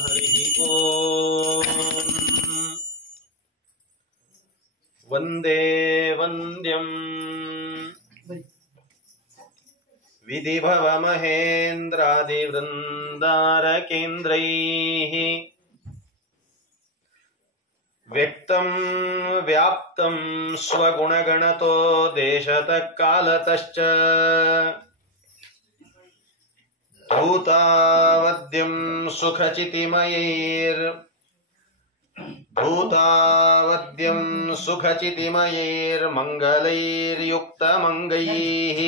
ಹರಿ ಓಂ. ವಂದೇ ವಂದ್ಯಂ ವಿಧಿಭವ ಮಹೇಂದ್ರಾದಿವೃಂದಾರಕೇಂದ್ರೈಃ ವ್ಯಕ್ತಂ ವ್ಯಾಪ್ತಂ ಸ್ವಗುಣಗಣತೋ ದೇಶತಃ ಕಾಲತಶ್ಚ ಭೂತಾವದ್ಯಂ ಸುಖಚಿತಿಮಯೈರ್ಮಂಗಲೈರ್ಯುಕ್ತಮಂಗೈಃ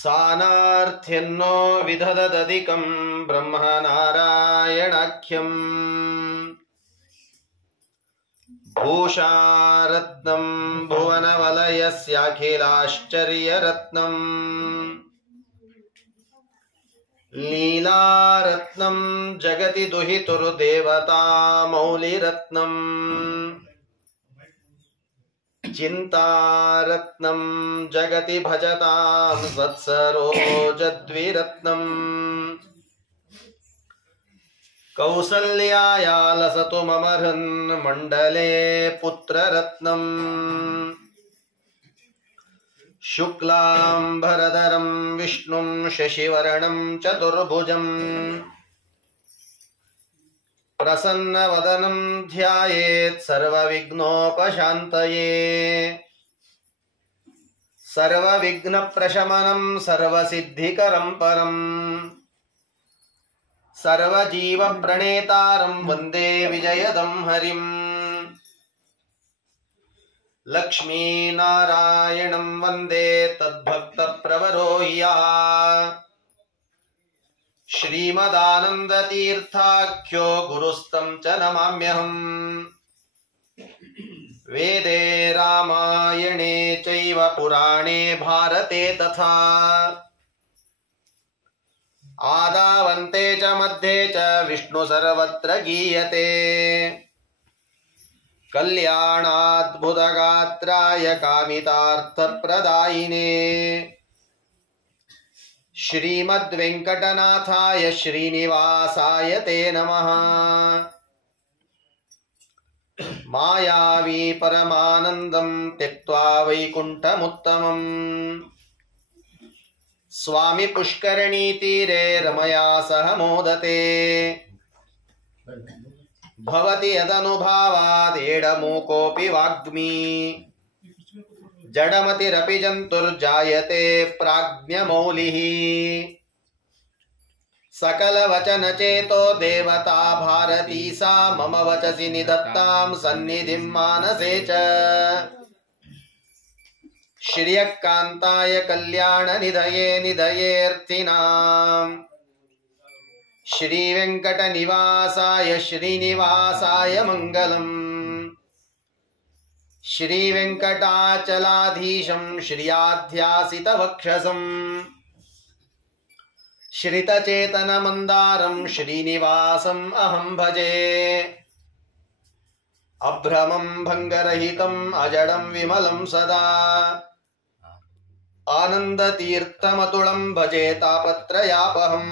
ಸಾನಾರ್ಥ್ಯನ್ನೋ ವಿದಧದಧಿಕಂ ಬ್ರಹ್ಮನಾರಾಯಣಾಖ್ಯಂ ಭೂಷಾರತ್ನಂ ಭುವನವಲಯಸ್ಯಾಖಿಲಾಶ್ಚರ್ಯರತ್ನಂ ಲೀಲಾರತ್ನಂ ಜಗತಿ ದುಹಿತುರ್ದೇವತಾಮೌಲಿರತ್ನಂ ಚಿಂತಾರತ್ನಂ ಜಗತಿ ಭಜತಾಂ ವತ್ಸರೋಜದ್ವಿರತ್ನಂ ಕೌಸಲ್ಯಾಯಾ ಲಸತು ಮಮ ಹೃನ್ಮಂಡಲೇ ಪುತ್ರರತ್ನಂ ಶುಕ್ಲಾಂಬರಧರಂ ವಿಷ್ಣುಂ ಶಶಿವರ್ಣಂ ಚತುರ್ಭುಜಂ ಪ್ರಸನ್ನವದನಂ ಧ್ಯಾಯೇತ್ ಸರ್ವವಿಘ್ನೋಪಶಾಂತಯೇ ಸರ್ವವಿಘ್ನಪ್ರಶಮನಂ ಸರ್ವಸಿದ್ಧಿಕರಂ ಪರಂ ಸರ್ವಜೀವಪ್ರಣೇತಾರಂ ವಂದೇ ವಿಜಯದಂ ಹರಿಂ ಲಕ್ಷ್ಮೀನಾರಾಯಣಂ ವಂದೇ ತದ್ಭಕ್ತಪ್ರವರೋ ಯಾ ಶ್ರೀಮದಾನಂದತೀರ್ಥಾಖ್ಯೋ ಗುರುಸ್ತಂ ಚ ನಮಾಮ್ಯಹಂ ವೇದೇ ರಾಮಾಯಣೇ ಚೈವ ಪುರಾಣೇ ಭಾರತೆ ತಥಾ ಆದಾವಂತೆ ಚ ಮಧ್ಯೆ ಚ ವಿಷ್ಣು ಸರ್ವತ್ರ ಗೀಯತೆ ಕಲ್ಯಾಣಾದ್ಭುತಗಾತ್ರಾಯ ಕಾಮಿತಾರ್ಥಪ್ರದಾಯಿನೇ ಶ್ರೀಮದ್ವೆಂಕಟನಾಥಾಯ ಶ್ರೀನಿವಾಸಾಯ ತೇ ನಮಃ. ಮಾಯಾವಿ ಪರಮಾನಂದಂ ತ್ಯಕ್ತ್ವಾ ವೈಕುಂಠಮುತ್ತಮಂ ಸ್ವಾಮಿ ಪುಷ್ಕರಣೀ ತೀರೆ ರಮಯಾ ಸಹ ಮೋದತೆ ಭವತಿ ಯದನುಭಾವಾದೇಡಮೂಕೋಪಿ ವಾಗ್ಮಿ ಜಡಮತಿರಪಿ ಜಂತುರ್ಜಾಯತೆ ಪ್ರಾಜ್ಞಮೌಲಿಃ ಸಕಲವಚನಚೇತೋ ದೇವತಾ ಭಾರತೀ ಸಾ ಮಮ ವಚಸಿ ನಿಧತ್ತಾಂ ಸನ್ನಿಧಿಂ ಮಾನಸೇ ಚ ಶ್ರಿಯಃಕಾಂತಾಯ ಕಲ್ಯಾಣ ನಿಧಯೇ ನಿಧಯೇರ್ಥಿನಾಂ ಶ್ರೀವೆಂಕಟ ನಿವಾಸಾಯ ಶ್ರೀನಿವಾಸಾಯ ಮಂಗಲಂ ಶ್ರೀವೆಂಕಟಾಚಲಾಧೀಶಂ ಶ್ರಿಯಾಧ್ಯಾಸಿತವಕ್ಷಸಂ ಶ್ರಿತಚೇತನಮಂದಾರಂ ಶ್ರೀನಿವಾಸಂ ಅಹಂ ಭಜೆ. ಅಭ್ರಮಂ ಭಂಗರಹಿತಂ ಅಜಡಂ ವಿಮಲಂ ಸದಾ ಆನಂದತೀರ್ಥಮತುಳಂ ಭಜೆ ತಾಪತ್ರಯಾಪಹಂ.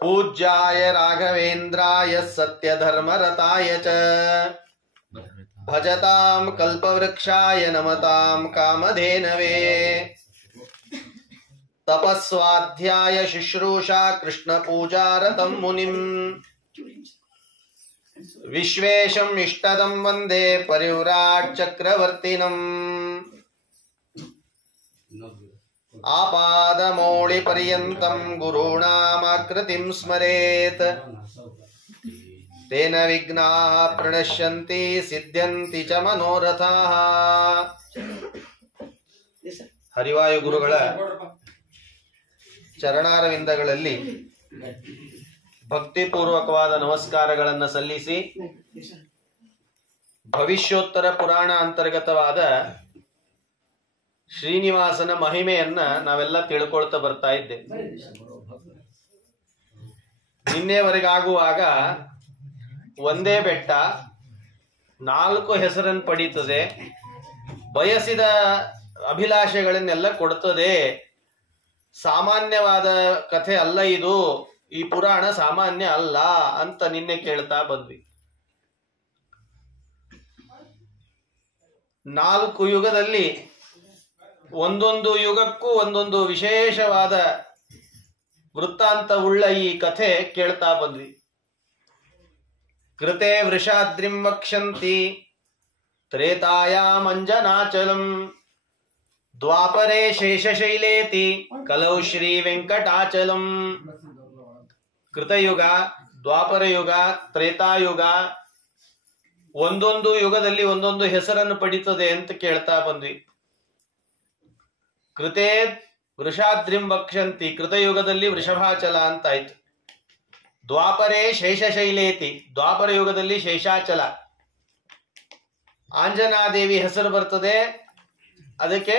ಪೂಜ್ಯಾಯ ರಾಘವೇಂದ್ರಾಯ ಸತ್ಯಧರ್ಮರತಾಯ ಚ ಭಜತಾಂ ಕಲ್ಪವೃಕ್ಷಾಯ ನಮತಾಂ ಕಾಮಧೇನವೇ. ತಪಸ್ವಾಧ್ಯಾಯ ಶುಶ್ರೂಷಾ ಕೃಷ್ಣ ಪೂಜಾರತಂ ಮುನಿಂ ವಿಶ್ವೇಶಂ ಇಷ್ಟದಂ ವಂದೇ ಪರಿವ್ರಾಟ್ ಚಕ್ರವರ್ತಿನಂ. ಆಪಾದಮೌಳಿ ಪರ್ಯಂತಂ ಗುರುಣಾಮಾಕೃತಿಂ ಸ್ಮರೇತ್ ತೇನ ವಿಘ್ನಾಃ ಪ್ರಣಶ್ಯಂತಿ ಸಿದ್ಧ್ಯಂತಿ ಚ ಮನೋರಥಾಃ. ಹರಿವಾಯು ಗುರುಗಳ ಚರಣಾರವಿಂದಗಳಲ್ಲಿ ಭಕ್ತಿಪೂರ್ವಕವಾದ ನಮಸ್ಕಾರಗಳನ್ನು ಸಲ್ಲಿಸಿ ಭವಿಷ್ಯೋತ್ತರ ಪುರಾಣ ಅಂತರ್ಗತವಾದ ಶ್ರೀನಿವಾಸನ ಮಹಿಮೆಯನ್ನ ನಾವೆಲ್ಲ ತಿಳ್ಕೊಳ್ತಾ ಬರ್ತಾ ಇದ್ದೇವೆ. ನಿನ್ನೆವರೆಗಾಗುವಾಗ ಒಂದೇ ಬೆಟ್ಟ 4 ಹೆಸರನ್ನು ಪಡೀತದೆ, ಬಯಸಿದ ಅಭಿಲಾಷೆಗಳನ್ನೆಲ್ಲ ಕೊಡ್ತದೆ ಸಾಮಾನ್ಯವಾದ ಕಥೆ ಅಲ್ಲ ಇದು, ಈ ಪುರಾಣ ಸಾಮಾನ್ಯ ಅಲ್ಲ ಅಂತ ನಿನ್ನೆ ಕೇಳ್ತಾ ಬಂದ್ವಿ. 4 ಯುಗದಲ್ಲಿ ಒಂದೊಂದು ಯುಗಕ್ಕೂ ಒಂದೊಂದು ವಿಶೇಷವಾದ ವೃತ್ತಾಂತವುಳ್ಳ ಈ ಕಥೆ ಕೇಳ್ತಾ ಬಂದ್ವಿ. ಕೃತೆ ವೃಷಾದ್ರಿಂ ವಕ್ಷಂತಿ ತ್ರೇತಾಯಾಮಂಜನಾಚಲಂ ದ್ವಾಪರೇ ಶೇಷಶೈಲೇತಿ ಕಲೌ ಶ್ರೀ ವೆಂಕಟಾಚಲಂ. ಕೃತಯುಗ, ದ್ವಾಪರ ಯುಗ, ತ್ರೇತಾಯುಗ ಒಂದೊಂದು ಯುಗದಲ್ಲಿ ಒಂದೊಂದು ಹೆಸರನ್ನು ಪಡೀತದೆ ಅಂತ ಕೇಳ್ತಾ ಬಂದ್ವಿ. ಕೃತೆ ವೃಷಾದ್ರಿಂ ವಕ್ಷಂತಿ, ಕೃತಯುಗದಲ್ಲಿ ವೃಷಭಾಚಲ ಅಂತಾಯ್ತು. ದ್ವಾಪರೇ ಶೇಷಶೈಲೇತಿ, ದ್ವಾಪರ ಯುಗದಲ್ಲಿ ಶೇಷಾಚಲ. ಆಂಜನಾದೇವಿ ಹೆಸರು ಬರ್ತದೆ, ಅದಕ್ಕೆ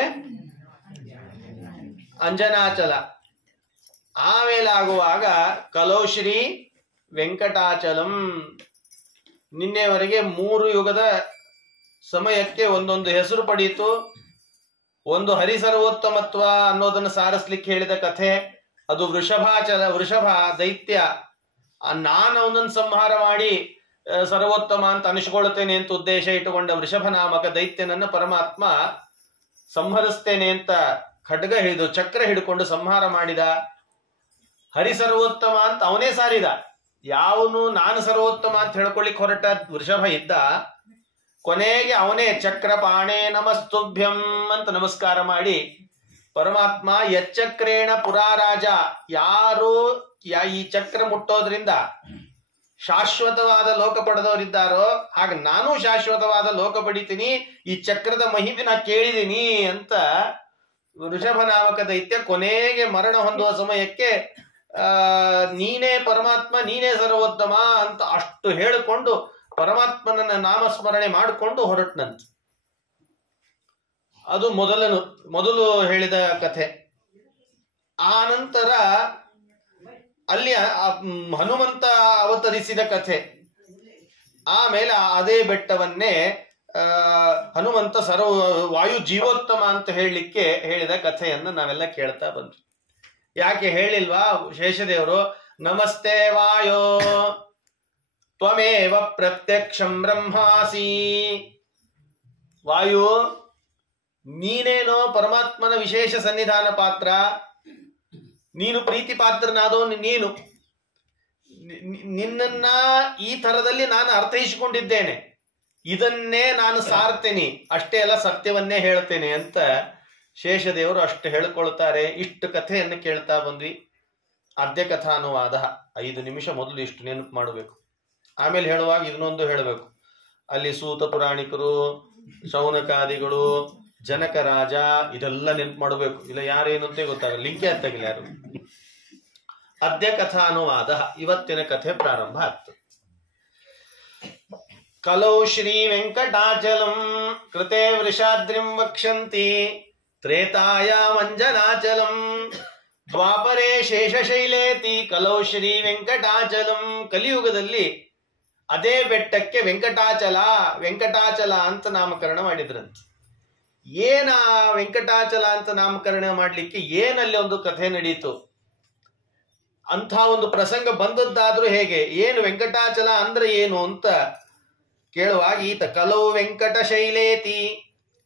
ಅಂಜನಾಚಲ. ಆಮೇಲೆ ಆಗುವಾಗ ಕಲೌಶ್ರೀ ವೆಂಕಟಾಚಲಂ. ನಿನ್ನೆವರೆಗೆ 3 ಯುಗದ ಸಮಯಕ್ಕೆ ಒಂದೊಂದು ಹೆಸರು ಪಡೀತು. ಒಂದು ಹರಿಸರ್ವೋತ್ತಮತ್ವ ಅನ್ನೋದನ್ನು ಸಾರಿಸ್ಲಿಕ್ಕೆ ಹೇಳಿದ ಕಥೆ, ಅದು ವೃಷಭಾಚಲ. ವೃಷಭ ದೈತ್ಯ, ನಾನು ಅವನನ್ನು ಸಂಹಾರ ಮಾಡಿ ಸರ್ವೋತ್ತಮ ಅಂತ ಅನಿಸ್ಕೊಳ್ತೇನೆ ಅಂತ ಉದ್ದೇಶ ಇಟ್ಟುಕೊಂಡ ವೃಷಭ ನಾಮಕ ದೈತ್ಯನನ್ನ ಪರಮಾತ್ಮ ಸಂಹರಿಸ್ತೇನೆ ಅಂತ ಖಡ್ಗ ಹಿಡಿದು ಚಕ್ರ ಹಿಡ್ಕೊಂಡು ಸಂಹಾರ ಮಾಡಿದ. ಹರಿಸರ್ವೋತ್ತಮ ಅಂತ ಅವನೇ ಸಾರಿದ. ಯಾವನು ನಾನು ಸರ್ವೋತ್ತಮ ಅಂತ ಹೇಳ್ಕೊಳ್ಳಿಕ್ ಹೊರಟ ವೃಷಭ ಇದ್ದ, ಕೊನೆಗೆ ಅವನೇ ಚಕ್ರಪಾಣೆ ನಮಸ್ತುಭ್ಯಂ ಅಂತ ನಮಸ್ಕಾರ ಮಾಡಿ ಪರಮಾತ್ಮ ಯಚ್ಚಕ್ರೇಣ ಪುರಾರಾಜ, ಯಾರು ಈ ಚಕ್ರ ಮುಟ್ಟೋದ್ರಿಂದ ಶಾಶ್ವತವಾದ ಲೋಕ ಪಡೆದವರಿದ್ದಾರೋ ಹಾಗೆ ನಾನು ಶಾಶ್ವತವಾದ ಲೋಕ ಪಡಿತೀನಿ, ಈ ಚಕ್ರದ ಮಹಿಮೆ ನಾ ಕೇಳಿದೀನಿ ಅಂತ ವೃಷಭ ನಾಮಕ ದೈತ್ಯ ಕೊನೆಗೆ ಮರಣ ಹೊಂದುವ ಸಮಯಕ್ಕೆ ನೀನೇ ಪರಮಾತ್ಮ, ನೀನೇ ಸರ್ವೋತ್ತಮ ಅಂತ ಅಷ್ಟು ಹೇಳಿಕೊಂಡು ಪರಮಾತ್ಮನನ್ನ ನಾಮಸ್ಮರಣೆ ಮಾಡಿಕೊಂಡು ಹೊರಟನಂತ. ಅದು ಮೊದಲು ಹೇಳಿದ ಕಥೆ. ಆ ನಂತರ ಅಲ್ಲಿ ಹನುಮಂತ ಅವತರಿಸಿದ ಕಥೆ. ಆಮೇಲೆ ಅದೇ ಬೆಟ್ಟವನ್ನೇ ಹನುಮಂತ ವಾಯು ಜೀವೋತ್ತಮ ಅಂತ ಹೇಳಲಿಕ್ಕೆ ಹೇಳಿದ ಕಥೆಯನ್ನು ನಾವೆಲ್ಲ ಕೇಳ್ತಾ ಬಂದ್ವಿ. ಯಾಕೆ ಹೇಳಿಲ್ವಾ ಶೇಷದೇವರು, ನಮಸ್ತೆ ವಾಯೋ ತ್ವಮೇವ ಪ್ರತ್ಯಕ್ಷಂ ಬ್ರಹ್ಮಾಸಿ. ವಾಯು, ನೀನೇನೋ ಪರಮಾತ್ಮನ ವಿಶೇಷ ಸನ್ನಿಧಾನ ಪಾತ್ರ, ನೀನು ಪ್ರೀತಿ ಪಾತ್ರನಾದವನು ನೀನು. ನಿನ್ನನ್ನ ಈ ಥರದಲ್ಲಿ ನಾನು ಅರ್ಥೈಸಿಕೊಂಡಿದ್ದೇನೆ, ಇದನ್ನೇ ನಾನು ಸಾರ್ತೇನೆ, ಅಷ್ಟೇ ಅಲ್ಲ ಸತ್ಯವನ್ನೇ ಹೇಳ್ತೇನೆ ಅಂತ ಶೇಷದೇವರು ಅಷ್ಟು ಹೇಳ್ಕೊಳ್ತಾರೆ. ಇಷ್ಟು ಕಥೆಯನ್ನು ಕೇಳ್ತಾ ಬಂದ್ವಿ. ಅದ್ಯ ಕಥಾನುವಾದ 5 ನಿಮಿಷ ಮೊದಲು ಇಷ್ಟು ನೆನಪು ಮಾಡಬೇಕು. ಆಮೇಲೆ ಹೇಳುವಾಗ ಇದನ್ನೊಂದು ಹೇಳಬೇಕು. ಅಲ್ಲಿ ಸೂತ ಪುರಾಣಿಕರು, ಶೌನಕಾದಿಗಳು, ಜನಕ ರಾಜ, ಇದೆಲ್ಲ ನೆನಪು ಮಾಡಬೇಕು. ಇಲ್ಲ ಯಾರೇನು ಅಂತ ಗೊತ್ತಾಗಲ್ಲ, ಲಿಂಕೆ ಹತ್ತಾಗಿಲ್ಲ ಯಾರು. ಅದ್ಯ ಕಥಾನುವಾದ, ಇವತ್ತಿನ ಕಥೆ ಪ್ರಾರಂಭ ಆಗ್ತದೆ. ಕಲೌ ಶ್ರೀ ವೆಂಕಟಾಚಲಂ ಕೃತೆ ವೃಷಾದ್ರಿಂ ವಕ್ಷಂತಿ ತ್ರೇತಾಯಾಮಂಜನಾಚಲಂ ದ್ವಾಪರೇ ಶೇಷಶೈಲೇತಿ ಕಲೌ ಶ್ರೀ ವೆಂಕಟಾಚಲಂ. ಕಲಿಯುಗದಲ್ಲಿ ಅದೇ ಬೆಟ್ಟಕ್ಕೆ ವೆಂಕಟಾಚಲ ಅಂತ ನಾಮಕರಣ ಮಾಡಿದ್ರಂತ. ಏನ ವೆಂಕಟಾಚಲ ಅಂತ ನಾಮಕರಣ ಮಾಡ್ಲಿಕ್ಕೆ ಏನಲ್ಲಿ ಒಂದು ಕಥೆ ನಡೀತು, ಅಂಥ ಒಂದು ಪ್ರಸಂಗ ಬಂದದ್ದಾದ್ರೂ ಹೇಗೆ, ಏನು ವೆಂಕಟಾಚಲ ಅಂದ್ರೆ ಏನು ಅಂತ ಕೇಳುವಾಗ ಈತ ಕಲೌ ವೆಂಕಟ ಶೈಲೇತಿ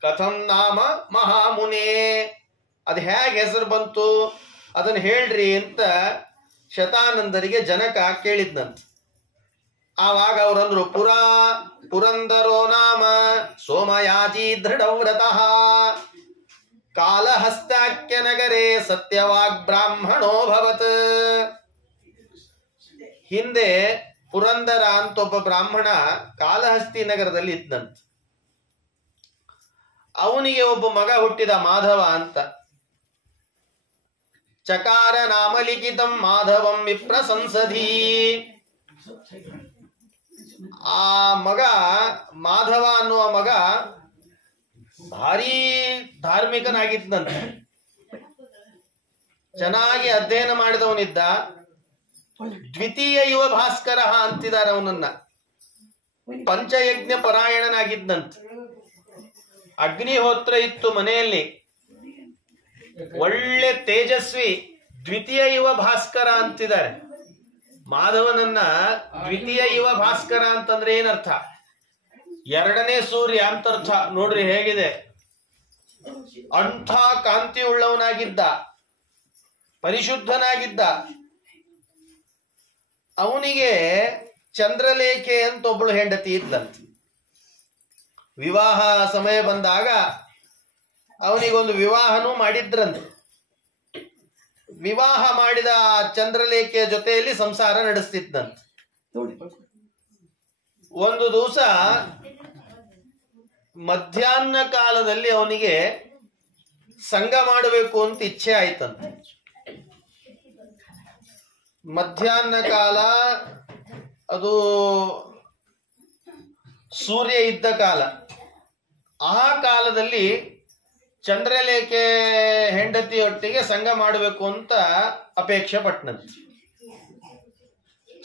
ಕಥಂ ನಾಮ ಮಹಾಮುನೇ, ಅದು ಹೇಗೆ ಹೆಸರು ಬಂತು ಅದನ್ನು ಹೇಳ್ರಿ ಅಂತ ಶತಾನಂದರಿಗೆ ಜನಕ ಕೇಳಿದ್ನಂತ. ಆವಾಗ ಅವರಂದ್ರು, ಪುರಂದರೋ ನಾಮ ಸೋಮಯಾಜಿ ದೃಢವ್ರತಃ ಕಾಲಹಸ್ತಾಖ್ಯ ನಗರೇ ಸತ್ಯವಾಗ್ ಬ್ರಾಹ್ಮಣೋಭವತ್. ಹಿಂದೆ ಪುರಂದರ ಅಂತ ಒಬ್ಬ ಬ್ರಾಹ್ಮಣ ಕಾಲಹಸ್ತಿ ನಗರದಲ್ಲಿ ಇದ್ದಂತ. ಅವನಿಗೆ ಒಬ್ಬ ಮಗ ಹುಟ್ಟಿದ ಮಾಧವ ಅಂತ. ಚಕಾರ ನಾಮ ಲಿಖಿತಂ ಮಾಧವಂ ವಿಪ್ರ ಸಂಸಧಿ. ಆ ಮಗ ಮಾಧವ ಅನ್ನುವ ಮಗ ಭಾರಿ ಧಾರ್ಮಿಕನಾಗಿದ್ದಂತ, ಚೆನ್ನಾಗಿ ಅಧ್ಯಯನ ಮಾಡಿದವನಿದ್ದ. ದ್ವಿತೀಯ ಯುವ ಭಾಸ್ಕರ ಅಂತಿದ್ದಾರೆ ಅವನನ್ನ. ಪಂಚಯಜ್ಞ ಪರಾಯಣನಾಗಿದ್ದಂತ. ಅಗ್ನಿಹೋತ್ರ ಇತ್ತು ಮನೆಯಲ್ಲಿ. ಒಳ್ಳೆ ತೇಜಸ್ವಿ, ದ್ವಿತೀಯ ಯುವ ಭಾಸ್ಕರ ಅಂತಿದ್ದಾರೆ. ಮಾಧವನನ್ನ ದ್ವಿತೀಯ ಯುವ ಭಾಸ್ಕರ ಅಂತಂದ್ರೆ ಏನರ್ಥ? ಎರಡನೇ ಸೂರ್ಯ ಅಂತರ್ಥ. ನೋಡ್ರಿ ಹೇಗಿದೆ, ಅಂಥ ಕಾಂತಿ ಉಳ್ಳವನಾಗಿದ್ದ, ಪರಿಶುದ್ಧನಾಗಿದ್ದ. ಅವನಿಗೆ ಚಂದ್ರಲೇಖೆ ಅಂತ ಒಬ್ಬಳು ಹೆಂಡತಿ ಇದ್ದಂತ. ವಿವಾಹ ಸಮಯ ಬಂದಾಗ ಅವನಿಗೊಂದು ವಿವಾಹನೂ ಮಾಡಿದ್ರಂತೆ. ವಿವಾಹ ಮಾಡಿದ ಚಂದ್ರಲೇಖೆಯ ಜೊತೆಯಲ್ಲಿ ಸಂಸಾರ ನಡೆಸ್ತಿದ್ದಂತೆ. ಒಂದು ದಿವಸ ಮಧ್ಯಾಹ್ನ ಕಾಲದಲ್ಲಿ ಅವನಿಗೆ ಸಂಗ ಮಾಡಬೇಕು ಅಂತ ಇಚ್ಛೆ ಆಯ್ತಂತೆ. ಮಧ್ಯಾಹ್ನ ಕಾಲ ಅದು ಸೂರ್ಯ ಇದ್ದ ಕಾಲ. ಆ ಕಾಲದಲ್ಲಿ ಚಂದ್ರಲೇಖೆ ಹೆಂಡತಿಯೊಟ್ಟಿಗೆ ಸಂಗ ಮಾಡಬೇಕು ಅಂತ ಅಪೇಕ್ಷೆ ಪಟ್ಟನಂತೆ.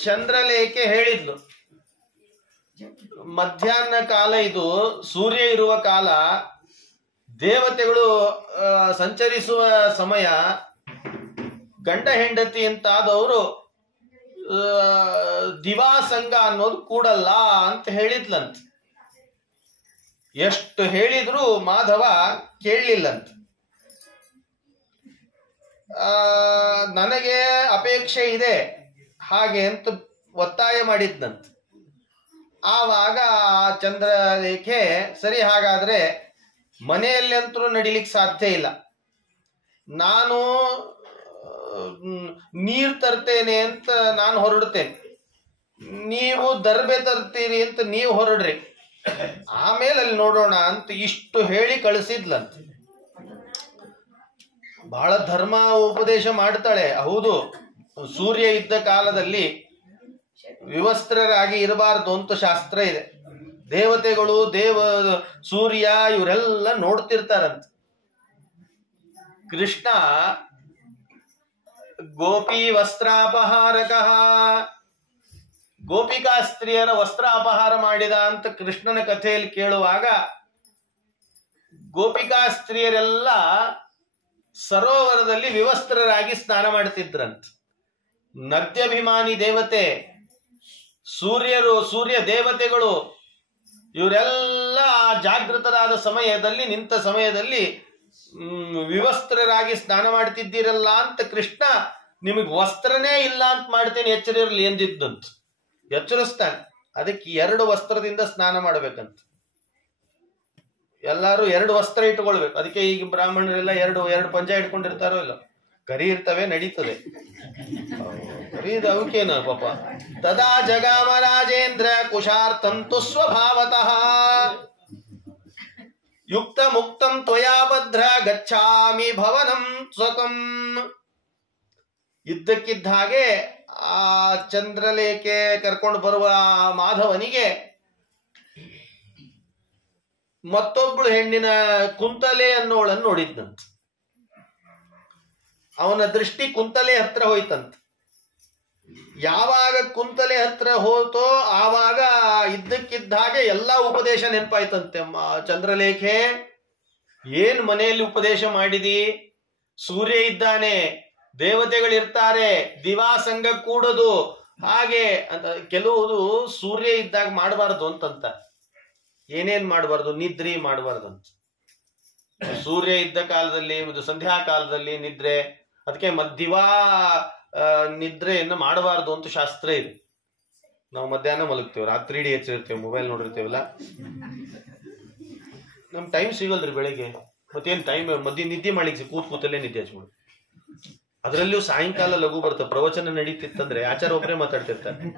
ಚಂದ್ರಲೇಖೆ ಹೇಳಿದ್ಲು, ಮಧ್ಯಾಹ್ನ ಕಾಲ ಇದು, ಸೂರ್ಯ ಇರುವ ಕಾಲ, ದೇವತೆಗಳು ಸಂಚರಿಸುವ ಸಮಯ, ಗಂಡ ಹೆಂಡತಿ ಅಂತಾದವರು ದಿವಾಸಂಗ ಅನ್ನೋದು ಕೂಡಲ್ಲ ಅಂತ ಹೇಳಿದ್ಲಂತ. ಎಷ್ಟು ಹೇಳಿದ್ರು ಮಾಧವ ಕೇಳಲಿಲ್ಲಂತ. ನನಗೆ ಅಪೇಕ್ಷೆ ಇದೆ ಹಾಗೆ ಅಂತ ಒತ್ತಾಯ ಮಾಡಿದ್ನಂತ. ಆವಾಗ ಚಂದ್ರಲೇಖೆ, ಸರಿ ಹಾಗಾದ್ರೆ ಮನೆಯಲ್ಲಿ ಅಂತೂ ನಡಿಲಿಕ್ಕೆ ಸಾಧ್ಯ ಇಲ್ಲ, ನಾನು ನೀರು ತರ್ತೇನೆ ಅಂತ ನಾನು ಹೊರಡ್ತೇನೆ, ನೀವು ದರ್ಬೆ ತರ್ತೀರಿ ಅಂತ ನೀವು ಹೊರಡ್ರಿ, ಆಮೇಲೆ ಅಲ್ಲಿ ನೋಡೋಣ ಅಂತ ಇಷ್ಟು ಹೇಳಿ ಕಳಿಸಿದ್ಲಂತ. ಬಹಳ ಧರ್ಮ ಉಪದೇಶ ಮಾಡ್ತಾಳೆ. ಹೌದು, ಸೂರ್ಯ ಇದ್ದ ಕಾಲದಲ್ಲಿ ವಿವಸ್ತ್ರರಾಗಿ ಇರಬಾರ್ದು ಅಂತ ಶಾಸ್ತ್ರ ಇದೆ. ದೇವತೆಗಳು, ಸೂರ್ಯ ಇವರೆಲ್ಲ ನೋಡ್ತಿರ್ತಾರಂತ. ಕೃಷ್ಣ ಗೋಪಿ ವಸ್ತ್ರಾಪಹಾರಕ, ಗೋಪಿಕಾ ಸ್ತ್ರೀಯರ ವಸ್ತ್ರ ಅಪಹಾರ ಮಾಡಿದ ಅಂತ ಕೃಷ್ಣನ ಕಥೆಯಲ್ಲಿ ಕೇಳುವಾಗ, ಗೋಪಿಕಾ ಸ್ತ್ರೀಯರೆಲ್ಲ ಸರೋವರದಲ್ಲಿ ವಿವಸ್ತ್ರರಾಗಿ ಸ್ನಾನ ಮಾಡ್ತಿದ್ರಂತ. ನದ್ಯಭಿಮಾನಿ ದೇವತೆ, ಸೂರ್ಯ ದೇವತೆಗಳು ಇವರೆಲ್ಲ ಜಾಗೃತರಾದ ಸಮಯದಲ್ಲಿ, ನಿಂತ ಸಮಯದಲ್ಲಿ ವಿವಸ್ತ್ರರಾಗಿ ಸ್ನಾನ ಮಾಡ್ತಿದ್ದೀರಲ್ಲ ಅಂತ ಕೃಷ್ಣ ನಿಮಗೆ ವಸ್ತ್ರನೇ ಇಲ್ಲ ಅಂತ ಮಾಡ್ತೇನೆ, ಎಚ್ಚರಿರಲಿ ಎಂದಿದ್ದಂತ. ಎಚ್ಚರಿಸ್ತಾನೆ. ಅದಕ್ಕೆ 2 ವಸ್ತ್ರದಿಂದ ಸ್ನಾನ ಮಾಡ್ಬೇಕಂತ. ಎಲ್ಲಾರು 2 ವಸ್ತ್ರ ಇಟ್ಕೊಳ್ಬೇಕು. ಅದಕ್ಕೆ ಈಗ ಬ್ರಾಹ್ಮಣರೆಲ್ಲ ಎರಡು ಪಂಜ ಇಟ್ಕೊಂಡಿರ್ತಾರೋ ಇಲ್ಲ, ಕರಿ ಇರ್ತವೆ, ನಡೀತದೆ. ಕರೀದ ಅವಕ್ಕೇನು ಪಾಪ. ತದಾ ಜಗಾಮ ರಾಜೇಂದ್ರ ಕುಶಾರ್ಥಂತು ಸ್ವಭಾವತಃ ಯುಕ್ತ ಮುಕ್ತಂ ತ್ವಯಾ ಭದ್ರ ಗಚ್ಚಾಮಿ ಭವನಂ ಸ್ವಕಂ. ಇದ್ದಕ್ಕಿದ್ದ ಹಾಗೆ ಆ ಚಂದ್ರಲೇಖೆ ಕರ್ಕೊಂಡು ಬರುವ ಮಾಧವನಿಗೆ ಮತ್ತೊಬ್ಬಳು ಹೆಣ್ಣಿನ ಕುಂತಲೆ ಅನ್ನೋಳನ್ನು ನೋಡಿದ್ನಂತ. ಅವನ ದೃಷ್ಟಿ ಕುಂತಲೆ ಹತ್ರ ಹೋಯ್ತಂತ. ಯಾವಾಗ ಕುಂತಲೆ ಹತ್ರ ಹೋತೋ ಆವಾಗ ಇದ್ದಕ್ಕಿದ್ದ ಹಾಗೆ ಎಲ್ಲಾ ಉಪದೇಶ ನೆನಪಾಯ್ತಂತೆ. ಚಂದ್ರಲೇಖೆ, ಏನ್ ಮನೆಯಲ್ಲಿ ಉಪದೇಶ ಮಾಡಿದಿ? ಸೂರ್ಯ ಇದ್ದಾನೆ, ದೇವತೆಗಳಿರ್ತಾರೆ, ದಿವಾಸಂಗ ಕೂಡದು, ಹಾಗೆ ಅಂತ. ಕೆಲವುದು ಸೂರ್ಯ ಇದ್ದಾಗ ಮಾಡಬಾರ್ದು ಅಂತಂತ. ಏನೇನ್ ಮಾಡಬಾರ್ದು? ನಿದ್ರೆ ಮಾಡಬಾರ್ದು ಅಂತ. ಸೂರ್ಯ ಇದ್ದ ಕಾಲದಲ್ಲಿ, ಸಂಧ್ಯಾ ಕಾಲದಲ್ಲಿ ನಿದ್ರೆ, ಅದಕ್ಕೆ ದಿವಾ ನಿದ್ರೆಯನ್ನು ಮಾಡಬಾರ್ದು ಅಂತ ಶಾಸ್ತ್ರ ಇದೆ. ನಾವು ಮಧ್ಯಾಹ್ನ ಮಲಗ್ತೇವೆ, ರಾತ್ರಿ ಇಡೀ ಎಚ್ಚಿರ್ತೇವೆ, ಮೊಬೈಲ್ ನೋಡಿರ್ತೇವಲ್ಲ, ನಮ್ ಟೈಮ್ ಸಿಗಲ್ರಿ ಬೆಳಿಗ್ಗೆ. ಮತ್ತೇನ್ ಟೈಮ್ ನಿದ್ದೆ ಮಾಡ್ಲಿಕ್ಕೆ ಕೂತಲ್ಲೇ ನಿದ್ದೆ ಹಚ್ಬೋದು. ಅದರಲ್ಲಿಯೂ ಸಾಯಂಕಾಲ ಲಘು ಬರ್ತದೆ. ಪ್ರವಚನ ನಡೀತಿತ್ತಂದ್ರೆ ಆಚಾರ ಒಬ್ಬರೇ ಮಾತಾಡ್ತಿರ್ತಾರೆ,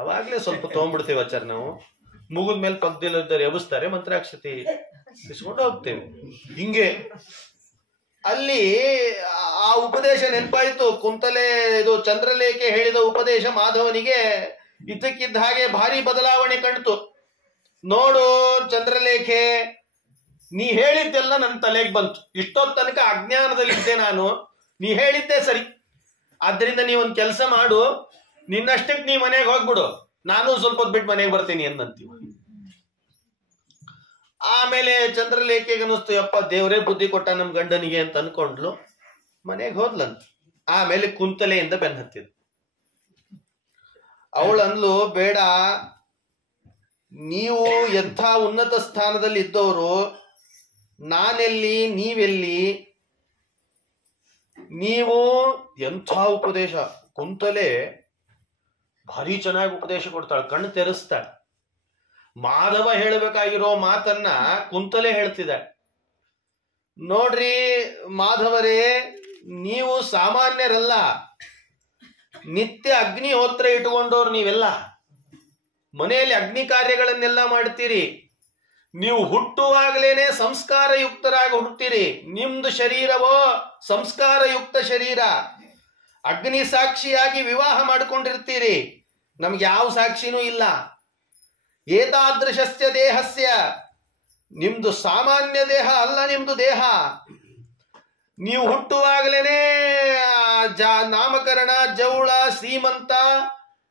ಅವಾಗ್ಲೇ ಸ್ವಲ್ಪ ತಗೊಂಡ್ಬಿಡ್ತೇವೆ ಆಚಾರ. ನಾವು ಮುಗಿದ್ಮೇಲೆ ಪಕ್ಕದಲ್ಲಿದ್ದಾರೆ ಎಬ್ಬಿಸ್ತಾರೆ, ಮಂತ್ರಾಕ್ಷತೆ ಇಸ್ಕೊಂಡು ಹೋಗ್ತೇವೆ. ಹಿಂಗೆ ಅಲ್ಲಿ ಆ ಉಪದೇಶ ನೆನಪಾಯ್ತು. ಕುಂತಲೆ ಇದು ಚಂದ್ರಲೇಖೆ ಹೇಳಿದ ಉಪದೇಶ ಮಾಧವನಿಗೆ ಇದ್ದಕ್ಕಿದ್ದ ಹಾಗೆ ಭಾರಿ ಬದಲಾವಣೆ ಕಾಣ್ತು. ನೋಡು ಚಂದ್ರಲೇಖೆ, ನೀ ಹೇಳಿದ್ದೆಲ್ಲ ನನ್ನ ತಲೆಗೆ ಬಂತು. ಇಷ್ಟೊತ್ತ ತನಕ ಅಜ್ಞಾನದಲ್ಲಿದ್ದೆ ನಾನು, ನೀ ಹೇಳಿದ್ದೆ ಸರಿ. ಆದ್ರಿಂದ ನೀ ಒಂದ್ ಕೆಲಸ ಮಾಡು, ನಿನ್ನಷ್ಟಕ್ಕೆ ನೀ ಮನೆಗೆ ಹೋಗ್ಬಿಡು, ನಾನು ಸ್ವಲ್ಪ ಹೊತ್ತು ಬಿಟ್ಟು ಮನೆಗೆ ಬರ್ತೀನಿ ಅನ್ನಂತೀವಿ. ಆಮೇಲೆ ಚಂದ್ರಲೇಖೆಗೆ ಅನಿಸ್ತು, ಯಪ್ಪ ದೇವರೇ ಬುದ್ಧಿ ಕೊಟ್ಟ ನಮ್ ಗಂಡನಿಗೆ ಅಂತ ಅನ್ಕೊಂಡ್ಲು, ಮನೆಗೆ ಹೋದ್ಲಂತ. ಆಮೇಲೆ ಕುಂತಲೆಯಿಂದ ಬೆನ್ ಹತ್ತಿದ್. ಅವಳಂದ್ಲು, ಬೇಡ, ನೀವು ಎಂಥ ಉನ್ನತ ಸ್ಥಾನದಲ್ಲಿ ಇದ್ದವರು, ನಾನೆಲ್ಲಿ ನೀವೆಲ್ಲಿ, ನೀವು ಎಂಥ ಉಪದೇಶ. ಕುಂತಲೆ ಭಾರಿ ಚೆನ್ನಾಗಿ ಉಪದೇಶ ಕೊಡ್ತಾಳೆ, ಕಣ್ಣು ತೆರೆಸ್ತಾಳೆ. ಮಾಧವ ಹೇಳಬೇಕಾಗಿರೋ ಮಾತನ್ನ ಕುಂತಲೆ ಹೇಳ್ತಿದೆ. ನೋಡ್ರಿ ಮಾಧವರೇ, ನೀವು ಸಾಮಾನ್ಯರಲ್ಲ, ನಿತ್ಯ ಅಗ್ನಿಹೋತ್ರ ಇಟ್ಟುಕೊಂಡವ್ರು ನೀವೆಲ್ಲ. ಮನೆಯಲ್ಲಿ ಅಗ್ನಿ ಕಾರ್ಯಗಳನ್ನೆಲ್ಲ ಮಾಡ್ತೀರಿ. ನೀವು ಹುಟ್ಟುವಾಗಲೇನೆ ಸಂಸ್ಕಾರಯುಕ್ತರಾಗಿ ಹುಟ್ಟುತ್ತೀರಿ. ನಿಮ್ದು ಶರೀರವೋ ಸಂಸ್ಕಾರಯುಕ್ತ ಶರೀರ. ಅಗ್ನಿ ಸಾಕ್ಷಿಯಾಗಿ ವಿವಾಹ ಮಾಡಿಕೊಂಡಿರ್ತೀರಿ. ನಮ್ಗೆ ಯಾವ ಸಾಕ್ಷಿನೂ ಇಲ್ಲ. ಏತಾದೃಶಸ್ಯ ದೇಹಸ್ಯ, ನಿಮ್ದು ಸಾಮಾನ್ಯ ದೇಹ ಅಲ್ಲ, ನಿಮ್ದು ದೇಹ. ನೀವು ಹುಟ್ಟುವಾಗಲೇನೆ ನಾಮಕರಣ, ಜೌಳ, ಶ್ರೀಮಂತ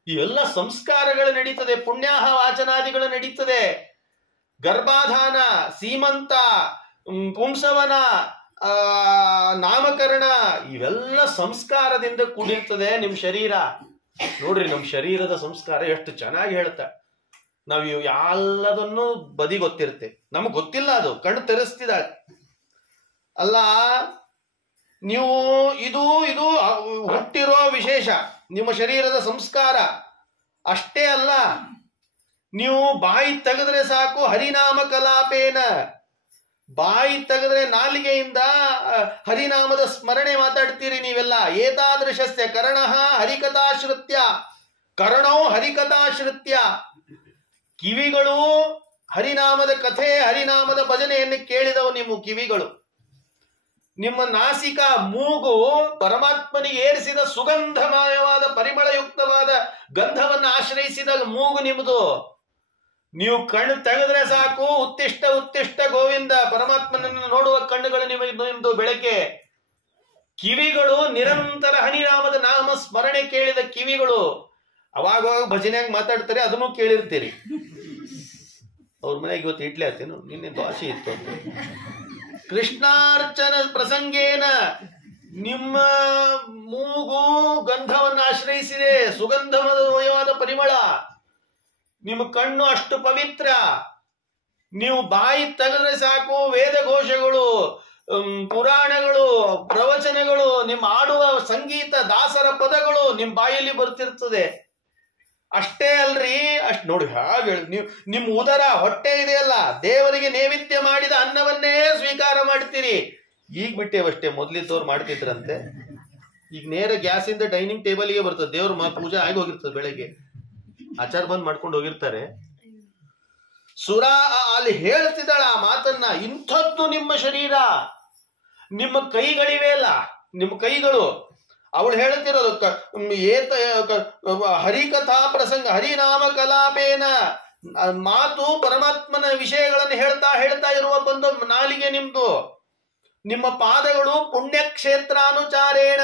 ಇವೆಲ್ಲ ಸಂಸ್ಕಾರಗಳು ನಡೀತದೆ. ಪುಣ್ಯಾಹ ವಾಚನಾದಿಗಳು ನಡೀತದೆ. ಗರ್ಭಾಧಾನ, ಸೀಮಂತ, ಪುಂಸವನ, ನಾಮಕರಣ ಇವೆಲ್ಲ ಸಂಸ್ಕಾರದಿಂದ ಕೂಡಿರ್ತದೆ ನಿಮ್ ಶರೀರ. ನೋಡ್ರಿ ನಮ್ ಶರೀರದ ಸಂಸ್ಕಾರ ಎಷ್ಟು ಚೆನ್ನಾಗಿ ಹೇಳ್ತಾ. ನಾವು ಎಲ್ಲದನ್ನು ಬದಿ ಗೊತ್ತಿರುತ್ತೆ, ನಮಗ್ ಗೊತ್ತಿಲ್ಲ, ಅದು ಕಣ್ಣು ತೆರೆಸ್ತಿದ್ದಾಳೆ. ಅಲ್ಲ, ನೀವು ಇದು ಹುಟ್ಟಿರೋ ವಿಶೇಷ ನಿಮ್ಮ ಶರೀರದ ಸಂಸ್ಕಾರ ಅಷ್ಟೇ ಅಲ್ಲ. ನೀವು ಬಾಯಿ ತೆಗೆದ್ರೆ ಸಾಕು, ಹರಿನಾಮ ಕಲಾಪೇನ, ಬಾಯಿ ತೆಗೆದ್ರೆ ನಾಲಿಗೆಯಿಂದ ಹರಿನಾಮದ ಸ್ಮರಣೆ ಮಾತಾಡ್ತೀರಿ ನೀವೆಲ್ಲ. ಏತಾದೃಶಸ್ಯ ಕರ್ಣಃ ಹರಿಕಥಾಶ್ರುತ್ಯ, ಕರ್ಣೋ ಹರಿಕಥಾಶ್ರುತ್ಯ, ಕಿವಿಗಳು ಹರಿನಾಮದ ಕಥೆ, ಹರಿನಾಮದ ಭಜನೆಯನ್ನು ಕೇಳಿದವು ನಿಮ್ಮ ಕಿವಿಗಳು. ನಿಮ್ಮ ನಾಸಿಕ, ಮೂಗು ಪರಮಾತ್ಮನಿಗೆ ಏರಿಸಿದ ಸುಗಂಧಮಯವಾದ ಪರಿಮಳಯುಕ್ತವಾದ ಗಂಧವನ್ನು ಆಶ್ರಯಿಸಿದ ಮೂಗು ನಿಮ್ಮದು. ನೀವು ಕಣ್ಣು ತೆಗೆದ್ರೆ ಸಾಕು, ಉತ್ತಿಷ್ಟ ಉತ್ತಿಷ್ಟ ಗೋವಿಂದ, ಪರಮಾತ್ಮನನ್ನು ನೋಡುವ ಕಣ್ಣುಗಳು ನಿಮ್ಮದು. ಬೆಳಗ್ಗೆ ಕಿವಿಗಳು ನಿರಂತರ ಹರಿನಾಮದ ನಾಮ ಸ್ಮರಣೆ ಕೇಳಿದ ಕಿವಿಗಳು. ಅವಾಗವಾಗ ಭಜನೆಯಾಗಿ ಮಾತಾಡ್ತಾರೆ, ಅದನ್ನು ಕೇಳಿರ್ತೀರಿ. ಅವ್ರ ಮನೆಗೆ ಇವತ್ತು ಇಡ್ಲಿ ಆತೇನು, ನಿನ್ನೆ ದೋಸೆ ಇತ್ತು ಅಂತ. ಕೃಷ್ಣಾರ್ಚನ ಪ್ರಸಂಗೇನ ನಿಮ್ಮ ಮೂಗು ಗಂಧವನ್ನು ಆಶ್ರಯಿಸಿದೆ, ಸುಗಂಧಮಯವಾದ ಪರಿಮಳ. ನಿಮ್ಮ ಕಣ್ಣು ಅಷ್ಟು ಪವಿತ್ರ. ನೀವು ಬಾಯಿ ತೆಗೆದ್ರೆ ಸಾಕು, ವೇದ ಘೋಷಗಳು, ಪುರಾಣಗಳು, ಪ್ರವಚನಗಳು, ನಿಮ್ಮ ಆಡುವ ಸಂಗೀತ, ದಾಸರ ಪದಗಳು ನಿಮ್ಮ ಬಾಯಲ್ಲಿ ಬರ್ತಿರ್ತದೆ. ಅಷ್ಟೇ ಅಲ್ರಿ, ಅಷ್ಟು ನೋಡಿ ಹಾಗೆ ನೀವು ನಿಮ್ಮ ಉದರ, ಹೊಟ್ಟೆ ಇದೆಯಲ್ಲ, ದೇವರಿಗೆ ನೈವೇದ್ಯ ಮಾಡಿದ ಅನ್ನವನ್ನೇ ಸ್ವೀಕಾರ ಮಾಡ್ತೀರಿ. ಈಗ ಬಿಟ್ಟೇವಷ್ಟೇ, ಮೊದ್ಲಿದ್ದವ್ರು ಮಾಡ್ತಿದ್ರಂತೆ. ಈಗ ನೇರ ಗ್ಯಾಸಿಂದ ಡೈನಿಂಗ್ ಟೇಬಲ್ಗೆ ಬರ್ತದೆ. ದೇವ್ರ ಪೂಜೆ ಆಗಿ ಹೋಗಿರ್ತದೆ. ಬೆಳಗ್ಗೆ ಆಚಾರ ಬಂದ್ ಮಾಡ್ಕೊಂಡು ಹೋಗಿರ್ತಾರೆ. ಸುರ ಅಲ್ಲಿ ಹೇಳ್ತಿದ್ದಾಳ ಆ ಮಾತನ್ನ. ಇಂಥದ್ದು ನಿಮ್ಮ ಶರೀರ, ನಿಮ್ಮ ಕೈಗಳಿವೆ ಅಲ್ಲ, ನಿಮ್ಮ ಕೈಗಳು. ಅವಳು ಹೇಳ್ತಿರೋದು ಹರಿಕಥಾ ಪ್ರಸಂಗ, ಹರಿನಾಮ ಕಲಾಪೇನ, ಮಾತು ಪರಮಾತ್ಮನ ವಿಷಯಗಳನ್ನು ಹೇಳ್ತಾ ಹೇಳ್ತಾ ಇರುವ ಬಂದು ನಾಲಿಗೆ ನಿಮ್ದು. ನಿಮ್ಮ ಪಾದಗಳು ಪುಣ್ಯಕ್ಷೇತ್ರಾನುಚಾರೇಣ,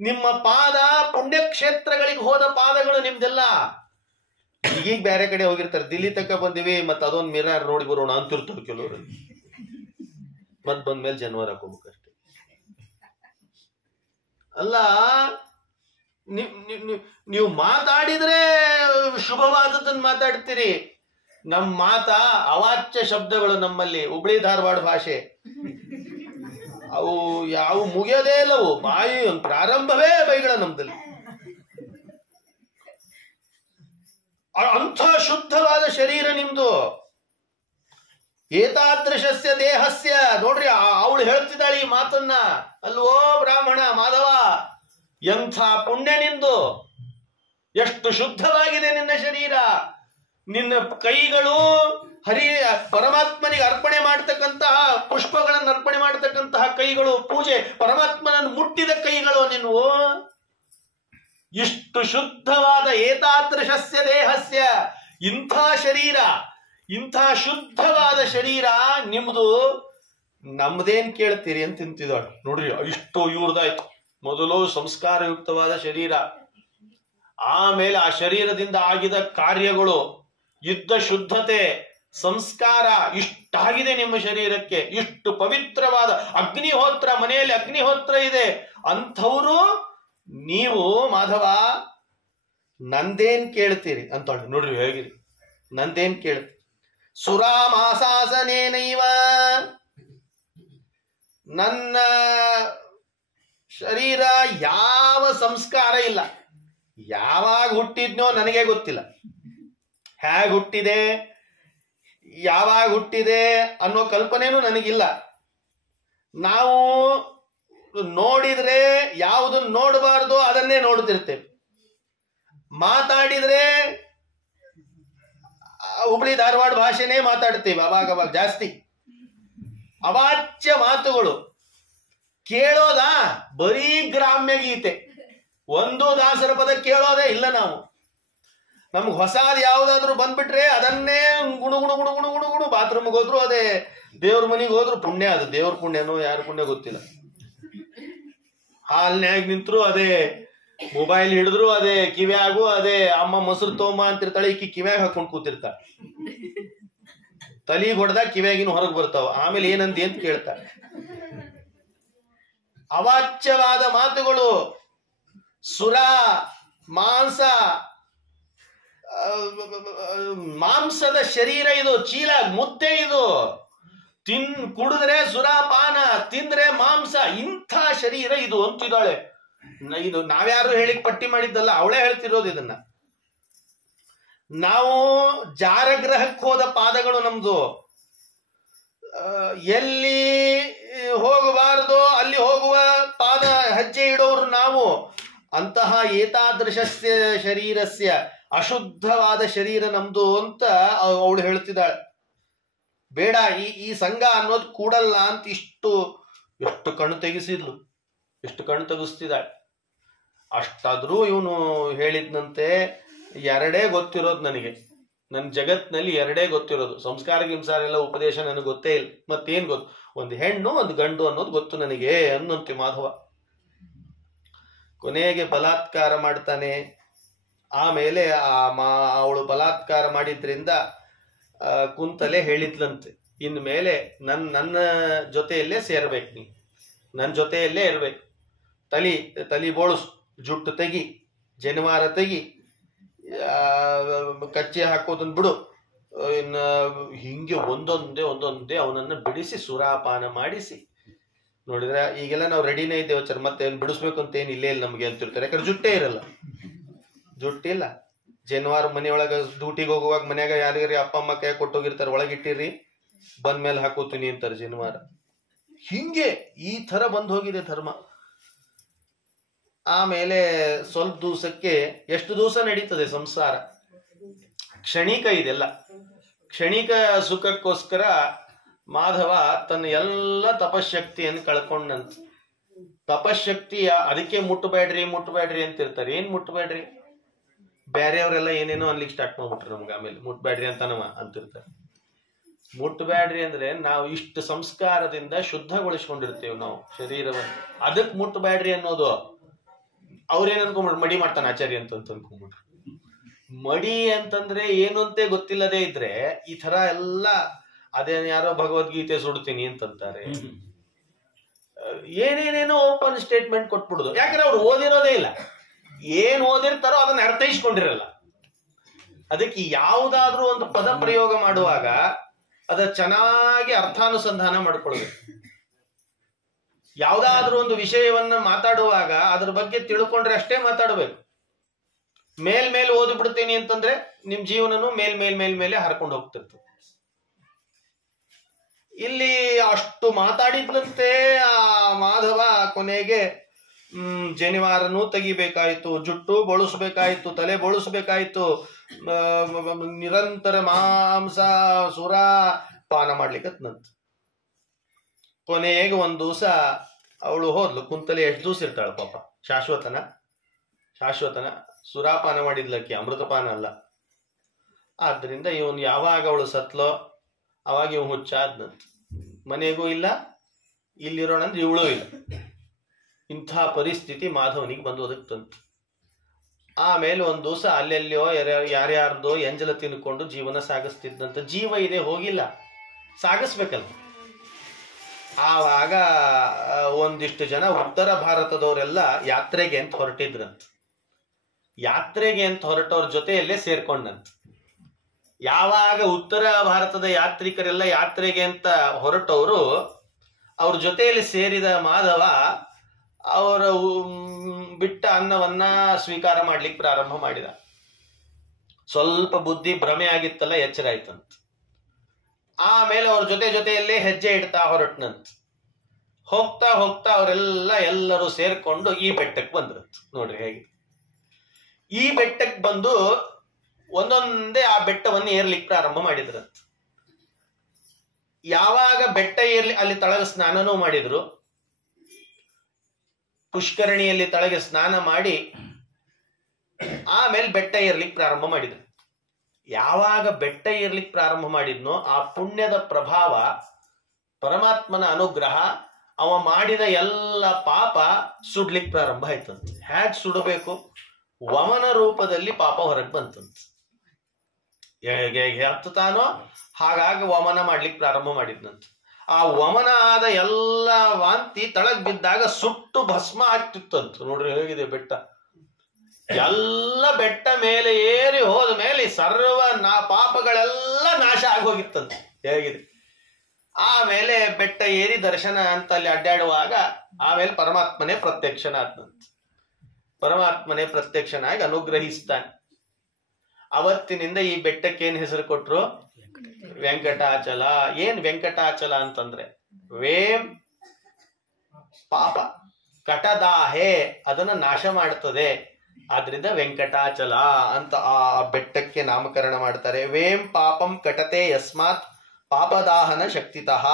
ನಿಮ್ಮ ಪಾದ ಪುಣ್ಯಕ್ಷೇತ್ರಗಳಿಗೆ ಹೋದ ಪಾದಗಳು ನಿಮ್ದೆಲ್ಲ. ಈಗೀಗ ಬೇರೆ ಕಡೆ ಹೋಗಿರ್ತಾರೆ, ದಿಲ್ಲಿ ತನಕ ಬಂದಿವಿ, ಮತ್ ಅದೊಂದು ಮಿರರ್ ನೋಡಿ ಬರೋಣ ಅಂತಿರ್ತಾರೆ ಕೆಲವರು. ಮತ್ ಬಂದ್ಮೇಲೆ ಜನವರ ಹಾಕೋಬೇಕಷ್ಟೆ. ಅಲ್ಲ, ನೀವು ಮಾತಾಡಿದ್ರೆ ಶುಭವಾದದನ್ನ ಮಾತಾಡ್ತೀರಿ. ನಮ್ಮ ಮಾತಾ ಅವಾಚ್ಯ ಶಬ್ದಗಳು. ನಮ್ಮಲ್ಲಿ ಹುಬ್ಳಿ ಧಾರವಾಡ ಭಾಷೆ, ಅವು ಯಾವ ಮುಗಿಯೋದೇ ಇಲ್ಲವು. ಬಾಯಿ ಪ್ರಾರಂಭವೇ ಬೈಗಳ ನಮ್ದಲ್ಲಿ. ಅಂಥ ಶುದ್ಧವಾದ ಶರೀರ ನಿಮ್ದು. ಏತಾದೃಶಸ್ಯ ದೇಹಸ್ಯ, ನೋಡ್ರಿ ಅವಳು ಹೇಳ್ತಿದ್ದಾಳೆ ಈ ಮಾತನ್ನ. ಅಲ್ವೋ ಬ್ರಾಹ್ಮಣ ಮಾಧವ, ಎಂಥ ಪುಣ್ಯ ನಿಂದು, ಎಷ್ಟು ಶುದ್ಧವಾಗಿದೆ ನಿನ್ನ ಶರೀರ. ನಿನ್ನ ಕೈಗಳು ಪರಮಾತ್ಮನಿಗೆ ಅರ್ಪಣೆ ಮಾಡತಕ್ಕಂತಹ ಪುಷ್ಪಗಳನ್ನು ಅರ್ಪಣೆ ಮಾಡತಕ್ಕಂತಹ ಕೈಗಳು, ಪೂಜೆ ಪರಮಾತ್ಮನನ್ನು ಮುಟ್ಟಿದ ಕೈಗಳು ನಿನ್ವು. ಇಷ್ಟು ಶುದ್ಧವಾದ ಏತಾದೃಶಸ್ಯ ದೇಹಸ್ಯ, ಇಂಥ ಶರೀರ, ಇಂಥ ಶುದ್ಧವಾದ ಶರೀರ ನಿಮ್ದು. ನಮ್ದೇನ್ ಕೇಳ್ತೀರಿ ಅಂತ ತಿಂತಿದ್ದಾಳೆ. ನೋಡ್ರಿ, ಇಷ್ಟು ಇವ್ರದಾಯ್ತು. ಮೊದಲು ಸಂಸ್ಕಾರಯುಕ್ತವಾದ ಶರೀರ, ಆಮೇಲೆ ಆ ಶರೀರದಿಂದ ಆಗಿದ ಕಾರ್ಯಗಳು, ಯುದ್ಧ ಶುದ್ಧತೆ, ಸಂಸ್ಕಾರ ಇಷ್ಟಾಗಿದೆ ನಿಮ್ಮ ಶರೀರಕ್ಕೆ, ಇಷ್ಟು ಪವಿತ್ರವಾದ ಅಗ್ನಿಹೋತ್ರ, ಮನೆಯಲ್ಲಿ ಅಗ್ನಿಹೋತ್ರ ಇದೆ ಅಂಥವರು ನೀವು ಮಾಧವ ನಂದೇನ್ ಕೇಳ್ತೀರಿ ಅಂತ ನೋಡ್ರಿ ಹೇಗಿರಿ. ನಂದೇನ್ ಕೇಳ್ತೀರಿ? ಸುರಾಮಾಸಾಸನೇನೈವ, ನನ್ನ ಶರೀರ ಯಾವ ಸಂಸ್ಕಾರ ಇಲ್ಲ, ಯಾವಾಗ ಹುಟ್ಟಿದ್ನೋ ನನಗೆ ಗೊತ್ತಿಲ್ಲ, ಹೇಗೆ ಹುಟ್ಟಿದೆ, ಯಾವಾಗ ಹುಟ್ಟಿದೆ ಅನ್ನೋ ಕಲ್ಪನೆನೂ ನನಗಿಲ್ಲ. ನಾವು ನೋಡಿದ್ರೆ ಯಾವುದನ್ನು ನೋಡಬಾರ್ದು ಅದನ್ನೇ ನೋಡ್ತಿರ್ತೇವೆ. ಮಾತಾಡಿದ್ರೆ ಹುಬ್ಳಿ ಧಾರವಾಡ ಭಾಷೆನೇ ಮಾತಾಡ್ತೀವಿ, ಅವಾಗ ಜಾಸ್ತಿ ಅವಾಚ್ಯ ಮಾತುಗಳು. ಕೇಳೋದ ಬರೀ ಗ್ರಾಮ್ಯ ಗೀತೆ, ಒಂದು ದಾಸರ ಪದ ಕೇಳೋದೇ ಇಲ್ಲ ನಾವು. ನಮ್ಗೆ ಹೊಸಾದ್ ಯಾವ್ದಾದ್ರು ಬಂದ್ಬಿಟ್ರೆ ಅದನ್ನೇ ಗುಣು ಗುಣು ಗುಣು ಗುಣು ಗುಣು ಗುಣು. ಬಾತ್ರೂಮ್ಗೆ ಹೋದ್ರು ಅದೇ, ದೇವ್ರ ಮನೆಗೆ ಹೋದ್ರು ಪುಣ್ಯ, ಅದು ದೇವ್ರ ಪುಣ್ಯನೋ ಯಾರ ಪುಣ್ಯ ಗೊತ್ತಿಲ್ಲ. ಹಾಲ್ನ್ಯಾಗ ನಿಂತ್ರು ಅದೇ, ಮೊಬೈಲ್ ಹಿಡಿದ್ರು ಅದೇ, ಕಿವ್ಯಾಗು ಅದೇ. ಅಮ್ಮ ಮೊಸರು ತೋಮ ಅಂತಿರ್ತಾಳೆ, ಈಕಿ ಕಿವ್ಯಾಗ ಹಾಕೊಂಡು ಕೂತಿರ್ತಾಳೆ. ತಲೆಗೆ ಹೊಡೆದಾಗ ಕಿವ್ಯಾಗಿನ ಹೊರಗೆ ಬರ್ತಾವ, ಆಮೇಲೆ ಏನಂದಿ ಅಂತ ಕೇಳ್ತಾಳೆ. ಅವಾಚ್ಯವಾದ ಮಾತುಗಳು, ಸುರ, ಮಾಂಸ, ಮಾಂಸದ ಶರೀರ ಇದು, ಚೀಲ ಮುದ್ದೆ ಇದು. ಕುಡಿದ್ರೆ ಸುರಾಪಾನ, ತಿಂದ್ರೆ ಮಾಂಸ, ಇಂಥ ಶರೀರ ಇದು ಅಂತಿದ್ದಾಳೆ. ಇದು ನಾವ್ಯಾರು ಹೇಳಿಕ್ ಪಟ್ಟಿ ಮಾಡಿದ್ದಲ್ಲ, ಅವಳೇ ಹೇಳ್ತಿರೋದು ಇದನ್ನ. ನಾವು ಜಾರಗ್ರಹಕ್ಕೆ ಹೋದ ಪಾದಗಳು ನಮ್ದು. ಎಲ್ಲಿ ಹೋಗಬಾರದೋ ಅಲ್ಲಿ ಹೋಗುವ ಪಾದ ಹೆಜ್ಜೆ ಇಡೋರು ನಾವು. ಅಂತಹ ಏತಾದೃಶಸ್ಯ ಶರೀರಸ್ಯ, ಅಶುದ್ಧವಾದ ಶರೀರ ನಮ್ದು ಅಂತ ಅವಳು ಹೇಳ್ತಿದ್ದಾಳೆ. ಬೇಡ, ಈ ಸಂಘ ಅನ್ನೋದು ಕೂಡಲ್ಲ ಅಂತ ಎಷ್ಟು ಕಣ್ಣು ತೆಗೆಸಿದ್ಲು, ಎಷ್ಟು ಕಣ್ಣು ತೆಗಿಸ್ತಿದ್ದಾಳೆ. ಅಷ್ಟಾದ್ರೂ ಇವನು ಹೇಳಿದ್ನಂತೆ, ಎರಡೇ ಗೊತ್ತಿರೋದು ನನಗೆ, ನನ್ನ ಜಗತ್ನಲ್ಲಿ ಎರಡೇ ಗೊತ್ತಿರೋದು, ಸಂಸ್ಕಾರ ಗಿಂಸಾರ ಎಲ್ಲ ಉಪದೇಶ ನನಗೆ ಗೊತ್ತೇ ಇಲ್ಲ. ಮತ್ತೇನ್ ಗೊತ್ತು? ಒಂದು ಹೆಣ್ಣು ಒಂದು ಗಂಡು ಅನ್ನೋದು ಗೊತ್ತು ನನಗೆ ಅನ್ನಂತೆ ಮಾಧವ. ಕೊನೆಗೆ ಬಲಾತ್ಕಾರ ಮಾಡ್ತಾನೆ. ಆಮೇಲೆ ಅವಳು ಬಲಾತ್ಕಾರ ಮಾಡಿದ್ರಿಂದ ಕುಂತಲೆ ಹೇಳಿದ್ಲಂತೆ, ಇನ್ನು ಮೇಲೆ ನನ್ನ ಜೊತೆಯಲ್ಲೇ ಸೇರ್ಬೇಕು, ನೀ ನನ್ನ ಜೊತೆಯಲ್ಲೇ ಇರ್ಬೇಕು. ತಲಿ ಬೋಳಿಸು, ಜುಟ್ಟು ತೆಗಿ, ಜನಿವಾರ ತೆಗಿ, ಕಚ್ಚೆ ಹಾಕೋದನ್ನ ಬಿಡು. ಇನ್ನು ಹಿಂಗೆ ಒಂದೊಂದೇ ಅವನನ್ನು ಬಿಡಿಸಿ ಸುರಾಪಾನ ಮಾಡಿಸಿ. ನೋಡಿದ್ರೆ ಈಗೆಲ್ಲ ನಾವು ರೆಡಿನೇ ಇದ್ದೇವೆ ಚರ್, ಮತ್ತೆ ಏನು ಬಿಡಿಸ್ಬೇಕು ಅಂತ ಏನು ಇಲ್ಲೇ ಇಲ್ಲ ನಮ್ಗೆ ಅಂತಿರ್ತಾರೆ. ಯಾಕಂದ್ರೆ ಜುಟ್ಟೇ ಇರಲ್ಲ, ಜುಟ್ಟಿಲ್ಲ. ಜನಿವಾರ ಮನೆಯೊಳಗೆ ಡ್ಯೂಟಿಗೆ ಹೋಗುವಾಗ ಮನ್ಯಾಗ ಯಾರಿಗಾರಿ ಅಪ್ಪ ಅಮ್ಮ ಕೈ ಕೊಟ್ಟೋಗಿರ್ತಾರೆ, ಒಳಗಿಟ್ಟಿರಿ, ಬಂದ್ಮೇಲೆ ಹಾಕೋತೀನಿ ಅಂತಾರೆ ಜನಿವಾರ. ಹಿಂಗೆ ಈ ತರ ಬಂದ್ ಹೋಗಿದೆ ಧರ್ಮ. ಆಮೇಲೆ ಸ್ವಲ್ಪ ದಿವಸಕ್ಕೆ, ಎಷ್ಟು ದಿವಸ ನಡೀತದೆ ಸಂಸಾರ, ಕ್ಷಣಿಕ ಇದೆಲ್ಲ. ಕ್ಷಣಿಕ ಸುಖಕ್ಕೋಸ್ಕರ ಮಾಧವ ತನ್ನ ಎಲ್ಲ ತಪಶಕ್ತಿಯನ್ನು ಕಳ್ಕೊಂಡಂತ. ತಪಶಕ್ತಿ ಅದಕ್ಕೆ ಮುಟ್ಟಬೇಡ್ರಿ ಅಂತಿರ್ತಾರೆ. ಏನ್ ಮುಟ್ಟಬೇಡ್ರಿ? ಬೇರೆಯವರೆಲ್ಲ ಏನೇನೋ ಅನ್ಲಿಕ್ಕೆ ಸ್ಟಾರ್ಟ್ ಮಾಡ್ಬಿಟ್ರು ನಮ್ಗೆ. ಆಮೇಲೆ ಮುಟ್ಬೇಡ್ರಿ ಅಂತಿರ್ತಾರೆ. ಮುಟ್ಟಬೇಡ್ರಿ ಅಂದ್ರೆ ನಾವು ಇಷ್ಟು ಸಂಸ್ಕಾರದಿಂದ ಶುದ್ಧಗೊಳಿಸ್ಕೊಂಡಿರ್ತೇವೆ ನಾವು ಶರೀರವನ್ನು. ಅದಕ್ಕೆ ಮುಟ್ಟಬೇಡ್ರಿ ಅನ್ನೋದು. ಅವ್ರೇನ್ ಅನ್ಕೊಂಡ್ಬಿಟ್ರು, ಮಡಿ ಮಾಡ್ತಾನೆ ಆಚಾರ್ಯ ಅಂತ ಅನ್ಕೊಂಡ್ಬಿಟ್ರು. ಮಡಿ ಅಂತಂದ್ರೆ ಏನು ಅಂತೆ ಗೊತ್ತಿಲ್ಲದೆ ಇದ್ರೆ ಈ ತರ ಎಲ್ಲ, ಅದೇನ್ ಯಾರೋ ಭಗವದ್ಗೀತೆ ಸುಡ್ತೀನಿ ಅಂತಂತಾರೆ, ಏನೇನೇನೋ ಓಪನ್ ಸ್ಟೇಟ್ಮೆಂಟ್ ಕೊಟ್ಬಿಡುದು. ಯಾಕಂದ್ರೆ ಅವ್ರು ಓದಿರೋದೇ ಇಲ್ಲ, ಏನ್ ಓದಿರ್ತಾರೋ ಅದನ್ನ ಅರ್ಥೈಸ್ಕೊಂಡಿರಲ್ಲ. ಅದಕ್ಕೆ ಯಾವುದಾದ್ರೂ ಒಂದು ಪದ ಪ್ರಯೋಗ ಮಾಡುವಾಗ ಅದ ಚೆನ್ನಾಗಿ ಅರ್ಥಾನುಸಂಧಾನ ಮಾಡ್ಕೊಳ್ಬೇಕು. ಯಾವುದಾದ್ರೂ ಒಂದು ವಿಷಯವನ್ನ ಮಾತಾಡುವಾಗ ಅದ್ರ ಬಗ್ಗೆ ತಿಳ್ಕೊಂಡ್ರೆ ಅಷ್ಟೇ ಮಾತಾಡಬೇಕು. ಮೇಲ್ ಓದ್ಬಿಡ್ತೀನಿ ಅಂತಂದ್ರೆ ನಿಮ್ ಜೀವನನು ಮೇಲೆ ಹರ್ಕೊಂಡು ಹೋಗ್ತಿರ್ತದೆ. ಇಲ್ಲಿ ಅಷ್ಟು ಮಾತಾಡಿದ್ರಂತೆ ಆ ಮಾಧವ ಕೊನೆಗೆ ಜನಿವಾರನೂ ತೆಗಿಬೇಕಾಯ್ತು, ಜುಟ್ಟು ಬಳಸಬೇಕಾಯ್ತು, ತಲೆ ಬಳಸಬೇಕಾಯ್ತು, ನಿರಂತರ ಮಾಂಸ ಸುರ ಪಾನ ಮಾಡ್ಲಿಕ್ಕತ್ನಂತ. ಕೊನೆಗೆ ಒಂದ್ ದಿವಸ ಅವಳು ಹೋದ್ಲು. ಕುಂತಲೆ ಎಷ್ಟು ದಿವಸ ಇರ್ತಾಳ ಪಾಪ, ಶಾಶ್ವತನ ಸುರಾಪಾನ ಮಾಡಿದ್ಲಕ್ಕೆ, ಅಮೃತಪಾನ ಅಲ್ಲ. ಆದ್ರಿಂದ ಇವನ್ ಯಾವಾಗ ಅವಳು ಸತ್ಲೋ ಅವಾಗ ಇವ್ ಹುಚ್ಚಾದ್ನಂತ. ಮನೆಗೂ ಇಲ್ಲ, ಇಲ್ಲಿರೋಣಂದ್ರೆ ಇವಳು ಇಲ್ಲ. ಇಂಥ ಪರಿಸ್ಥಿತಿ ಮಾಧವನಿಗೆ ಬಂದು ಒದಗ್ತಂತ. ಆಮೇಲೆ ಒಂದ್ ದಿವಸ ಅಲ್ಲೆಲ್ಲೋ ಯಾರ್ಯಾರ್ದೋ ಎಂಜಲ ತಿನ್ಕೊಂಡು ಜೀವನ ಸಾಗಿಸ್ತಿದ್ದಂತ. ಜೀವ ಇದೆ, ಹೋಗಿಲ್ಲ, ಸಾಗಿಸ್ಬೇಕಲ್ಲ. ಆವಾಗ ಒಂದಿಷ್ಟು ಜನ ಉತ್ತರ ಭಾರತದವರೆಲ್ಲ ಯಾತ್ರೆಗೆ ಅಂತ ಹೊರಟಿದ್ರಂತ. ಯಾತ್ರೆಗೆ ಅಂತ ಹೊರಟವ್ರ ಜೊತೆಯಲ್ಲೇ ಸೇರ್ಕೊಂಡಂತ. ಯಾವಾಗ ಉತ್ತರ ಭಾರತದ ಯಾತ್ರಿಕರೆಲ್ಲ ಯಾತ್ರೆಗೆ ಅಂತ ಹೊರಟವರು ಅವ್ರ ಜೊತೆಯಲ್ಲಿ ಸೇರಿದ ಮಾಧವ ಅವರ ಬಿಟ್ಟ ಅನ್ನವನ್ನ ಸ್ವೀಕಾರ ಮಾಡ್ಲಿಕ್ಕೆ ಪ್ರಾರಂಭ ಮಾಡಿದ. ಸ್ವಲ್ಪ ಬುದ್ಧಿ ಭ್ರಮೆ ಆಗಿತ್ತಲ್ಲ, ಎಚ್ಚರ ಆಯ್ತಂತ. ಆಮೇಲೆ ಅವ್ರ ಜೊತೆಯಲ್ಲೇ ಹೆಜ್ಜೆ ಇಡ್ತಾ ಹೊರಟ್ನಂತ. ಹೋಗ್ತಾ ಹೋಗ್ತಾ ಎಲ್ಲರೂ ಸೇರ್ಕೊಂಡು ಈ ಬೆಟ್ಟಕ್ಕೆ ಬಂದ್ರಂತ. ನೋಡ್ರಿ ಹೇಗೆ ಈ ಬೆಟ್ಟಕ್ಕೆ ಬಂದು ಒಂದೊಂದೇ ಆ ಬೆಟ್ಟವನ್ನು ಏರ್ಲಿಕ್ಕೆ ಪ್ರಾರಂಭ ಮಾಡಿದ್ರಂತ. ಯಾವಾಗ ಬೆಟ್ಟ ಏರ್ಲಿ ಅಲ್ಲಿ ತಳಗ ಸ್ನಾನನೂ ಮಾಡಿದ್ರು. ಪುಷ್ಕರಣಿಯಲ್ಲಿ ತಳಗೆ ಸ್ನಾನ ಮಾಡಿ ಆಮೇಲೆ ಬೆಟ್ಟ ಏರ್ಲಿಕ್ಕೆ ಪ್ರಾರಂಭ ಮಾಡಿದ್ರು. ಯಾವಾಗ ಬೆಟ್ಟ ಏರ್ಲಿಕ್ಕೆ ಪ್ರಾರಂಭ ಮಾಡಿದ್ನೋ ಆ ಪುಣ್ಯದ ಪ್ರಭಾವ, ಪರಮಾತ್ಮನ ಅನುಗ್ರಹ, ಅವ ಮಾಡಿದ ಎಲ್ಲ ಪಾಪ ಸುಡ್ಲಿಕ್ಕೆ ಪ್ರಾರಂಭ ಆಯ್ತಂತ. ಹ್ಯಾಗ್ ಸುಡಬೇಕು? ವಮನ ರೂಪದಲ್ಲಿ ಪಾಪ ಹೊರಗೆ ಬಂತಂತ. ಹೇಗೆ ಹತ್ತುತ್ತಾನೋ ಹಾಗಾಗಿ ವಮನ ಮಾಡ್ಲಿಕ್ಕೆ ಪ್ರಾರಂಭ ಮಾಡಿದ್ನಂತ. ಆ ವಮನ ಆದ ಎಲ್ಲ ವಾಂತಿ ತಳಗ್ ಬಿದ್ದಾಗ ಸುಟ್ಟು ಭಸ್ಮ ಆಗ್ತಿತ್ತಂತ. ನೋಡ್ರಿ ಹೇಗಿದೆ ಬೆಟ್ಟ. ಎಲ್ಲ ಬೆಟ್ಟ ಮೇಲೆ ಏರಿ ಹೋದ ಮೇಲೆ ಸರ್ವ ಪಾಪಗಳೆಲ್ಲ ನಾಶ ಆಗೋಗಿತ್ತಂತ. ಹೇಗಿದೆ. ಆಮೇಲೆ ಬೆಟ್ಟ ಏರಿ ದರ್ಶನ ಅಂತ ಅಲ್ಲಿ ಅಡ್ಡಾಡುವಾಗ ಆಮೇಲೆ ಪರಮಾತ್ಮನೇ ಪ್ರತ್ಯಕ್ಷನಾದ್ನಂತ. ಪರಮಾತ್ಮನೇ ಪ್ರತ್ಯಕ್ಷನಾಗಿ ಅನುಗ್ರಹಿಸ್ತಾನೆ. ಅವತ್ತಿನಿಂದ ಈ ಬೆಟ್ಟಕ್ಕೆ ಏನ್ ಹೆಸರು ಕೊಟ್ರು? ವೆಂಕಟಾಚಲ. ಏನ್ ವೆಂಕಟಾಚಲ ಅಂತಂದ್ರೆ ವೇಂ ಪಾಪ, ಕಟದಾಹೆ ಅದನ್ನ ನಾಶ ಮಾಡ್ತದೆ, ಆದ್ರಿಂದ ವೆಂಕಟಾಚಲ ಅಂತ ಆ ಬೆಟ್ಟಕ್ಕೆ ನಾಮಕರಣ ಮಾಡ್ತಾರೆ. ವೇಂ ಪಾಪಂ ಕಟತೆ ಯಸ್ಮಾತ್ ಪಾಪದಾಹನ ಶಕ್ತಿತಃ.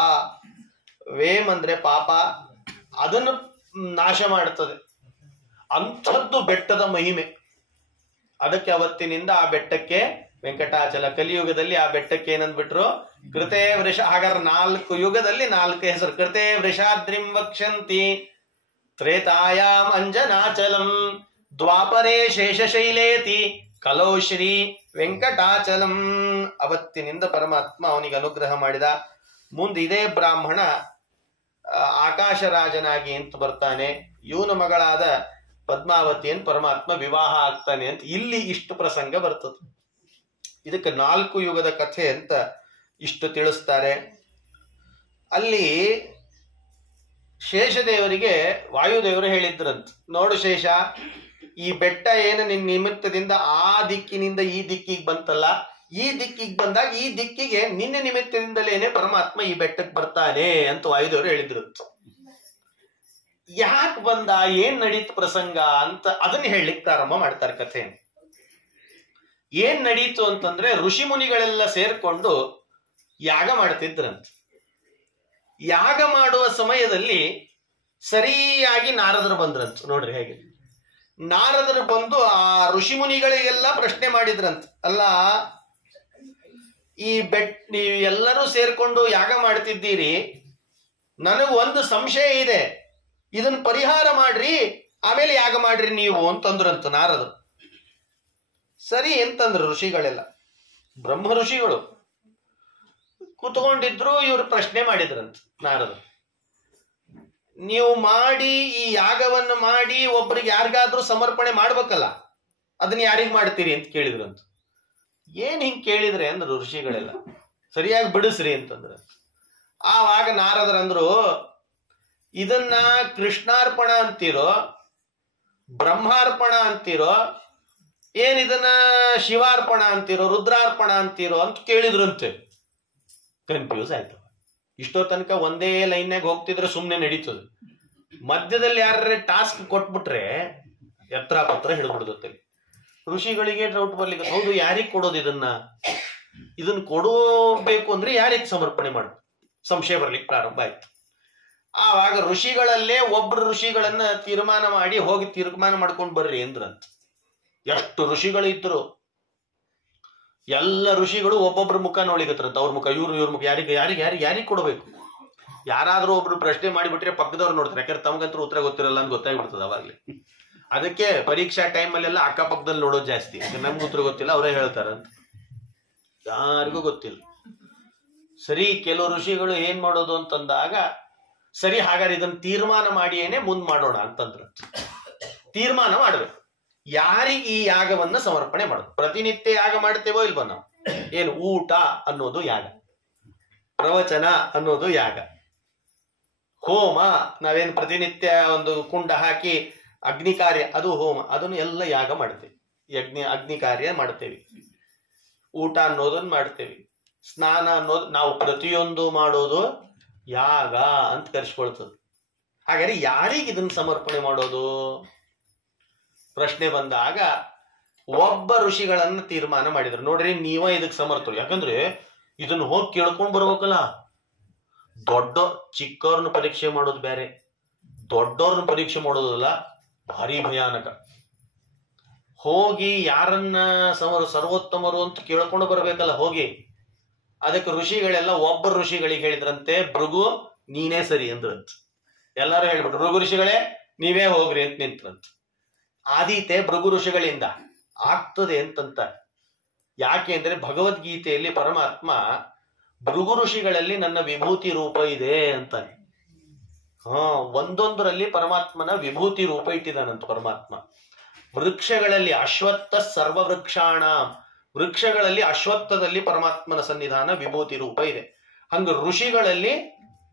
ವೇಮ್ ಅಂದ್ರೆ ಪಾಪ, ಅದನ್ನು ನಾಶ ಮಾಡ್ತದೆ. ಅಂಥದ್ದು ಬೆಟ್ಟದ ಮಹಿಮೆ. ಅದಕ್ಕೆ ಅವತ್ತಿನಿಂದ ಆ ಬೆಟ್ಟಕ್ಕೆ ವೆಂಕಟಾಚಲ. ಕಲಿಯುಗದಲ್ಲಿ ಆ ಬೆಟ್ಟಕ್ಕೆ ಏನಂದ್ಬಿಟ್ರು? ಕೃತೆ ವೃಷ. ಹಾಗಾದ್ರೆ 4 ಯುಗದಲ್ಲಿ 4 ಹೆಸರು. ಕೃತೆ ವೃಷಾದ್ರಿಂ ವಕ್ಷಂತಿ, ತ್ರೇತಾಯಾಮ್ ಅಂಜನಾಚಲಂ, ದ್ವಾಪರೇ ಶೇಷಶೈಲೇತಿ, ಕಲೌ ಶ್ರೀ ವೆಂಕಟಾಚಲಂ. ಅವತ್ತಿನಿಂದ ಪರಮಾತ್ಮ ಅವನಿಗೆ ಅನುಗ್ರಹ ಮಾಡಿದ. ಮುಂದೆ ಇದೇ ಬ್ರಾಹ್ಮಣ ಆಕಾಶರಾಜನಾಗಿ ಅಂತ ಬರ್ತಾನೆ. ಇವನ ಮಗಳಾದ ಪದ್ಮಾವತಿಯನ್ನು ಪರಮಾತ್ಮ ವಿವಾಹ ಆಗ್ತಾನೆ ಅಂತ ಇಲ್ಲಿ ಇಷ್ಟು ಪ್ರಸಂಗ ಬರ್ತದೆ. ಇದಕ್ಕೆ 4 ಯುಗದ ಕಥೆ ಅಂತ ಇಷ್ಟು ತಿಳಿಸ್ತಾರೆ. ಅಲ್ಲಿ ಶೇಷದೇವರಿಗೆ ವಾಯುದೇವರು ಹೇಳಿದ್ರಂತ, ನೋಡು ಶೇಷ, ಈ ಬೆಟ್ಟ ಏನು ನಿನ್ನ ನಿಮಿತ್ತದಿಂದ ಆ ದಿಕ್ಕಿನಿಂದ ಈ ದಿಕ್ಕಿಗೆ ಬಂತಲ್ಲ, ಈ ದಿಕ್ಕಿಗೆ ಬಂದಾಗ ಈ ದಿಕ್ಕಿಗೆ ನಿನ್ನ ನಿಮಿತ್ತದಿಂದಲೇನೆ ಪರಮಾತ್ಮ ಈ ಬೆಟ್ಟಕ್ಕೆ ಬರ್ತಾನೆ ಅಂತ ವಾಯುದೇವರು ಹೇಳಿದ್ರಂತ. ಯಾಕೆ ಬಂದ, ಏನ್ ನಡೀತು ಪ್ರಸಂಗ ಅಂತ ಅದನ್ನ ಹೇಳಲಿಕ್ಕೆ ಪ್ರಾರಂಭ ಮಾಡ್ತಾರೆ ಕಥೆಯನ್ನು. ಏನ್ ನಡೀತು ಅಂತಂದ್ರೆ ಋಷಿ ಮುನಿಗಳೆಲ್ಲ ಸೇರ್ಕೊಂಡು ಯಾಗ ಮಾಡ್ತಿದ್ರಂತ. ಯಾಗ ಮಾಡುವ ಸಮಯದಲ್ಲಿ ಸರಿಯಾಗಿ ನಾರದರು ಬಂದ್ರಂತ. ನೋಡ್ರಿ ಹೇಗೆ ನಾರದರು ಬಂದು ಆ ಋಷಿ ಮುನಿಗಳಿಗೆಲ್ಲ ಪ್ರಶ್ನೆ ಮಾಡಿದ್ರಂತ. ಅಲ್ಲ, ಈ ನೀವು ಎಲ್ಲರೂ ಸೇರ್ಕೊಂಡು ಯಾಗ ಮಾಡ್ತಿದ್ದೀರಿ, ನನಗೆ ಒಂದು ಸಂಶಯ ಇದೆ, ಇದನ್ನ ಪರಿಹಾರ ಮಾಡ್ರಿ, ಆಮೇಲೆ ಯಾಗ ಮಾಡ್ರಿ ನೀವು ಅಂತಂದ್ರಂತ ನಾರದರು. ಸರಿ ಅಂತಂದ್ರು ಋಷಿಗಳೆಲ್ಲ. ಬ್ರಹ್ಮ ಋಷಿಗಳು ಕೂತ್ಕೊಂಡಿದ್ರು. ಇವ್ರು ಪ್ರಶ್ನೆ ಮಾಡಿದ್ರಂತ ನಾರದರು, ನೀವು ಮಾಡಿ ಈ ಯಾಗವನ್ನು ಮಾಡಿ ಒಬ್ರಿಗೆ ಯಾರಿಗಾದ್ರೂ ಸಮರ್ಪಣೆ ಮಾಡ್ಬೇಕಲ್ಲ, ಅದನ್ನ ಯಾರಿಗ್ ಮಾಡ್ತೀರಿ ಅಂತ ಕೇಳಿದ್ರಂತ. ಏನ್ ಹಿಂಗ್ ಕೇಳಿದ್ರೆ ಅಂದ್ರು ಋಷಿಗಳೆಲ್ಲ. ಸರಿಯಾಗಿ ಬಿಡಿಸ್ರಿ ಅಂತಂದ್ರ. ಆವಾಗ ನಾರದರಂದ್ರು, ಇದನ್ನ ಕೃಷ್ಣಾರ್ಪಣ ಅಂತೀರೋ, ಬ್ರಹ್ಮಾರ್ಪಣ ಅಂತೀರೋ, ಏನ್ ಇದನ್ನ ಶಿವಾರ್ಪಣ ಅಂತೀರೋ, ರುದ್ರಾರ್ಪಣ ಅಂತೀರೋ ಅಂತ ಕೇಳಿದ್ರಂತೆ. ಕನ್ಫ್ಯೂಸ್ ಆಯ್ತು. ಇಷ್ಟೋ ತನಕ ಒಂದೇ ಲೈನ್ಯಾಗ ಹೋಗ್ತಿದ್ರೆ ಸುಮ್ನೆ ನಡೀತದೆ. ಮಧ್ಯದಲ್ಲಿ ಯಾರ ಟಾಸ್ಕ್ ಕೊಟ್ಬಿಟ್ರೆ ಎತ್ತರ ಪತ್ರ ಹಿಡಿದ್ಬಿಡ್ತೈತೆ. ಋಷಿಗಳಿಗೆ ಡೌಟ್ ಬರ್ಲಿಕ್ಕೆ, ಹೌದು ಯಾರಿಗ್ ಕೊಡೋದು ಇದನ್ನ ಕೊಡಬೇಕು ಅಂದ್ರೆ ಯಾರಿಗೆ ಸಮರ್ಪಣೆ ಮಾಡೋದು? ಸಂಶಯ ಬರ್ಲಿಕ್ಕೆ ಪ್ರಾರಂಭ ಆಯ್ತು. ಆವಾಗ ಋಷಿಗಳಲ್ಲೇ ಒಬ್ರು ಋಷಿಗಳನ್ನ ತೀರ್ಮಾನ ಮಾಡಿ ಹೋಗಿ ತೀರ್ಮಾನ ಮಾಡ್ಕೊಂಡು ಬರ್ರಿ ಅಂದ್ರಂತ. ಎಷ್ಟು ಋಷಿಗಳು ಇದ್ರು, ಎಲ್ಲ ಋಷಿಗಳು ಒಬ್ಬೊಬ್ರ ಮುಖ ನೋಡಿಗತ್ರಂತ. ಅವ್ರ ಮುಖ, ಇವ್ರ ಮುಖ, ಯಾರಿಗೆ ಕೊಡಬೇಕು? ಯಾರಾದ್ರೂ ಒಬ್ರು ಪ್ರಶ್ನೆ ಮಾಡಿಬಿಟ್ರೆ ಪಕ್ಕದವ್ರು ನೋಡ್ತಾರೆ, ಯಾಕಂದ್ರೆ ತಮಗಂತೂ ಉತ್ತರ ಗೊತ್ತಿರಲ್ಲ ಅಂತ ಗೊತ್ತಾಗ್ಬಿಡ್ತದೆ ಅವಾಗ್ಲಿ. ಅದಕ್ಕೆ ಪರೀಕ್ಷಾ ಟೈಮಲ್ಲೆಲ್ಲ ಅಕ್ಕಪಕ್ಕದಲ್ಲಿ ನೋಡೋದು ಜಾಸ್ತಿ. ನಮ್ಗೆ ಉತ್ತರ ಗೊತ್ತಿಲ್ಲ, ಅವರೇ ಹೇಳ್ತಾರಂತ, ಯಾರಿಗೂ ಗೊತ್ತಿಲ್ಲ. ಸರಿ, ಕೆಲವು ಋಷಿಗಳು ಏನ್ ಮಾಡೋದು ಅಂತಂದಾಗ, ಸರಿ ಹಾಗಾದ್ರೆ ಇದನ್ನ ತೀರ್ಮಾನ ಮಾಡಿಯೇನೆ ಮುಂದ್ ಮಾಡೋಣ ಅಂತಂದ್ರ. ತೀರ್ಮಾನ ಮಾಡ್ಬೇಕು, ಯಾರಿಗೆ ಈ ಯಾಗವನ್ನ ಸಮರ್ಪಣೆ ಮಾಡೋದು. ಪ್ರತಿನಿತ್ಯ ಯಾಗ ಮಾಡ್ತೇವೋ ಇಲ್ವೋ ನಾವು? ಏನು, ಊಟ ಅನ್ನೋದು ಯಾಗ, ಪ್ರವಚನ ಅನ್ನೋದು ಯಾಗ, ಹೋಮ ನಾವೇನು ಪ್ರತಿನಿತ್ಯ ಒಂದು ಕುಂಡ ಹಾಕಿ ಅಗ್ನಿ ಕಾರ್ಯ ಅದು ಹೋಮ, ಅದನ್ನು ಎಲ್ಲ ಯಾಗ ಮಾಡ್ತೇವೆ. ಅಗ್ನಿ ಕಾರ್ಯ ಮಾಡ್ತೇವೆ, ಊಟ ಅನ್ನೋದನ್ನ ಮಾಡ್ತೇವೆ, ಸ್ನಾನ ಅನ್ನೋದು ನಾವು ಪ್ರತಿಯೊಂದು ಮಾಡೋದು ಯಾಗ ಅಂತ ಕರೆಸ್ಕೊಳ್ತದೆ. ಹಾಗಾದ್ರೆ ಯಾರಿಗೆ ಇದನ್ನ ಸಮರ್ಪಣೆ ಮಾಡೋದು ಪ್ರಶ್ನೆ ಬಂದಾಗ ಒಬ್ಬ ಋಷಿಗಳನ್ನ ತೀರ್ಮಾನ ಮಾಡಿದ್ರು. ನೋಡ್ರಿ, ನೀವ ಇದಕ್ಕೆ ಸಮರ್ಥರು, ಯಾಕಂದ್ರೆ ಇದನ್ನ ಹೋಗಿ ಕೇಳ್ಕೊಂಡ್ ಬರ್ಬೇಕಲ್ಲ. ದೊಡ್ಡ ಚಿಕ್ಕವ್ರನ್ನ ಪರೀಕ್ಷೆ ಮಾಡೋದು ಬೇರೆ, ದೊಡ್ಡವ್ರನ್ನ ಪರೀಕ್ಷೆ ಮಾಡೋದಲ್ಲ, ಭಾರಿ ಭಯಾನಕ. ಹೋಗಿ ಯಾರನ್ನ ಸರ್ವೋತ್ತಮರು ಅಂತ ಕೇಳ್ಕೊಂಡು ಬರ್ಬೇಕಲ್ಲ ಹೋಗಿ. ಅದಕ್ಕೆ ಋಷಿಗಳೆಲ್ಲ ಒಬ್ಬ ಋಷಿಗಳಿಗೆ ಹೇಳಿದ್ರಂತೆ, ಭೃಗು ನೀನೇ ಸರಿ ಅಂದ್ರಂತ. ಎಲ್ಲಾರು ಹೇಳ್ಬಿಟ್ರು, ಭೃಗು ಋಷಿಗಳೇ ನೀವೇ ಹೋಗ್ರಿ ಅಂತ ನಿಂತ್ರಂತ. ಆದೀತೆ ಭೃಗು ಋಷಿಗಳಿಂದ ಆಗ್ತದೆ ಅಂತಂತ. ಯಾಕೆ ಅಂದ್ರೆ ಭಗವದ್ಗೀತೆಯಲ್ಲಿ ಪರಮಾತ್ಮ ಭೃಗು ಋಷಿಗಳಲ್ಲಿ ನನ್ನ ವಿಭೂತಿ ರೂಪ ಇದೆ ಅಂತಾನೆ. ಒಂದೊಂದರಲ್ಲಿ ಪರಮಾತ್ಮನ ವಿಭೂತಿ ರೂಪ ಇಟ್ಟಿದ್ದಾನಂತ ಪರಮಾತ್ಮ. ವೃಕ್ಷಗಳಲ್ಲಿ ಅಶ್ವತ್ಥ ಸರ್ವ ವೃಕ್ಷಾಣ, ವೃಕ್ಷಗಳಲ್ಲಿ ಅಶ್ವತ್ಥದಲ್ಲಿ ಪರಮಾತ್ಮನ ಸನ್ನಿಧಾನ ವಿಭೂತಿ ರೂಪ ಇದೆ. ಹಂಗ ಋಷಿಗಳಲ್ಲಿ,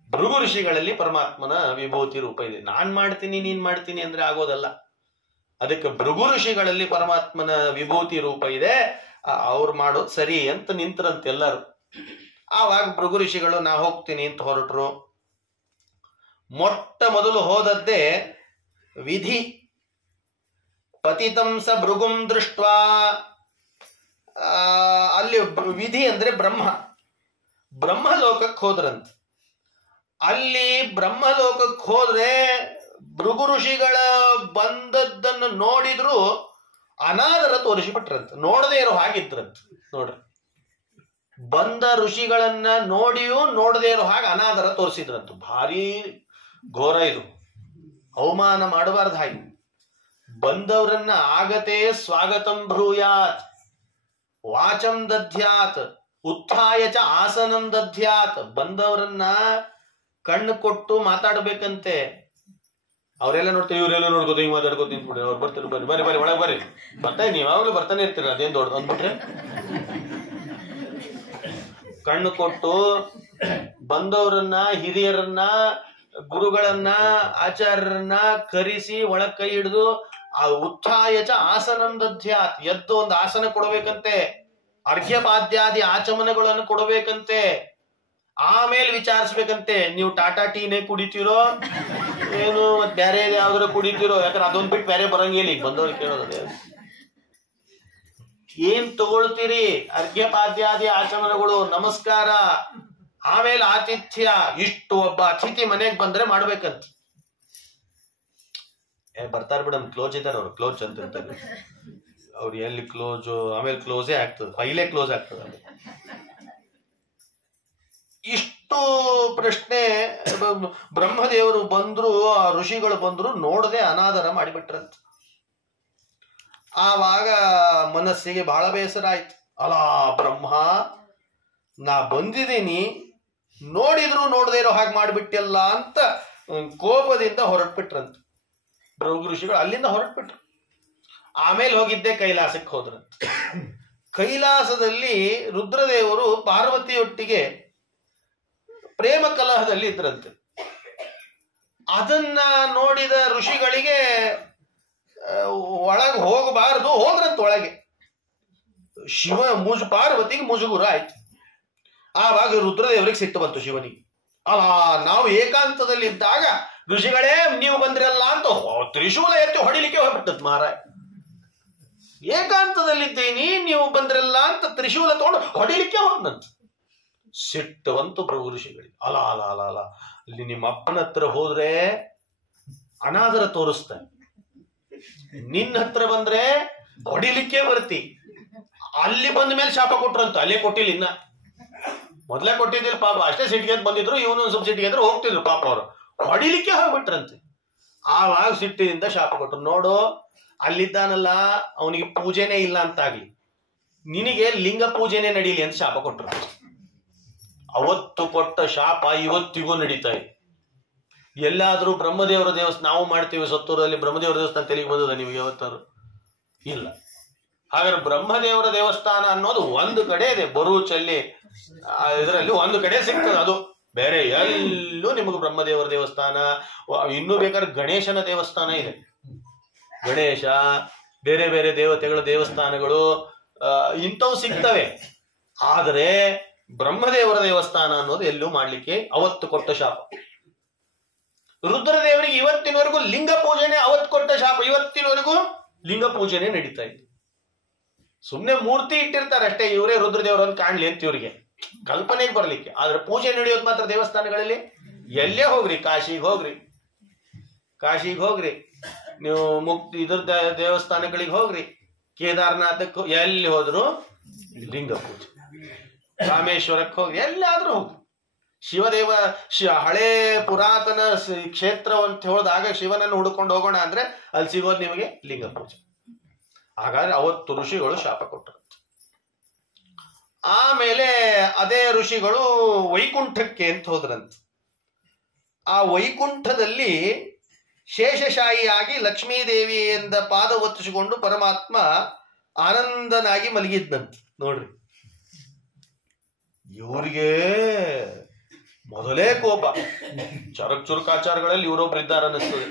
ಭೃಗು ಋಷಿಗಳಲ್ಲಿ ಪರಮಾತ್ಮನ ವಿಭೂತಿ ರೂಪ ಇದೆ. ನಾನ್ ಮಾಡ್ತೀನಿ ನೀನ್ ಮಾಡ್ತೀನಿ ಅಂದ್ರೆ ಆಗೋದಲ್ಲ. ಅದಕ್ಕೆ ಭೃಗು ಋಷಿಗಳಲ್ಲಿ ಪರಮಾತ್ಮನ ವಿಭೂತಿ ರೂಪ ಇದೆ, ಅವ್ರು ಮಾಡೋದು ಸರಿ ಅಂತ ನಿಂತರಂತೆ ಎಲ್ಲರೂ. ಆವಾಗ ಭೃಗು ಋಷಿಗಳು ನಾ ಹೋಗ್ತೀನಿ ಅಂತ ಹೊರಟ್ರು. ಮೊಟ್ಟ ಮೊದಲು ಹೋದದ್ದೇ ವಿಧಿ. ಪತಿತಂ ಸ ಭೃಗುಂ ದೃಷ್ಟ್ವಾ, ಅಲ್ಲಿ ವಿಧಿ ಅಂದ್ರೆ ಬ್ರಹ್ಮಲೋಕಕ್ಕೆ ಹೋದ್ರಂತ. ಅಲ್ಲಿ ಬ್ರಹ್ಮಲೋಕಕ್ಕೆ ಹೋದ್ರೆ ಭೃಗು ಋಷಿಗಳ ಬಂದದ್ದನ್ನು ನೋಡಿದ್ರು ಅನಾದರ ತೋರಿಸಿಬಿಟ್ರಂತ. ನೋಡದೇ ಇರೋ ಹಾಗಿದ್ರಂತ. ನೋಡ್ರಿ, ಬಂದ ಋಷಿಗಳನ್ನ ನೋಡಿಯೂ ನೋಡದೇ ಇರೋ ಹಾಗೆ ಅನಾದರ ತೋರಿಸಿದ್ರಂತ. ಭಾರಿ ಘೋರ ಇದು, ಅವಮಾನ ಮಾಡಬಾರ್ದು ಹಾಗೆ. ಬಂದವರನ್ನ ಆಗತೆ ಸ್ವಾಗತಂ ಬ್ರೂಯಾತ್, ವಾಚಂ ದಧ್ಯಾತ್, ಉತ್ಥಾಯ ಚ ಆಸನಂ ದಧ್ಯಾತ್. ಬಂದವರನ್ನ ಕಣ್ಣು ಕೊಟ್ಟು ಮಾತಾಡ್ಬೇಕಂತೆ. ಅವರೆಲ್ಲ ನೋಡ್ತೀವಿ, ಇವರೆಲ್ಲ ನೋಡ್ಕೋತ ಹಿಂಗ್ ಮಾತಾಡ್ಕೋತ ನಿಂತ್ಬಿಡ್ರಿ. ಅವ್ರು ಬರ್ತಾರೆ, ಬರ್ರಿ ಬರ್ರಿ ಬರ್ರಿ ಒಳಗೆ ಬರ್ರಿ, ಬರ್ತಾ ನೀವು ಯಾವಾಗಲೂ ಬರ್ತಾನೆ ಇರ್ತೀರ, ಅದೇನ್ ದೊಡ್ಡ ಅಂದ್ಬಿಟ್ರೆ. ಕಣ್ಣು ಕೊಟ್ಟು ಬಂದವರನ್ನ, ಹಿರಿಯರನ್ನ, ಗುರುಗಳನ್ನ, ಆಚಾರ್ಯರನ್ನ ಕರೆಸಿ ಒಳಗ್ ಕೈ ಹಿಡಿದು ಆ ಉತ್ಥಾಯ ಚ ಆಸನಂ ದಧ್ಯಾತ್, ಎದ್ದು ಒಂದು ಆಸನ ಕೊಡಬೇಕಂತೆ. ಅರ್ಘ್ಯಪಾದ್ಯಾದಿ ಆಚಮನಗಳನ್ನು ಕೊಡಬೇಕಂತೆ. ಆಮೇಲೆ ವಿಚಾರಿಸ್ಬೇಕಂತೆ, ನೀವು ಟಾಟಾ ಟೀನೇ ಕುಡಿತೀರೋ ಏನು ಮತ್ ಬೇರೆ ಯಾವ್ದಾರು ಕುಡಿತೀರೋ? ಯಾಕಂದ್ರೆ ಅದೊಂದ್ ಬಿಟ್ಟು ಬೇರೆ ಬರಂಗಿಲ್ಲ. ಈಗ ಬಂದವ್ರು ಕೇಳೋದೇ ಏನ್ ತಗೊಳ್ತೀರಿ? ಅರ್ಘ್ಯಪಾದ್ಯಾದಿ ಆಚಮನಗಳು, ನಮಸ್ಕಾರ, ಆಮೇಲೆ ಆತಿಥ್ಯ. ಇಷ್ಟು ಒಬ್ಬ ಅತಿಥಿ ಮನೆಗೆ ಬಂದ್ರೆ ಮಾಡ್ಬೇಕಂತ. ಬರ್ತಾರ ಬಿಡಮ್, ಕ್ಲೋಸ್ ಇದ್ದಾರೆ ಅವ್ರು, ಕ್ಲೋಸ್ ಅಂತ ಇರ್ತಾರೆ ಅವ್ರು. ಎಲ್ಲಿ ಕ್ಲೋಸ್, ಆಮೇಲೆ ಕ್ಲೋಸೇ ಆಗ್ತದೆ, ಫೈಲೇ ಕ್ಲೋಸ್ ಆಗ್ತದೆ. ಇಷ್ಟು ಪ್ರಶ್ನೆ ಬ್ರಹ್ಮದೇವರು ಬಂದ್ರು, ಆ ಋಷಿಗಳು ಬಂದ್ರು, ನೋಡದೆ ಅನಾದರ ಮಾಡಿಬಿಟ್ರಂತ. ಆವಾಗ ಮನಸ್ಸಿಗೆ ಬಹಳ ಬೇಸರ ಆಯ್ತು. ಅಲಾ ಬ್ರಹ್ಮ, ನಾ ಬಂದಿದ್ದೀನಿ, ನೋಡಿದ್ರು ನೋಡದೇ ಇರೋ ಹಾಗೆ ಮಾಡಿಬಿಟ್ಟಲ್ಲ ಅಂತ ಕೋಪದಿಂದ ಹೊರಟ್ಬಿಟ್ರಂತ ಭೃಗು ಋಷಿಗಳು. ಅಲ್ಲಿಂದ ಹೊರಟ್ಬಿಟ್ರು. ಆಮೇಲೆ ಹೋಗಿದ್ದೆ ಕೈಲಾಸಕ್ಕೆ ಹೋದ್ರಂತ. ಕೈಲಾಸದಲ್ಲಿ ರುದ್ರದೇವರು ಪಾರ್ವತಿಯೊಟ್ಟಿಗೆ ಪ್ರೇಮ ಕಲಹದಲ್ಲಿ ಇದ್ರಂತೆ. ಅದನ್ನ ನೋಡಿದ ಋಷಿಗಳಿಗೆ ಒಳಗೆ ಹೋಗಬಾರದು, ಹೋದ್ರಂತ ಒಳಗೆ. ಪಾರ್ವತಿಗೆ ಮುಜುಗುರ ಆಯ್ತು. ಆವಾಗ ರುದ್ರದೇವರಿಗೆ ಸಿಟ್ಟು ಬಂತು ಶಿವನಿಗೆ. ನಾವು ಏಕಾಂತದಲ್ಲಿ ಇದ್ದಾಗ ಋಷಿಗಳೇ ನೀವು ಬಂದ್ರಲ್ಲ ಅಂತ ತ್ರಿಶೂಲ ಎತ್ತಿ ಹೊಡಿಲಿಕ್ಕೆ ಹೋಗ್ಬಿಟ್ಟದ್ ಮಹಾರಾಜ. ಏಕಾಂತದಲ್ಲಿದ್ದೀನಿ, ನೀವು ಬಂದ್ರಲ್ಲ ಅಂತ ತ್ರಿಶೂಲ ತಗೊಂಡು ಹೊಡಿಲಿಕ್ಕೆ ಹೋಗ್ನಂತ. ಸಿಟ್ಟು ಬಂತು ಭೃಗು ಋಷಿಗಳಿಗೆ. ಅಲ ಅಲ್ಲಿ ನಿಮ್ಮ ಅಪ್ಪನ ಹತ್ರ ಹೋದ್ರೆ ಅನಾದರ ತೋರಿಸ್ತಾನೆ, ನಿನ್ನ ಹತ್ರ ಬಂದ್ರೆ ಹೊಡಿಲಿಕ್ಕೆ ಬರ್ತಿ. ಅಲ್ಲಿ ಬಂದ ಮೇಲೆ ಶಾಪ ಕೊಟ್ರಂತ. ಅಲ್ಲೇ ಕೊಟ್ಟಿಲ್ಲ, ಇನ್ನ ಮೊದ್ಲೇ ಕೊಟ್ಟಿದ್ದಿಲ್ಲ ಪಾಪ. ಅಷ್ಟೇ ಸಿಟ್ಟಿಗೆ ಬಂದಿದ್ರು, ಇವನು ಸ್ವಲ್ಪ ಸಿಟ್ಟಿಗೆ ಹೋಗ್ತಿದ್ರು ಪಾಪ. ಅವರು ಹೊಡಿಲಿಕ್ಕೆ ಹೋಗ್ಬಿಟ್ರಂತೆ. ಆವಾಗ ಸಿಟ್ಟಿನಿಂದ ಶಾಪ ಕೊಟ್ಟರು. ನೋಡು, ಅಲ್ಲಿದ್ದಾನಲ್ಲ ಅವನಿಗೆ ಪೂಜೆನೇ ಇಲ್ಲ ಅಂತಾಗ್ಲಿ, ನಿನಗೆ ಲಿಂಗ ಪೂಜೆನೇ ನಡೀಲಿ ಅಂತ ಶಾಪ ಕೊಟ್ಟರು. ಅವತ್ತು ಕೊಟ್ಟ ಶಾಪ ಇವತ್ತಿಗೂ ನಡೀತಾ ಇದೆ. ಎಲ್ಲಾದ್ರೂ ಬ್ರಹ್ಮದೇವರ ದೇವಸ್ಥಾನ ನಾವು ಮಾಡ್ತೀವಿ, ಸತ್ತೂರಲ್ಲಿ ಬ್ರಹ್ಮದೇವರ ದೇವಸ್ಥಾನ ತೆಲಿಗೆ ಬಂದದ ನಿಮಗೆ ಯಾವತ್ತಾರು? ಇಲ್ಲ. ಹಾಗಾದ್ರೆ ಬ್ರಹ್ಮದೇವರ ದೇವಸ್ಥಾನ ಅನ್ನೋದು ಒಂದು ಕಡೆ ಇದೆ, ಬರೂಚಲ್ಲಿ ಇದರಲ್ಲಿ ಒಂದು ಕಡೆ ಸಿಗ್ತದೆ. ಅದು ಬೇರೆ ಎಲ್ಲೂ ನಿಮಗೆ ಬ್ರಹ್ಮದೇವರ ದೇವಸ್ಥಾನ, ಇನ್ನೂ ಬೇಕಾದ್ರೆ ಗಣೇಶನ ದೇವಸ್ಥಾನ ಇದೆ. ಗಣೇಶ, ಬೇರೆ ಬೇರೆ ದೇವತೆಗಳ ದೇವಸ್ಥಾನಗಳು ಇಂಥವು ಸಿಗ್ತವೆ. ಆದರೆ ಬ್ರಹ್ಮದೇವರ ದೇವಸ್ಥಾನ ಅನ್ನೋದು ಎಲ್ಲೂ ಮಾಡ್ಲಿಕ್ಕೆ ಅವತ್ತು ಕೊಟ್ಟ ಶಾಪ. ರುದ್ರದೇವರಿಗೆ ಇವತ್ತಿನವರೆಗೂ ಲಿಂಗ ಪೂಜೆನೆ, ಅವತ್ತು ಕೊಟ್ಟ ಶಾಪ ಇವತ್ತಿನವರೆಗೂ ಲಿಂಗ ಪೂಜೆನೆ ನಡೀತಾ ಇದೆ. ಸುಮ್ನೆ ಮೂರ್ತಿ ಇಟ್ಟಿರ್ತಾರೆ ಅಷ್ಟೇ, ಇವರೇ ರುದ್ರದೇವರು ಅಂತ ಕಾಣ್ಲಿ ಅಂತ ಇವ್ರಿಗೆ ಕಲ್ಪನೆಗೆ ಬರ್ಲಿಕ್ಕೆ. ಆದ್ರೆ ಪೂಜೆ ನಡೆಯೋದು ಮಾತ್ರ ದೇವಸ್ಥಾನಗಳಲ್ಲಿ. ಎಲ್ಲೇ ಹೋಗ್ರಿ, ಕಾಶಿಗೆ ಹೋಗ್ರಿ, ನೀವು ಇದ್ರ ದೇವಸ್ಥಾನಗಳಿಗೆ ಹೋಗ್ರಿ, ಕೇದಾರ್ನಾಥಕ್ಕೆ ಎಲ್ಲಿ ಹೋದ್ರು ಲಿಂಗ ಪೂಜೆ. ರಾಮೇಶ್ವರಕ್ಕೆ ಹೋಗ್ರಿ, ಎಲ್ಲಾದ್ರೂ ಹೋಗ್ರಿ. ಶಿವದೇವ ಹಳೇ ಪುರಾತನ ಕ್ಷೇತ್ರ ಅಂತ ಹೇಳಿದಾಗ ಶಿವನನ್ನು ಹುಡ್ಕೊಂಡು ಹೋಗೋಣ ಅಂದ್ರೆ ಅಲ್ಲಿ ಸಿಗೋದು ನಿಮಗೆ ಲಿಂಗ ಪೂಜೆ. ಹಾಗಾದ್ರೆ ಅವತ್ತು ಋಷಿಗಳು ಶಾಪ ಕೊಟ್ಟರು. ಆಮೇಲೆ ಅದೇ ಋಷಿಗಳು ವೈಕುಂಠಕ್ಕೆ ಅಂತ ಹೋದ್ರಂತ. ಆ ವೈಕುಂಠದಲ್ಲಿ ಶೇಷಶಾಹಿಯಾಗಿ ಲಕ್ಷ್ಮೀದೇವಿಯಿಂದ ಪಾದ ಒತ್ತಿಸಿಕೊಂಡು ಪರಮಾತ್ಮ ಆನಂದನಾಗಿ ಮಲಗಿದ್ದಂತ. ನೋಡ್ರಿ, ಇವರಿಗೆ ಮೊದಲೇ ಕೋಪ. ಚರಕ್ ಚುರುಕಾಚಾರಗಳಲ್ಲಿ ಇವರೊಬ್ರು ಇದ್ದಾರೆ ಅನ್ನಿಸ್ತದೆ.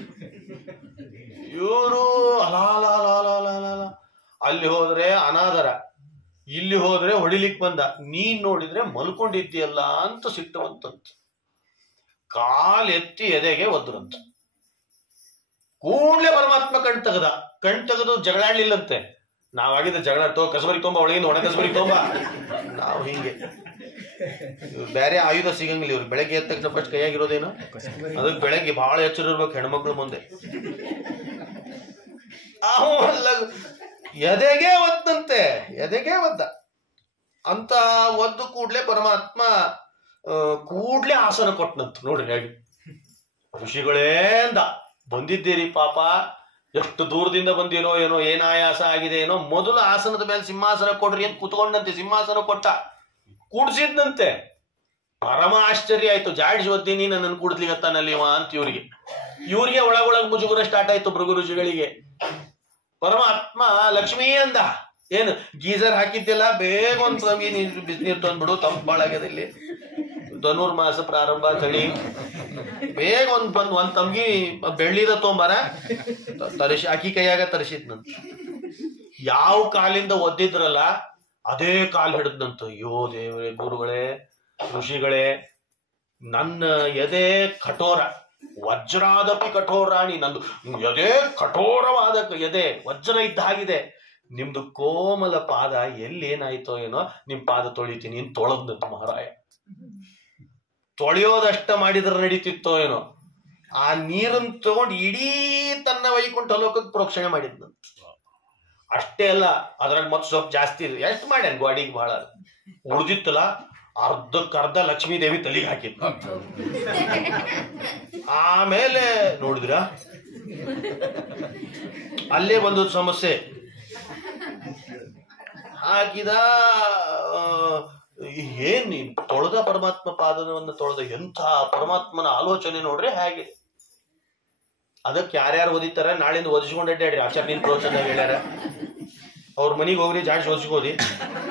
ಇವರು ಅಲಾಲ ಅಲ್ಲಿ ಹೋದ್ರೆ ಅನಾದರ, ಇಲ್ಲಿ ಹೋದ್ರೆ ಹೊಡಿಲಿಕ್ ಬಂದ, ನೀನ್ ನೋಡಿದ್ರೆ ಮಲ್ಕೊಂಡಿದ್ದೀಯಲ್ಲ ಅಂತ ಸಿಟ್ಟು ಬಂತಂತ. ಕಾಲೆತ್ತಿ ಎದೆಗೆ ಒದ್ರಂತ. ಕೂಡ್ಲೆ ಪರಮಾತ್ಮ ಕಣ್ ತೆಗೆದು ಜಗಳಾಡ್ಲಿಲ್ಲಂತೆ. ನಾವಾಗಿದ್ದ ಜಗಳ ಕಸಬರಿ ತೊಂಬ, ಒಳಗಿಂದ ಒಣ ಕಸಬರಿ ತೊಂಬ. ನಾವು ಹಿಂಗೆ ಬೇರೆ ಆಯುಧ ಸಿಗಂಗಿಲ್ಲ ಇವ್ರು. ಬೆಳಗ್ಗೆ ಎದ್ದ ತಕ್ಷಣ ಫಸ್ಟ್ ಕೈಯಾಗಿರೋದೇನು, ಅದಕ್ಕೆ ಬೆಳಗ್ಗೆ ಬಹಳ ಎಚ್ಚರ ಇರ್ಬೇಕು ಹೆಣ್ಮಕ್ಳು ಮುಂದೆ. ಎದೆಗೆ ಒದ್ದಂತೆ, ಎದೆಗೆ ಒದ್ದ ಅಂತ. ಒದ್ದು ಕೂಡ್ಲೆ ಪರಮಾತ್ಮ ಕೂಡ್ಲೆ ಆಸನ ಕೊಟ್ಟನಂತ. ನೋಡ್ರಿ ಹೇಳಿ, ಋಷಿಗಳೇ ಅಂದ, ಬಂದಿದ್ದೀರಿ ಪಾಪ, ಎಷ್ಟು ದೂರದಿಂದ ಬಂದಿರೋ ಏನೋ, ಏನ್ ಆಯಾಸ ಆಗಿದೆ ಏನೋ, ಮೊದಲು ಆಸನದ ಮೇಲೆ ಸಿಂಹಾಸನ ಕೊಡ್ರಿ ಅಂತ ಕೂತ್ಕೊಂಡಂತೆ. ಸಿಂಹಾಸನ ಕೊಟ್ಟ, ಕೂಡ್ಸಿದ್ನಂತೆ. ಪರಮ ಆಶ್ಚರ್ಯ ಆಯ್ತು. ಜಾಡ್ಜ್ ಓದ್ತೀನಿ ನನ್ನನ್ನು ಕೂಡ್ಲಿಗತ್ತಾನಲ್ಲಿವ ಅಂತ ಇವ್ರಿಗೆ ಒಳಗೊಳಗ್ ಮುಜುಗುರ ಸ್ಟಾರ್ಟ್ ಆಯ್ತು ಭೃಗು ಋಷಿಗಳಿಗೆ. ಪರಮಾತ್ಮ ಲಕ್ಷ್ಮೀ ಅಂದ, ಏನು ಗೀಸರ್ ಹಾಕಿದ್ದಿಲ್ಲ, ಬೇಗ ಒಂದ್ ತಂಗಿ ಬಿಸಿನೀರು ತಂದ್ಬಿಡು, ತಂಪು ಬಾಳ ಆಗ್ಯದ ಇಲ್ಲಿ, ಧನುರ್ಮಾಸ ಪ್ರಾರಂಭ ಚಳಿ, ಬೇಗ ಒಂದ್ ತಂಗಿ ಬೆಳ್ಳಿದ ತೊಂಬಾರ ತರಿಸಿ ಅಕ್ಕಿ ಕೈಯಾಗ ತರಿಸಿದ್ನಂತ. ಯಾವ ಕಾಲಿಂದ ಒದ್ದಿದ್ರಲ್ಲ ಅದೇ ಕಾಲ್ ಹಿಡಿದ್ನಂತ. ಅಯ್ಯೋ ದೇವರೇ, ಗುರುಗಳೇ, ಋಷಿಗಳೇ, ನನ್ನ ಎದೆ ಕಠೋರ, ವಜ್ರಾದಪಿ ಕಠೋರಾಣಿ, ನಂದು ಎದೆ ಕಠೋರವಾದ ಎದೆ, ವಜ್ರ ಇದ್ದ ಹಾಗಿದೆ. ನಿಮ್ದು ಕೋಮಲ ಪಾದ ಎಲ್ಲೇನಾಯ್ತೋ ಏನೋ, ನಿಮ್ ಪಾದ ತೊಳಿತೀನಿ ಅಂತ ತೊಳೆದ್ನಂತ ಮಹಾರಾಯ. ತೊಳೆಯೋದಷ್ಟ ಮಾಡಿದ್ರೆ ನಡೀತಿತ್ತೋ ಏನೋ, ಆ ನೀರನ್ನು ತಗೊಂಡು ಇಡೀ ತನ್ನ ವೈಕುಂಠ ಲೋಕಕ್ಕೆ ಪ್ರೋಕ್ಷಣೆ ಮಾಡಿದ್ನಂತ. ಅಷ್ಟೇ ಅಲ್ಲ, ಅದ್ರಾಗ ಮತ್ ಸ್ವಲ್ಪ ಜಾಸ್ತಿ ಎಷ್ಟು ಮಾಡ್ಯಾನ ಗಾಡಿಗೆ, ಬಹಳ ಉಳ್ದಿತ್ತಲ್ಲ ಅರ್ಧಕ್ಕರ್ಧ ಲಕ್ಷ್ಮೀ ದೇವಿ ತಲೆಗೆ ಹಾಕಿದ್ನು. ಆಮೇಲೆ ನೋಡಿದ್ರ ಅಲ್ಲೇ ಒಂದು ಸಮಸ್ಯೆ ಹಾಕಿದ. ಏನ್ ನೀನ್ ತೊಳೆದ ಪರಮಾತ್ಮ ಪಾದವನ್ನು ತೊಳೆದ, ಎಂಥ ಪರಮಾತ್ಮನ ಆಲೋಚನೆ ನೋಡ್ರಿ ಹೇಗಿದೆ. ಅದಕ್ಕೆ ಯಾರ್ಯಾರು ಓದಿತಾರ ನಾಳಿಂದ ಓದಿಸ್ಕೊಂಡು ಅಡ್ಡಾಡ್ರಿ. ಆಚಾರ್ಯ ನಿನ್ ಪ್ರೋತ್ಸಾಹ ಹೇಳ್ಯಾರ, ಅವ್ರ ಮನಿಗೆ ಹೋಗ್ರಿ, ಜಾಡ್ಸಿ ಓದಿಸ್ಕೋದಿ,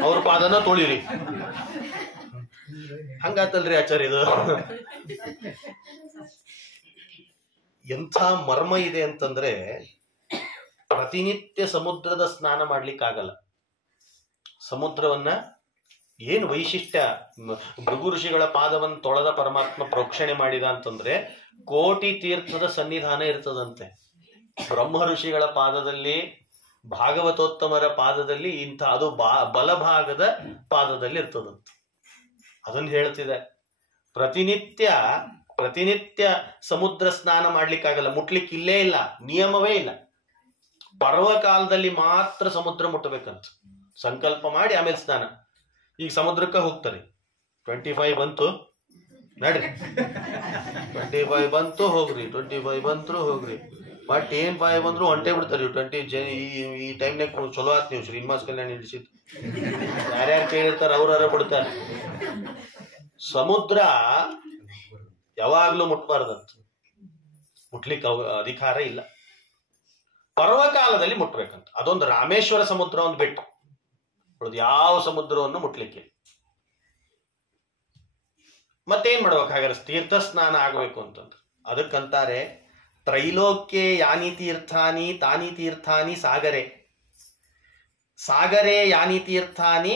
ಅವ್ರ ಪಾದನ ತೊಳಿರಿ. ಹಂಗಾತಲ್ರಿ ಆಚಾರ್ಯ ಇದು. ಎಂಥ ಮರ್ಮ ಇದೆ ಅಂತಂದ್ರೆ, ಪ್ರತಿನಿತ್ಯ ಸಮುದ್ರದ ಸ್ನಾನ ಮಾಡ್ಲಿಕ್ಕಾಗಲ್ಲ. ಸಮುದ್ರವನ್ನ ಏನು ವೈಶಿಷ್ಟ್ಯ, ಭೃಗು ಋಷಿಗಳ ಪಾದವನ್ನು ತೊಳೆದ ಪರಮಾತ್ಮ ಪ್ರೋಕ್ಷಣೆ ಮಾಡಿದ ಅಂತಂದ್ರೆ ಕೋಟಿ ತೀರ್ಥದ ಸನ್ನಿಧಾನ ಇರ್ತದಂತೆ. ಬ್ರಹ್ಮ ಋಷಿಗಳ ಪಾದದಲ್ಲಿ, ಭಾಗವತೋತ್ತಮರ ಪಾದದಲ್ಲಿ, ಇಂಥ ಅದು ಬಲಭಾಗದ ಪಾದದಲ್ಲಿ ಇರ್ತದಂತೆ. ಅದನ್ನು ಹೇಳ್ತಿದೆ. ಪ್ರತಿನಿತ್ಯ ಸಮುದ್ರ ಸ್ನಾನ ಮಾಡ್ಲಿಕ್ಕಾಗಲ್ಲ, ಮುಟ್ಲಿಕ್ಕೆ ಇಲ್ಲೇ ಇಲ್ಲ, ನಿಯಮವೇ ಇಲ್ಲ. ಪರ್ವಕಾಲದಲ್ಲಿ ಮಾತ್ರ ಸಮುದ್ರ ಮುಟ್ಟಬೇಕಂತ ಸಂಕಲ್ಪ ಮಾಡಿ ಆಮೇಲೆ ಸ್ನಾನ. ಈಗ ಸಮುದ್ರಕ್ಕೆ ಹೋಗ್ತಾರೆ, 25 ಬಂತು, ನಡ್ರಿ 25 ಬಂತು ಹೋಗ್ರಿ, 25 ಬಂತರು ಹೋಗ್ರಿ, ಬಟ್ ಏನ್ 5 ಬಂದ್ರು ಹೊಂಟೆ ಬಿಡ್ತಾರ. 20 ಈ ಟೈಮ್ನಾಗ ಚಲೋ ಆತ್ ನೀವು ಶ್ರೀನಿವಾಸ ಕಲ್ಯಾಣ ಇಳಿಸಿದ್. ಯಾರ್ಯಾರು ಕೇಳಿರ್ತಾರ ಅವ್ರ ಬಿಡ್ತಾರೆ. ಸಮುದ್ರ ಯಾವಾಗ್ಲೂ ಮುಟ್ಬಾರ್ದಂತ, ಮುಟ್ಲಿಕ್ಕೆ ಅಧಿಕಾರ ಇಲ್ಲ. ಪರ್ವಕಾಲದಲ್ಲಿ ಮುಟ್ಬೇಕಂತ. ಅದೊಂದು ರಾಮೇಶ್ವರ ಸಮುದ್ರ ಒಂದು ಬಿಟ್ಟು ಉಳಿದು ಯಾವ ಸಮುದ್ರವನ್ನು ಮುಟ್ಲಿಕ್ಕೆ. ಮತ್ತೇನ್ ಮಾಡ್ಬೇಕು ಹಾಗಾದ್ರೆ? ತೀರ್ಥ ಸ್ನಾನ ಆಗ್ಬೇಕು ಅಂತಂದ್ರೆ ಅದಕ್ಕಂತಾರೆ ತ್ರೈಲೋಕ್ಯೆ ಯಾನಿ ತೀರ್ಥಾನಿ ತಾನಿ ತೀರ್ಥಾನಿ ಸಾಗರೆ, ಸಾಗರೆ ಯಾನಿ ತೀರ್ಥಾನಿ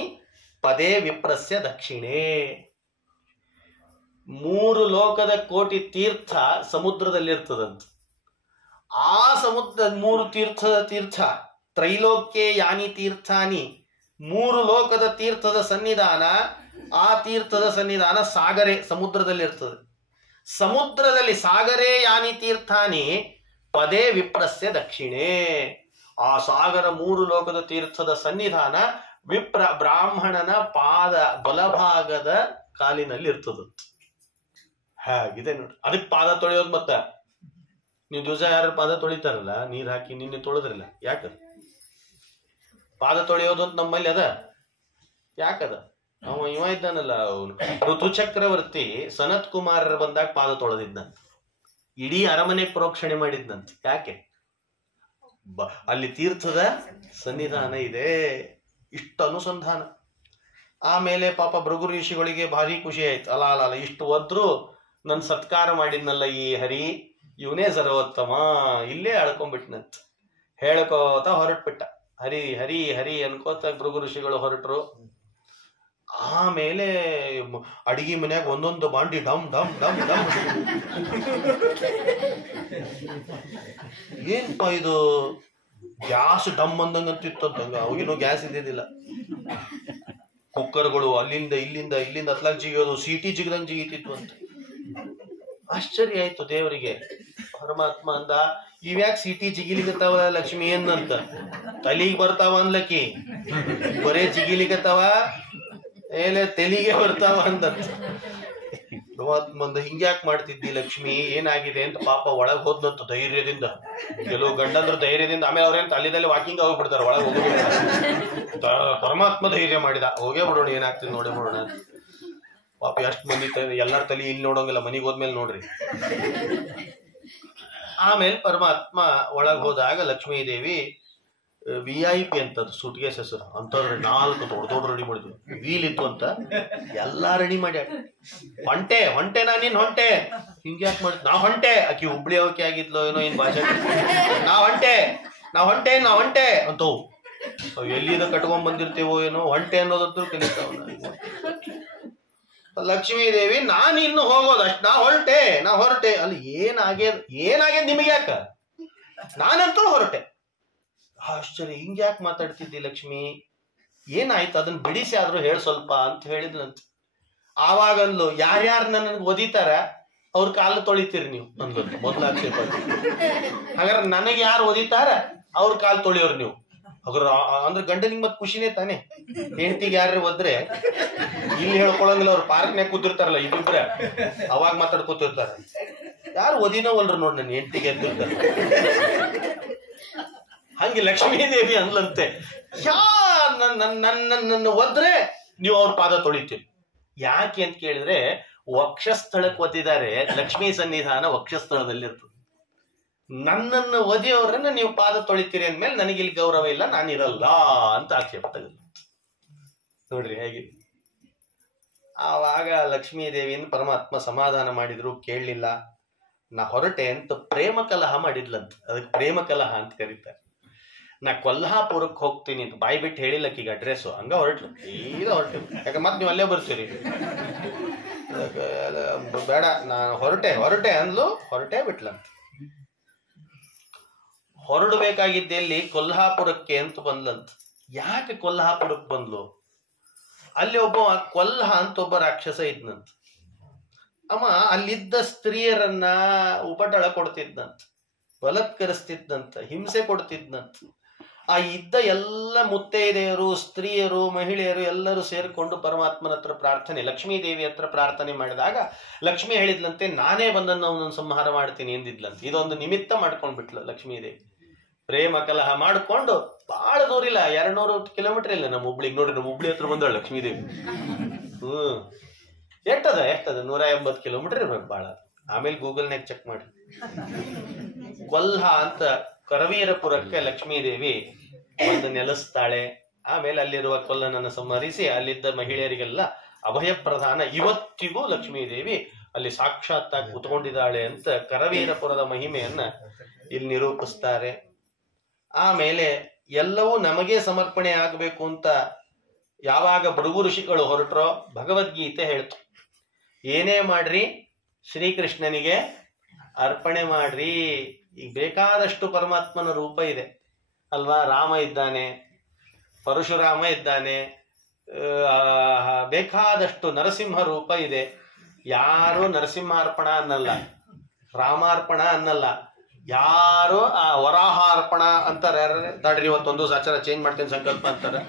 ಪದೇ ವಿಪ್ರಸ್ಯ ದಕ್ಷಿಣೆ. 3 ಲೋಕದ ಕೋಟಿ ತೀರ್ಥ ಸಮುದ್ರದಲ್ಲಿರ್ತದಂತ. ಆ ಸಮುದ್ರ 3 ತೀರ್ಥ ತ್ರೈಲೋಕ್ಯೆ ಯಾನಿ ತೀರ್ಥಾನಿ, 3 ಲೋಕದ ತೀರ್ಥದ ಸನ್ನಿಧಾನ, ಆ ತೀರ್ಥದ ಸನ್ನಿಧಾನ ಸಾಗರೆ ಸಮುದ್ರದಲ್ಲಿರ್ತದೆ. ಸಮುದ್ರದಲ್ಲಿ ಸಾಗರೇ ಯಾನಿ ತೀರ್ಥಾನಿ ಪದೇ ವಿಪ್ರಸ್ಯ ದಕ್ಷಿಣೆ. ಆ ಸಾಗರ 3 ಲೋಕದ ತೀರ್ಥದ ಸನ್ನಿಧಾನ ಬ್ರಾಹ್ಮಣನ ಪಾದ ಬಲಭಾಗದ ಕಾಲಿನಲ್ಲಿ ಇರ್ತದ. ಹಾಗಿದೆ ನೋಡಿ. ಅದಕ್ಕೆ ಪಾದ ತೊಳೆಯೋದು. ಮತ್ತ ನೀವು ದಿವಸ ಯಾರು ಪಾದ ತೊಳಿತಾರಲ್ಲ, ನೀರ್ ಹಾಕಿ ನಿನ್ನೆ ತೊಳೆದ್ರಲ್ಲ, ಯಾಕದ ಪಾದ ತೊಳೆಯೋದು ಅಂತ ನಮ್ಮಲ್ಲಿ ಅದ? ಯಾಕದ? ಇವ ಇದ್ದಾನಲ್ಲ ಅವನು ಋತು ಚಕ್ರವರ್ತಿ ಸನತ್ ಕುಮಾರರ ಬಂದಾಗ ಪಾದ ತೊಳೆದಿದ್ದಂತ, ಇಡೀ ಅರಮನೆ ಪ್ರೋಕ್ಷಣೆ ಮಾಡಿದ್ನಂತ. ಯಾಕೆ? ಅಲ್ಲಿ ತೀರ್ಥದ ಸನ್ನಿಧಾನ ಇದೆ. ಇಷ್ಟು ಅನುಸಂಧಾನ. ಆಮೇಲೆ ಪಾಪ ಭೃಗು ಋಷಿಗಳಿಗೆ ಭಾರಿ ಖುಷಿ ಆಯ್ತು. ಅಲ್ಲ ಇಷ್ಟು ಒದ್ರು ನನ್ ಸತ್ಕಾರ ಮಾಡಿದ್ನಲ್ಲ ಈ ಹರಿ, ಇವನೇ ಸರ್ವೋತ್ತಮ, ಇಲ್ಲೇ ಅಳ್ಕೊಂಡ್ಬಿಟ್ನಂತ. ಹೇಳ್ಕೋತ ಹೊರಟ್ಬಿಟ್ಟ. ಹರಿ ಹರಿ ಹರಿ ಅನ್ಕೋತ ಭೃಗು ಋಷಿಗಳು ಹೊರಟ್ರು. ಆಮೇಲೆ ಅಡಿಗೆ ಮನ್ಯಾಗ ಒಂದೊಂದು ಬಾಂಡಿ ಡಮ್ ಡಮ್ ಡಮ್ ಡಮ್. ಏನ್ಪಾ ಇದು ಗ್ಯಾಸ್ ಡಮ್ ಅಂದಂಗಂತಿತ್ತಂತಂಗ. ಅವಾಗೇನೋ ಗ್ಯಾಸ್ ಇದ್ದಿದ್ದಿಲ್ಲ. ಕುಕ್ಕರ್ಗಳು ಅಲ್ಲಿಂದ ಇಲ್ಲಿಂದ ಅತ್ಲಾಗ ಜಿಗಿಯೋದು, ಸೀಟಿ ಜಿಗದಂಗ್ ಜಿಗಿತಿತ್ತು ಅಂತ. ಆಶ್ಚರ್ಯ ಆಯ್ತು ದೇವರಿಗೆ. ಪರಮಾತ್ಮ ಅಂದ, ಇವ್ಯಾಕೆ ಸೀಟಿ ಜಿಗಿಲಿಗತ್ತವ ಲಕ್ಷ್ಮಿ ಏನಂತ ತಲಿಗೆ ಬರ್ತಾವ ಅನ್ಲಕ್ಕಿ, ಬರೇ ಜಿಗಿಲಿಗತ್ತವ ಏಲೆ ತೆಲಿಗೆ ಬರ್ತಾವ ಅಂದಂತ. ಪರಮಾತ್ಮಂದ ಹಿಂಗ್ಯಾಕ್ ಮಾಡ್ತಿದ್ದಿ ಲಕ್ಷ್ಮಿ, ಏನಾಗಿದೆ ಅಂತ ಪಾಪ ಒಳಗ್ ಹೋದ್ನಂತ ಧೈರ್ಯದಿಂದ. ಕೆಲವು ಗಂಡಂದ್ರ ಧೈರ್ಯದಿಂದ, ಆಮೇಲೆ ಅವ್ರೇನ್ ತಲೆದಲ್ಲಿ ವಾಕಿಂಗ್ ಹೋಗ್ಬಿಡ್ತಾರ, ಒಳಗೆ ಹೋಗ್ಬಿಡ್ತಾರ. ಪರಮಾತ್ಮ ಧೈರ್ಯ ಮಾಡಿದ, ಹೋಗೇ ಬಿಡೋಣ ಏನಾಗ್ತದೆ ನೋಡೇ ಬಿಡೋಣ. ಪಾಪ ಎಷ್ಟು ಮಂದಿ ಎಲ್ಲಾರ ತಲೆ ಇಲ್ಲಿ ನೋಡೋಂಗಿಲ್ಲ, ಮನೆಗೆ ಹೋದ್ಮೇಲೆ ನೋಡ್ರಿ. ಆಮೇಲೆ ಪರಮಾತ್ಮ ಒಳಗ್ ಹೋದಾಗ ಲಕ್ಷ್ಮೀದೇವಿ VIP ಅಂತದ್ದು ಸೂಟ್ಕೇಸ್ ಹೆಸರು ಅಂತಂದ್ರೆ 4 ದೊಡ್ಡ ರೆಡಿ ಮಾಡಿದ್ವಿ. ವೀಲ್ ಇತ್ತು ಅಂತ ಎಲ್ಲಾ ರೆಡಿ ಮಾಡ್ಯಾರ. ಹೊಂಟೆ ನೀನ್ ಹೊಂಟೆ ಹಿಂಗ್ಯಾಕ್ ಮಾಡಿದ್? ನಾ ಹೊಂಟೆ. ಆಕಿ ಹುಬ್ಳಿ ಅವಕ್ಕೆ ಆಗಿದ್ಲು ಏನೋ ಏನ್ ಭಾಷೆ. ನಾ ಹೊಂಟೆ ಅಂತವು ಎಲ್ಲಿದ ಕಟ್ಕೊಂಡ್ ಬಂದಿರ್ತೀವೋ ಏನೋ. ಹೊಂಟೆ ಅನ್ನೋದಂತೂ ಕಲಿತಾವ. ಲಕ್ಷ್ಮೀ ದೇವಿ ನಾನು ಇನ್ನು ಹೋಗೋದಷ್ಟು, ನಾ ಹೊರಟೆ. ಅಲ್ಲಿ ಏನಾಗ್ಯದ ನಿಮಗೆ ಯಾಕ? ನಾನಂತೂ ಹೊರಟೆ. ಆಶ್ಚರ್ಯ, ಹಿಂಗ್ಯಾಕ್ ಮಾತಾಡ್ತಿದ್ದಿ ಲಕ್ಷ್ಮಿ, ಏನಾಯ್ತು? ಅದನ್ನ ಬಿಡಿಸಿ ಆದ್ರೂ ಹೇಳ ಸ್ವಲ್ಪ ಅಂತ ಹೇಳಿದ್ಲಂತ. ಆವಾಗಂದ್ಲು, ಯಾರ್ಯಾರು ನನಗೆ ಒದಿತಾರ ಅವ್ರ ಕಾಲು ತೊಳಿತೀರಿ ನೀವು ಅಂದ್ಲಂತ. ಮೊದ್ಲ ಆಕ್ಷೇಪ. ಹಾಗಾದ್ರೆ ನನಗೆ ಯಾರು ಒದಿತಾರ ಅವ್ರ ಕಾಲು ತೊಳಿಯೋರು ನೀವು. ಅಂದ್ರೆ ಗಂಡನಿಗೆ ಮತ್ ಖುಷಿನೇ ತಾನೆ. ಹೆಂಡತಿಗೆ ಯಾರು ಒದ್ರೆ ಇಲ್ಲಿ ಹೇಳ್ಕೊಳಂಗಿಲ್ಲ. ಅವ್ರು ಪಾರ್ಕ್ನ್ಯಾಗ ಕೂತಿರ್ತಾರಲ್ಲ ಇಬ್ಬಿಬ್ರ, ಅವಾಗ ಮಾತಾಡ್ಕೊತಿರ್ತಾರ. ಯಾರು ಒದಿನವಲ್ರು ನೋಡ್ ನನ್ನ ಹೆಂಡತಿಗೆ ಅಂತಿರ್ತಾರೆ. ಹಂಗೆ ಲಕ್ಷ್ಮೀದೇವಿ ಅಂದ್ಲಂತೆ, ನನ್ನ ಒದ್ರೆ ನೀವು ಅವ್ರ ಪಾದ ತೊಳಿತೀರಿ. ಯಾಕೆ ಅಂತ ಕೇಳಿದ್ರೆ, ವಕ್ಷಸ್ಥಳಕ್ಕೆ ಒದ್ದಿದ್ದಾರೆ. ಲಕ್ಷ್ಮೀ ಸನ್ನಿಧಾನ ವಕ್ಷಸ್ಥಳದಲ್ಲಿ ಇರ್ತದೆ. ನನ್ನನ್ನು ಒದಿಯವ್ರನ್ನ ನೀವು ಪಾದ ತೊಳಿತೀರಿ ಅಂದ್ಮೇಲೆ ನನಗಿಲ್ಲಿ ಗೌರವ ಇಲ್ಲ, ನಾನಿರಲ್ಲ ಅಂತ ಆಕ್ಷೇಪ ತಗಲ್ಲ. ನೋಡ್ರಿ ಹೇಗೆ. ಆವಾಗ ಲಕ್ಷ್ಮೀ ದೇವಿಯನ್ನು ಪರಮಾತ್ಮ ಸಮಾಧಾನ ಮಾಡಿದ್ರು, ಕೇಳಲಿಲ್ಲ. ನಾ ಹೊರಟೆ ಅಂತ ಪ್ರೇಮ ಕಲಹ ಮಾಡಿದ್ಲಂತ. ಅದಕ್ಕೆ ಪ್ರೇಮ ಕಲಹ ಅಂತ ಕರೀತಾರೆ. ನಾ ಕೊಲ್ಹಾಪುರಕ್ಕೆ ಹೋಗ್ತೀನಿ ಅಂತ ಬಾಯಿ ಬಿಟ್ಟು ಹೇಳಿಲ್ಲಕ್ಕ ಈಗ ಅಡ್ರೆಸ್. ಹಂಗ ಹೊರಟ್ಲು, ಈಗ ಹೊರಟೆ. ಯಾಕೆ ಮತ್ತೆ ನೀವು ಅಲ್ಲೇ ಬರ್ತೀರಿ. ಬೇಡ, ನಾನು ಹೊರಟೆ ಅಂದ್ಲು. ಹೊರಟೆ ಬಿಟ್ಲಂತ. ಹೊರಡಬೇಕಾಗಿದ್ದೆಲ್ಲಿ? ಕೊಲ್ಹಾಪುರಕ್ಕೆ ಅಂತ ಬಂದ್ಲಂತ. ಯಾಕೆ ಕೊಲ್ಹಾಪುರಕ್ಕೆ ಬಂದ್ಲು? ಅಲ್ಲಿ ಒಬ್ಬ ಕೊಲ್ಹ ಅಂತ ಒಬ್ಬ ರಾಕ್ಷಸ ಇದ್ನಂತ. ಅಮ್ಮ ಅಲ್ಲಿದ್ದ ಸ್ತ್ರೀಯರನ್ನ ಉಪಟಳ ಕೊಡ್ತಿದ್ನಂತ, ಬಲತ್ಕರಿಸ್ತಿದ್ನಂತ, ಹಿಂಸೆ ಕೊಡ್ತಿದ್ನಂತ. ಆ ಇದ್ದ ಎಲ್ಲ ಮುತ್ತೈದೆಯರು, ಸ್ತ್ರೀಯರು, ಮಹಿಳೆಯರು ಎಲ್ಲರೂ ಸೇರಿಕೊಂಡು ಪರಮಾತ್ಮನ ಹತ್ರ ಪ್ರಾರ್ಥನೆ, ಲಕ್ಷ್ಮೀ ದೇವಿ ಹತ್ರ ಪ್ರಾರ್ಥನೆ ಮಾಡಿದಾಗ ಲಕ್ಷ್ಮಿ ಹೇಳಿದ್ಲಂತೆ, ನಾನೇ ಬಂದನ್ನು ಅವನನ್ನು ಸಂಹಾರ ಮಾಡ್ತೀನಿ ಎಂದಿದ್ಲಂತೆ. ಇದೊಂದು ನಿಮಿತ್ತ ಮಾಡ್ಕೊಂಡ್ಬಿಟ್ಲು ಲಕ್ಷ್ಮೀದೇವಿ. ಪ್ರೇಮ ಕಲಹ ಮಾಡ್ಕೊಂಡು ಬಹಳ ದೂರ ಇಲ್ಲ, 200 ಕಿಲೋಮೀಟರ್ ಇಲ್ಲ ನಮ್ಮ ಹುಬ್ಳಿಗೆ. ನೋಡ್ರಿ, ನಮ್ಮ ಹುಬ್ಳಿ ಹತ್ರ ಬಂದಳು ಲಕ್ಷ್ಮೀದೇವಿ. ಎಷ್ಟದ 180 ಕಿಲೋಮೀಟರ್ ಇರ್ಬೇಕು ಬಾಳ. ಆಮೇಲೆ ಗೂಗಲ್ನಾಗ ಚೆಕ್ ಮಾಡಿ. ಕೊಲ್ಹ ಅಂತ ಕರವೀರಪುರಕ್ಕೆ ಲಕ್ಷ್ಮೀದೇವಿ ಬಂದು ನೆಲೆಸ್ತಾಳೆ. ಆಮೇಲೆ ಅಲ್ಲಿರುವ ಕೊಲ್ಲನನ್ನು ಸಂಹರಿಸಿ ಅಲ್ಲಿದ್ದ ಮಹಿಳೆಯರಿಗೆಲ್ಲ ಅಭಯ ಪ್ರದಾನ. ಇವತ್ತಿಗೂ ಲಕ್ಷ್ಮೀದೇವಿ ಅಲ್ಲಿ ಸಾಕ್ಷಾತ್ತಾಗಿ ಕುತ್ಕೊಂಡಿದ್ದಾಳೆ ಅಂತ ಕರವೀರಪುರದ ಮಹಿಮೆಯನ್ನ ಇಲ್ಲಿ ನಿರೂಪಿಸ್ತಾರೆ. ಆಮೇಲೆ ಎಲ್ಲವೂ ನಮಗೆ ಸಮರ್ಪಣೆ ಆಗಬೇಕು ಅಂತ ಯಾವಾಗ ಭೃಗು ಋಷಿಗಳು ಹೊರಟ್ರೋ ಭಗವದ್ಗೀತೆ ಹೇಳ್ತು, ಏನೇ ಮಾಡ್ರಿ ಶ್ರೀಕೃಷ್ಣನಿಗೆ ಅರ್ಪಣೆ ಮಾಡ್ರಿ. ಈಗ ಬೇಕಾದಷ್ಟು ಪರಮಾತ್ಮನ ರೂಪ ಇದೆ ಅಲ್ವಾ. ರಾಮ ಇದ್ದಾನೆ, ಪರಶುರಾಮ ಇದ್ದಾನೆ, ಬೇಕಾದಷ್ಟು ನರಸಿಂಹ ರೂಪ ಇದೆ. ಯಾರು ನರಸಿಂಹಾರ್ಪಣ ಅನ್ನಲ್ಲ, ರಾಮಾರ್ಪಣ ಅನ್ನಲ್ಲ, ಯಾರು ಆ ವರಾಹಾರ್ಪಣ ಅಂತಾರೆ. ತಡ್ರಿ, ಇವತ್ತೊಂದು ಆಚಾರ ಚೇಂಜ್ ಮಾಡ್ತೀನಿ ಸಂಕಲ್ಪ ಅಂತಾರೆ.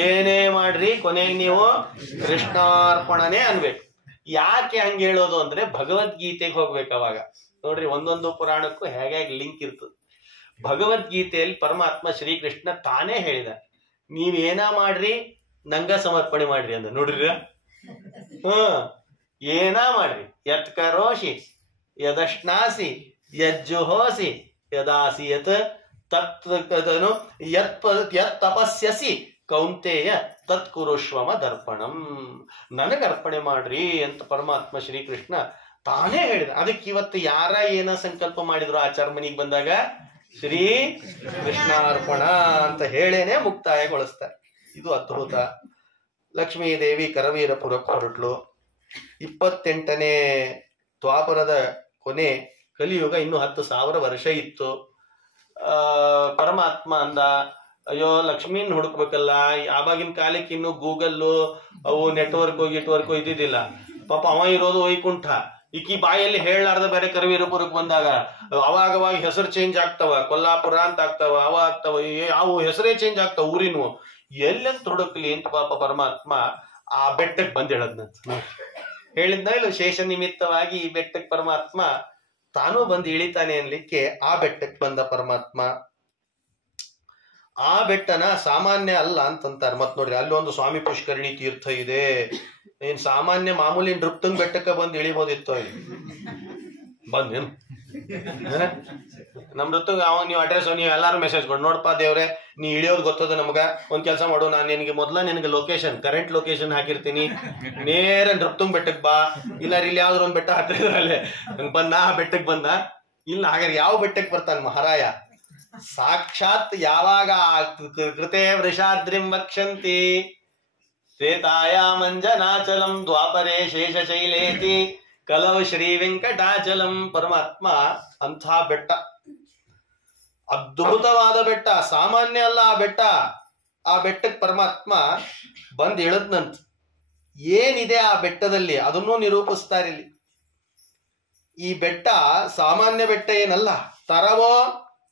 ಏನೇ ಮಾಡ್ರಿ ಕೊನೆಗೆ ನೀವು ಕೃಷ್ಣಾರ್ಪಣನೇ ಅನ್ಬೇಕು. ಯಾಕೆ ಹಂಗೆ ಹೇಳೋದು ಅಂದ್ರೆ ಭಗವದ್ಗೀತೆಗೆ ಹೋಗ್ಬೇಕು. ಅವಾಗ ನೋಡ್ರಿ, ಒಂದೊಂದು ಪುರಾಣಕ್ಕೂ ಹೇಗೆ ಲಿಂಕ್ ಇರ್ತದೆ. ಭಗವದ್ಗೀತೆಯಲ್ಲಿ ಪರಮಾತ್ಮ ಶ್ರೀಕೃಷ್ಣ ತಾನೇ ಹೇಳಿದ, ನೀವೇನ ಮಾಡ್ರಿ ನಂಗ ಸಮರ್ಪಣೆ ಮಾಡ್ರಿ ಅಂದ. ನೋಡ್ರಿ, ಏನ ಮಾಡ್ರಿ, ಯತ್ ಕರೋಷಿ ಯದಶ್ನಾಸಿ ಯಜ್ಜುಹೋಸಿ ಯದಾಸಿ ಯತ್ ತತ್ನು ಯತ್ ತಪಸ್ಯಸಿ ಕೌಂತೆಯ ತತ್ಕುರುಷ್ವಮ ದರ್ಪಣಂ. ನನಗೆ ಅರ್ಪಣೆ ಮಾಡ್ರಿ ಅಂತ ಪರಮಾತ್ಮ ಶ್ರೀಕೃಷ್ಣ ತಾನೇ ಹೇಳಿದ. ಅದಕ್ಕೆ ಇವತ್ತು ಯಾರ ಏನ ಸಂಕಲ್ಪ ಮಾಡಿದ್ರು ಆಚಾರ ಮನಿಗೆ ಬಂದಾಗ ಶ್ರೀ ಕೃಷ್ಣಾರ್ಪಣ ಅಂತ ಹೇಳೇನೆ ಮುಕ್ತಾಯಗೊಳಿಸ್ತಾರೆ. ಇದು ಅದ್ಭುತ. ಲಕ್ಷ್ಮೀದೇವಿ ಕರವೀರಪುರಕ್ಕೆ ಹೊರಟ್ಲು. 28ನೇ ದ್ವಾಪರದ ಕೊನೆ, ಕಲಿಯುಗ ಇನ್ನೂ 10,000 ವರ್ಷ ಇತ್ತು. ಪರಮಾತ್ಮ ಅಂದ, ಅಯ್ಯೋ ಲಕ್ಷ್ಮೀನ್ ಹುಡುಕ್ಬೇಕಲ್ಲ. ಆವಾಗಿನ ಕಾಲಕ್ಕೆ ಇನ್ನು ಗೂಗಲ್ಲು ಅವು ನೆಟ್ವರ್ಕ್ ಇದ್ದಿದ್ದಿಲ್ಲ. ಪಾಪ ಅವ ಇರೋದು ವೈಕುಂಠ. ಈಕಿ ಬಾಯಲ್ಲಿ ಹೇಳಲಾರ್ದ ಬೇರೆ ಕರವೀರಪುರಕ್ಕೆ ಬಂದಾಗ ಅವಾಗ ಹೆಸರು ಚೇಂಜ್ ಆಗ್ತಾವ, ಕೊಲ್ಲಾಪುರ ಅಂತ ಆಗ್ತಾವ, ಅವ ಆಗ್ತಾವ, ಯಾವ ಹೆಸರೇ ಚೇಂಜ್ ಆಗ್ತಾವ ಊರಿನವು. ಎಲ್ಲೆಂತ ಹುಡುಕ್ಲಿ ಅಂತ ಪಾಪ ಪರಮಾತ್ಮ ಆ ಬೆಟ್ಟಕ್ಕೆ ಬಂದ್ ಹೇಳದ್ನಂತ. ಹೇಳಿದ್ನ ಇಲ್ಲ, ಶೇಷ ನಿಮಿತ್ತವಾಗಿ ಈ ಬೆಟ್ಟಕ್ಕೆ ಪರಮಾತ್ಮ ತಾನೂ ಬಂದು ಇಳಿತಾನೆ ಅನ್ಲಿಕ್ಕೆ ಆ ಬೆಟ್ಟಕ್ಕೆ ಬಂದ ಪರಮಾತ್ಮ. ಆ ಬೆಟ್ಟನ ಸಾಮಾನ್ಯ ಅಲ್ಲ ಅಂತಂತಾರೆ. ಮತ್ ನೋಡ್ರಿ, ಅಲ್ಲಿ ಒಂದು ಸ್ವಾಮಿ ಪುಷ್ಕರಣಿ ತೀರ್ಥ ಇದೆ. ಏನ್ ಸಾಮಾನ್ಯ ಮಾಮೂಲಿ ನೃಪ್ತಂಗ್ ಬೆಟ್ಟಕ್ಕೆ ಬಂದು ಇಳಿಬೋದಿತ್ತು. ಬಂದೇನು ನಮ್ ನೃತ್ಯಂಗ ಅವ ನೀವು ಅಡ್ರೆಸ್ ನೀವು ಎಲ್ಲಾರು ಮೆಸೇಜ್ ಕೊಡು, ನೋಡಪ್ಪ ದೇವ್ರೆ ನೀ ಇಳಿಯೋದು ಗೊತ್ತದ ನಮ್ಗ, ಒಂದ್ ಕೆಲಸ ಮಾಡು, ನಾನು ನಿನಗೆ ಲೊಕೇಶನ್ ಕರೆಂಟ್ ಲೊಕೇಶನ್ ಹಾಕಿರ್ತೀನಿ, ನೇರ ನೃಪ್ತಂಗ್ ಬೆಟ್ಟಕ್ಕೆ ಬಾ. ಇಲ್ಲ ಇಲ್ಲಿ ಯಾವ್ದ್ರ ಒಂದ್ ಬೆಟ್ಟ ಹತ್ತಿರಲ್ಲೇ ಬಂದ, ಆ ಬೆಟ್ಟಕ್ಕೆ ಬಂದ. ಇಲ್ಲ ಹಾಗಾದ್ರೆ ಯಾವ ಬೆಟ್ಟಕ್ಕೆ ಬರ್ತಾನ ಮಹಾರಾಯ? ಸಾಕ್ಷಾತ್ ಯಾವಾಗ ಕೃತೆ ವೃಷಾದ್ರಿಂ ವಕ್ಷಂತಿ ತ್ರೇತಾಯ ಮಂಜನಾಚಲಂ ದ್ವಾಪರೇ ಶೇಷಶೈಲೇತಿ ಕಲವು ಶ್ರೀ ವೆಂಕಟಾಚಲಂ. ಪರಮಾತ್ಮ ಅಂಥ ಬೆಟ್ಟ, ಅದ್ಭುತವಾದ ಬೆಟ್ಟ, ಸಾಮಾನ್ಯ ಅಲ್ಲ ಆ ಬೆಟ್ಟ. ಆ ಬೆಟ್ಟಕ್ಕೆ ಪರಮಾತ್ಮ ಬಂದ್ ಇಳದ್ನಂತ. ಏನಿದೆ ಆ ಬೆಟ್ಟದಲ್ಲಿ ಅದನ್ನೂ ನಿರೂಪಿಸ್ತಾರೆ ಇಲ್ಲಿ. ಈ ಬೆಟ್ಟ ಸಾಮಾನ್ಯ ಬೆಟ್ಟ ಏನಲ್ಲ. ತರವೋ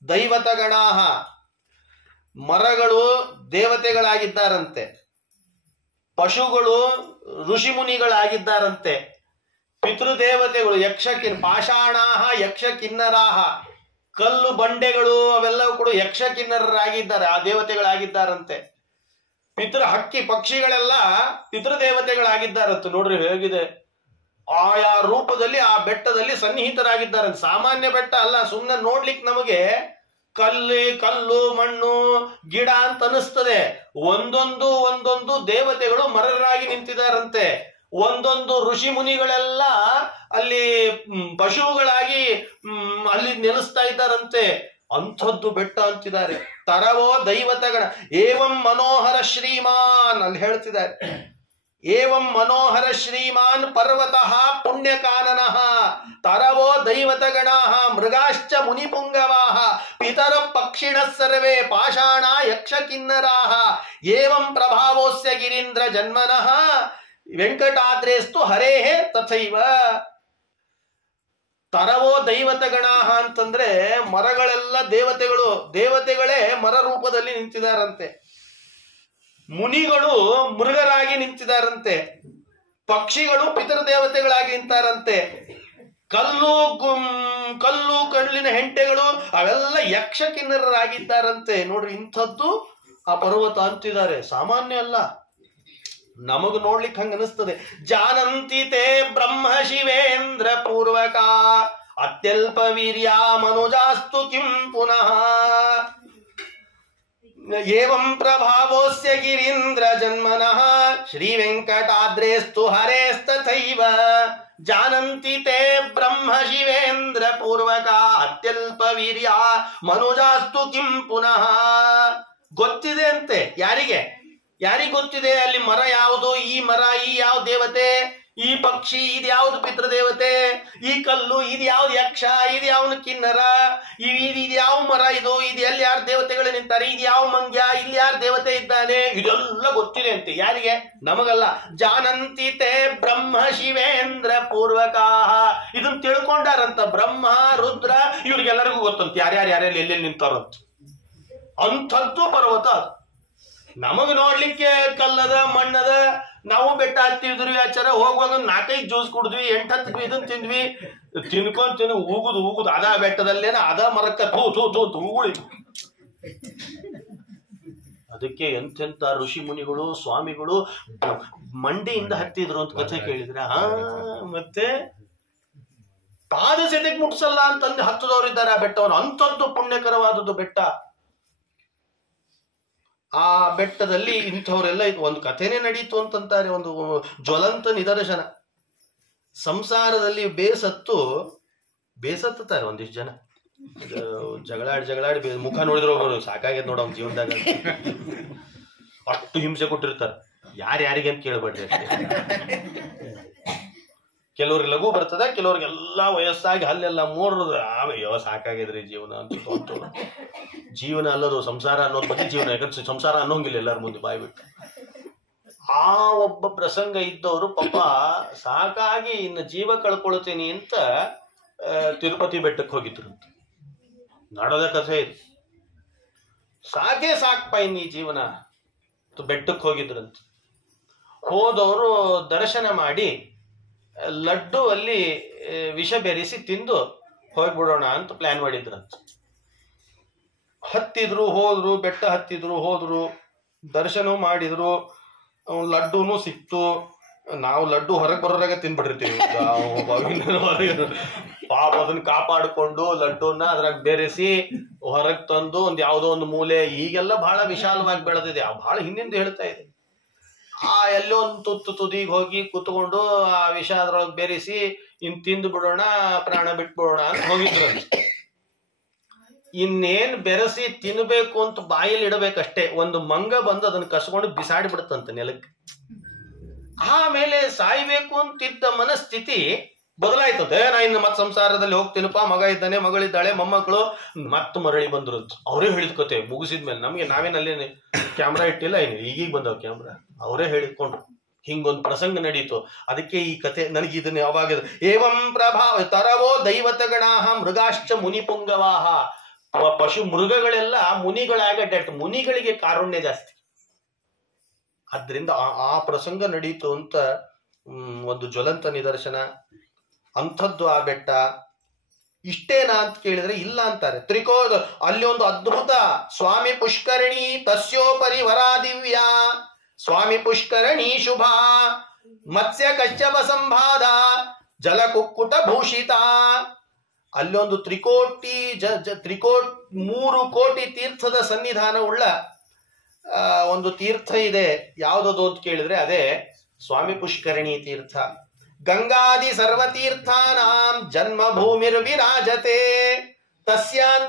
ದೈವತಗಣಾಹ, ಮರಗಳು ದೇವತೆಗಳಾಗಿದ್ದಾರಂತೆ, ಪಶುಗಳು ಋಷಿಮುನಿಗಳಾಗಿದ್ದಾರಂತೆ, ಪಿತೃದೇವತೆಗಳು ಪಾಷಾಣಾಹ ಯಕ್ಷ ಕಿನ್ನರಾಹ, ಕಲ್ಲು ಬಂಡೆಗಳು ಅವೆಲ್ಲವೂ ಕೂಡ ಯಕ್ಷ ಕಿನ್ನರರಾಗಿದ್ದಾರೆ, ಆ ದೇವತೆಗಳಾಗಿದ್ದಾರಂತೆ. ಹಕ್ಕಿ ಪಕ್ಷಿಗಳೆಲ್ಲ ಪಿತೃದೇವತೆಗಳಾಗಿದ್ದಾರಂತೆ. ನೋಡ್ರಿ ಹೇಗಿದೆ, ಆಯಾ ರೂಪದಲ್ಲಿ ಆ ಬೆಟ್ಟದಲ್ಲಿ ಸನ್ನಿಹಿತರಾಗಿದ್ದಾರೆ. ಸಾಮಾನ್ಯ ಬೆಟ್ಟ ಅಲ್ಲ, ಸುಮ್ಮನೆ ನೋಡ್ಲಿಕ್ಕೆ ನಮಗೆ ಕಲ್ಲು ಮಣ್ಣು ಗಿಡ ಅಂತ ಅನಿಸ್ತದೆ. ಒಂದೊಂದು ದೇವತೆಗಳು ಮರರಾಗಿ ನಿಂತಿದ್ದಾರಂತೆ. ಒಂದೊಂದು ಋಷಿ ಮುನಿಗಳೆಲ್ಲ ಅಲ್ಲಿ ಪಶುಗಳಾಗಿ ಅಲ್ಲಿ ನೆಲೆಸ್ತಾ ಇದ್ದಾರಂತೆ. ಅಂಥದ್ದು ಬೆಟ್ಟ ಅಂತಿದ್ದಾರೆ. ತರವೋ ದೈವತಗಣ ಏವಂ ಮನೋಹರ ಶ್ರೀಮಾನ್ ಅಲ್ಲಿ ಹೇಳ್ತಿದ್ದಾರೆ. ಏವಂ ಮನೋಹರ ಶ್ರೀಮಾನ್ ಪರ್ವತಃ ಪುಣ್ಯಕಾನನಃ ತರವೋ ದೈವತಗಣಾಃ ಮೃಗಾಶ್ಚ ಮುನಿಪುಂಗವಾಃ ಪಿತರ ಪಕ್ಷಿಣಃ ಸರ್ವೇ ಪಾಷಾಣ ಯಕ್ಷ ಕಿನ್ನರಾಃ ಏವಂ ಪ್ರಭಾವೋಸ್ಯ ಗಿರೀಂದ್ರ ಜನ್ಮನಃ ವೆಂಕಟಾದ್ರೇಸ್ತು ಹರೇಃ ತಥೈವ. ತರವೋ ದೈವತಗಣಾಹ ಅಂತಂದ್ರೆ ಮರಗಳೆಲ್ಲ ದೇವತೆಗಳು, ದೇವತೆಗಳೇ ಮರ ರೂಪದಲ್ಲಿ ನಿಂತಿದಾರಂತೆ. ಮುನಿಗಳು ಮೃಗರಾಗಿ ನಿಂತಿದಾರಂತೆ, ಪಕ್ಷಿಗಳು ಪಿತೃದೇವತೆಗಳಾಗಿ ನಿಂತಾರಂತೆ, ಕಲ್ಲು ಕಲ್ಲಿನ ಹೆಂಟೆಗಳು ಅವೆಲ್ಲ ಯಕ್ಷ ಕಿನ್ನರರಾಗಿದ್ದಾರಂತೆ. ನೋಡ್ರಿ, ಇಂಥದ್ದು ಆ ಪರ್ವತ ಅಂತಿದ್ದಾರೆ, ಸಾಮಾನ್ಯ ಅಲ್ಲ. ನಮಗ್ ನೋಡ್ಲಿಕ್ಕೆ ಹಂಗ ಅನಿಸ್ತದೆ. ಜಾನಂತಿ ತೇ ಬ್ರಹ್ಮ ಶಿವೇಂದ್ರ ಪೂರ್ವಕ ಅತ್ಯಲ್ಪ ವೀರ್ಯ ಮನುಜಾಸ್ತು ಕಿಂ ಪುನಃ ಏವಂ ಪ್ರಭಾವೋಸ್ಯ ಗಿರೀಂದ್ರ ಜನ್ಮನಃ ಶ್ರೀ ವೆಂಕಟಾದ್ರೇಸ್ತು ಹರೇಸ್ತಥೈವ ಜಾನಂತಿ ತೇ ಬ್ರಹ್ಮ ಶಿವೇಂದ್ರ ಪೂರ್ವಕ ಅತ್ಯಲ್ಪ ವೀರ್ಯ ಮನುಜಾಸ್ತು ಕಿಂ ಪುನಃ. ಗೊತ್ತಿದೆ ಅಂತೆ. ಯಾರಿಗೆ ಗೊತ್ತಿದೆ ಅಲ್ಲಿ ಮರ ಯಾವುದು, ಈ ಮರ ಈ ಯಾವ ದೇವತೆ, ಈ ಪಕ್ಷಿ ಇದು ಯಾವ್ದು ಪಿತೃದೇವತೆ, ಈ ಕಲ್ಲು ಇದು ಯಾವ್ದು ಯಕ್ಷ, ಇದು ಯಾವನು ಕಿನ್ನರ, ಇದು ಯಾವ ಮರ, ಇದು ಎಲ್ಲಿ ಯಾರು ದೇವತೆಗಳು ನಿಂತಾರೆ, ಇದು ಯಾವ ಮಂಗ್ಯ, ಇಲ್ಲಿ ಯಾರು ದೇವತೆ ಇದ್ದಾನೆ, ಇದೆಲ್ಲ ಗೊತ್ತಿದೆ ಅಂತೆ. ಯಾರಿಗೆ? ನಮಗಲ್ಲ. ಜಾನಂತಿ ತೇ ಬ್ರಹ್ಮ ಶಿವೇಂದ್ರ ಪೂರ್ವಕ. ಇದನ್ನ ತಿಳ್ಕೊಂಡಾರಂತ ಬ್ರಹ್ಮ ರುದ್ರ ಇವ್ರಿಗೆಲ್ಲರಿಗೂ ಗೊತ್ತಂತ ಯಾರ್ಯಾರು ಎಲ್ಲೆಲ್ಲಿ ನಿಂತಾರಂತ. ಅಂಥದ್ದು ಪರ್ವತ. ನಮಗ್ ನೋಡ್ಲಿಕ್ಕೆ ಕಲ್ಲದ ಮಣ್ಣದ, ನಾವು ಬೆಟ್ಟ ಹತ್ತಿದ್ವಿ, ಆಚಾರ ಹೋಗುವಾಗ 4-5 ಜ್ಯೂಸ್ ಕುಡಿದ್ವಿ, 8-10 ಇದನ್ನ ತಿಂದ್ವಿ, ತಿನ್ಕೊಂಡ್ ಊಗುದು ಅದ ಬೆಟ್ಟದಲ್ಲೇನ ಅದ ಮರಕ್ಕ ಹೂಗುಳಿ. ಅದಕ್ಕೆ ಎಂತೆಂತ ಋಷಿ ಮುನಿಗಳು ಸ್ವಾಮಿಗಳು ಮಂಡಿಯಿಂದ ಹತ್ತಿದ್ರು ಅಂತ ಕಥೆ ಕೇಳಿದ್ರೆ, ಮತ್ತೆ ಪಾದ ಸೆದೆಗೆ ಮುಟ್ಸಲ್ಲ ಅಂತಂದು ಹತ್ತದವರಿದ್ದಾರೆ ಆ ಬೆಟ್ಟವನ್ನು. ಅಂಥದ್ದು ಪುಣ್ಯಕರವಾದದ್ದು ಬೆಟ್ಟ. ಆ ಬೆಟ್ಟದಲ್ಲಿ ಇಂಥವರೆಲ್ಲ ಒಂದು ಕಥೆನೇ ನಡೀತು ಅಂತಂತಾರೆ. ಒಂದು ಜ್ವಲಂತ ನಿದರ್ಶನ. ಸಂಸಾರದಲ್ಲಿ ಬೇಸತ್ತಾರೆ ಒಂದಿಷ್ಟು ಜನ. ಜಗಳಾಡಿ ಮುಖ ನೋಡಿದ್ರು ಸಾಕಾಗ್ಯದ ನೋಡ ಅವ್ನ ಜೀವನದಾಗ, ಅಷ್ಟು ಹಿಂಸೆ ಕೊಟ್ಟಿರ್ತಾರೆ. ಯಾರ್ಯಾರಿಗೆ ಅಂತ ಕೇಳ್ಬೇಡ್ರಿ. ಕೆಲವ್ರಿಗೆ ಲಘು ಬರ್ತದ, ಕೆಲವ್ರಿಗೆಲ್ಲ ವಯಸ್ಸಾಗಿ ಅಲ್ಲೆಲ್ಲ ಮೂರ್ರದ ಆಮೇಲೆ ಸಾಕಾಗಿದ್ರಿ ಜೀವನ ಅಂತ. ಜೀವನ ಅಲ್ಲದು ಸಂಸಾರ ಅನ್ನೋದ್ ಬಗ್ಗೆ ಜೀವನ. ಯಾಕಂದ್ರೆ ಸಂಸಾರ ಅನ್ನೋಂಗಿಲ್ಲ ಎಲ್ಲರ ಮುಂದೆ ಬಾಯ್ಬಿಟ್ಟು. ಆ ಒಬ್ಬ ಪ್ರಸಂಗ ಇದ್ದವರು ಪಾಪ ಸಾಕಾಗಿ ಇನ್ನು ಜೀವ ಕಳ್ಕೊಳ್ತೀನಿ ಅಂತ ತಿರುಪತಿ ಬೆಟ್ಟಕ್ಕೆ ಹೋಗಿದ್ರು ಅಂತ. ನಡೆದ ಕಥೆ ಇದು. ಸಾಕಪ್ಪ ಇನ್ನು ಈ ಜೀವನ ಬೆಟ್ಟಕ್ಕೆ ಹೋಗಿದ್ರಂತ. ಹೋದವರು ದರ್ಶನ ಮಾಡಿ ಲಡ್ಡು ಅಲ್ಲಿ ವಿಷ ಬೆರೆಸಿ ತಿಂದು ಹೋಗ್ಬಿಡೋಣ ಅಂತ ಪ್ಲಾನ್ ಮಾಡಿದ್ರಂತ. ಹತ್ತಿದ್ರು, ಹೋದ್ರು, ಬೆಟ್ಟ ಹತ್ತಿದ್ರು, ಹೋದ್ರು, ದರ್ಶನ ಮಾಡಿದ್ರು, ಲಡ್ಡುನು ಸಿಕ್ತು. ನಾವು ಲಡ್ಡು ಹೊರಗೆ ಬರೋರಾಗ ತಿನ್ಬಿಟ್ಟಿರ್ತೀವಿ. ಪಾಪ ಅದನ್ನ ಕಾಪಾಡಿಕೊಂಡು ಲಡ್ಡುನ ಅದ್ರಾಗ ಬೆರೆಸಿ ಹೊರಗೆ ತಂದು ಒಂದ್ ಯಾವುದೋ ಒಂದು ಮೂಲೆ, ಈಗೆಲ್ಲ ಬಹಳ ವಿಶಾಲವಾಗಿ ಬೆಳೆದಿದೆ. ಬಹಳ ಹಿಂದಿಂದ ಹೇಳ್ತಾ ಇದೆ. ಎಲ್ಲೋ ಒಂದು ತುದಿಗೆ ಹೋಗಿ ಕುತ್ಕೊಂಡು ಆ ವಿಷ ಅದ್ರೊಳಗೆ ಬೆರೆಸಿ ತಿಂದು ಬಿಡೋಣ, ಪ್ರಾಣ ಬಿಟ್ಬಿಡೋಣ ಅಂತ ಹೋಗಿದ್ರಂತ. ಇನ್ನೇನ್ ಬೆರೆಸಿ ತಿನ್ಬೇಕು ಅಂತ ಬಾಯಲ್ಲಿ ಇಡಬೇಕಷ್ಟೇ, ಒಂದು ಮಂಗ ಬಂದು ಅದನ್ನ ಕಸ್ಕೊಂಡು ಬಿಸಾಡಿ ಬಿಡುತ್ತಂತ ನೆಲಕ್ಕೆ. ಆಮೇಲೆ ಸಾಯ್ಬೇಕು ಅಂತಿದ್ದ ಮನಸ್ಥಿತಿ ಬದಲಾಯ್ತದೆ. ನಾ ಇನ್ನು ಮತ್ ಸಂಸಾರದಲ್ಲಿ ಹೋಗ್ತೀನಪ್ಪ, ಮಗ ಇದ್ದಾನೆ, ಮಗಳಿದ್ದಾಳೆ, ಮೊಮ್ಮಕ್ಕಳು ಮತ್ ಮರಳಿ ಬಂದ್ರು ಅಂತ ಅವರೇ ಹೇಳಿದ ಕತೆ ಮುಗಿಸಿದ್ಮೇಲೆ. ನಮ್ಗೆ ನಾವೇನಲ್ಲಿ ಕ್ಯಾಮ್ರಾ ಇಟ್ಟಿಲ್ಲ, ಈಗೀಗ ಬಂದವ್ ಕ್ಯಾಮ್ರಾ, ಅವರೇ ಹೇಳಿಕೊಂಡು ಹಿಂಗೊಂದು ಪ್ರಸಂಗ ನಡೀತು. ಅದಕ್ಕೆ ಈ ಕತೆ ನನಗೆ ಇದನ್ನ ಯಾವಾಗ ಏವಂ ಪ್ರಭಾವ ತರವೋ ದೈವತಗಣಾಹ ಮೃಗಾಶ್ಚ ಮುನಿಪುಂಗವಾಹ. ಪಶು ಮೃಗಗಳೆಲ್ಲ ಮುನಿಗಳಾಗ ಮುನಿಗಳಿಗೆ ಕಾರುಣ್ಯ ಜಾಸ್ತಿ. ಆದ್ರಿಂದ ಆ ಪ್ರಸಂಗ ನಡೀತು ಅಂತ ಒಂದು ಜ್ವಲಂತ ನಿದರ್ಶನ. ಅಂಥದ್ದು ಆ ಬೆಟ್ಟ. ಇಷ್ಟೇನಾ ಅಂತ ಕೇಳಿದ್ರೆ ಇಲ್ಲ ಅಂತಾರೆ. ಅಲ್ಲಿ ಒಂದು ಅದ್ಭುತ ಸ್ವಾಮಿ ಪುಷ್ಕರಣಿ ತಸ್ಯೋಪರಿ ವರಾದಿವ್ಯ ಸ್ವಾಮಿ ಪುಷ್ಕರಣಿ ಶುಭ ಮತ್ಸ್ಯ ಕಶ್ಯಪ ಸಂಭಾದ ಜಲ ಕುಕ್ಕುಟ ಭೂಷಿತ. ಅಲ್ಲೊಂದು 3 ಕೋಟಿ ತೀರ್ಥದ ಸನ್ನಿಧಾನ ಉಳ್ಳ ಒಂದು ತೀರ್ಥ ಇದೆ. ಯಾವುದದು ಅಂತ ಕೇಳಿದ್ರೆ ಅದೇ ಸ್ವಾಮಿ ಪುಷ್ಕರಣಿ ತೀರ್ಥ. ಗಂಗಾದಿ ಸರ್ವತೀರ್ಥಾನಾಂ ಜನ್ಮಭೂಮಿರ್ ವಿರಾಜತೆ ತಸ್ಯಾಂ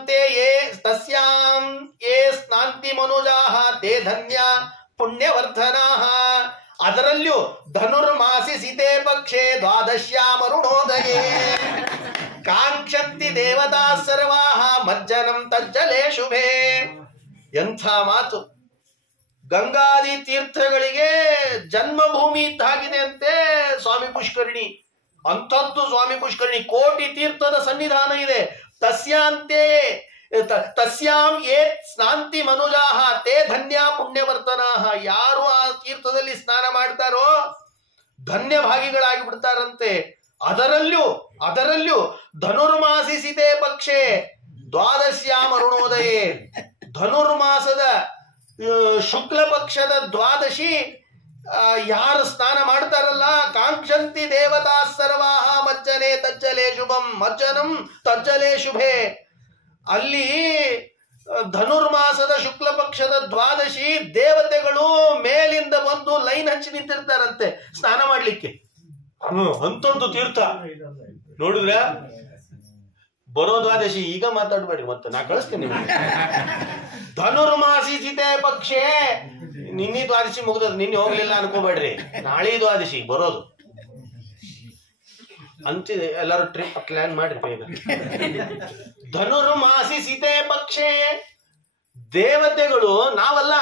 ಯೇ ಸ್ನಾಂತಿ ಮನುಜಾಃ ತೇ ಧನ್ಯ ಪುಣ್ಯವರ್ಧನಾಃ. ಅದರಲ್ಲಿಯೂ ಧನುರ್ಮಾಸಿ ಸಿತೆ ಪಕ್ಷೆ ದ್ವಾದಶ್ಯಾಮರುಣೋದಯೇ ಕಾಂಕ್ಷಂತಿ ದೇವತಾ ಸರ್ವಾಃ ಮಜ್ಜನಂ ತಜ್ಜಲೇ ಶುಭೆ. ಎಂಥ ಮಾತು! ಗಂಗಾದಿ ತೀರ್ಥಗಳಿಗೆ ಜನ್ಮಭೂಮಿ ಇದ್ದಾಗಿದೆ ಅಂತೆ ಸ್ವಾಮಿ ಪುಷ್ಕರಣಿ. ಅಂಥದ್ದು ಸ್ವಾಮಿ ಪುಷ್ಕರಣಿ. ಕೋಟಿ ತೀರ್ಥದ ಸನ್ನಿಧಾನ ಇದೆ. ತಸ್ಯಾಂ ಯೇ ಸ್ನಾಂತಿ ಮನುಜಾಹ ತೇ ಧನ್ಯ ಪುಣ್ಯವರ್ತನಾಹ. ಯಾರು ಆ ತೀರ್ಥದಲ್ಲಿ ಸ್ನಾನ ಮಾಡ್ತಾರೋ ಧನ್ಯ ಭಾಗಿಗಳಾಗಿ ಬಿಡ್ತಾರಂತೆ. ಅದರಲ್ಲೂ ಧನುರ್ಮಾಸಿಸಿದೆ ಪಕ್ಷೆ ದ್ವಾದಶ್ಯಾಂ ಅರುಣೋದಯೇ. ಧನುರ್ಮಾಸದ ಶುಕ್ಲ ಪಕ್ಷದ ದ್ವಾದಶಿ ಯಾರು ಸ್ನಾನ ಮಾಡ್ತಾರಲ್ಲ, ಕಾಂಕ್ಷಂತಿ ದೇವತಾ ಸರ್ವಾಹ ಮಜ್ಜನೆ ತಜ್ಜಲೆ ಶುಭಂ ಮಜ್ಜನಂ ತಜ್ಜಲೆ ಶುಭೆ. ಅಲ್ಲಿ ಧನುರ್ಮಾಸದ ಶುಕ್ಲ ಪಕ್ಷದ ದ್ವಾದಶಿ ದೇವತೆಗಳು ಮೇಲಿಂದ ಬಂದು ಲೈನ್ ಹಚ್ಚಿ ನಿಂತಿರ್ತಾರಂತೆ ಸ್ನಾನ ಮಾಡ್ಲಿಕ್ಕೆ. ಅಂತೊಂದು ತೀರ್ಥ ನೋಡಿದ್ರ. ಬರೋ ದ್ವಾದಶಿ ಈಗ ಮಾತಾಡ್ಬೇಡ್ರಿ, ಮತ್ತೆ ನಾ ಕಳಿಸ್ತೇನೆ ನಿಮ್ಗೆ. ಧನುರ್ಮಾಸಿಸಿತೆ ಪಕ್ಷೆ. ನಿನ್ನೆ ದ್ವಾದಶಿ ಮುಗ್ದದ್, ನಿನ್ನೆ ಹೋಗ್ಲಿಲ್ಲ ಅನ್ಕೋಬೇಡ್ರಿ, ನಾಳೆ ದ್ವಾದಶಿ ಬರೋದು ಅಂತಿದೆ. ಎಲ್ಲರೂ ಟ್ರಿಪ್ ಪ್ಲಾನ್ ಮಾಡ್ರಿ ಬೇಗ. ಧನುರ್ಮಾಸಿಸಿತೆ ಪಕ್ಷೆ. ದೇವತೆಗಳು, ನಾವಲ್ಲ,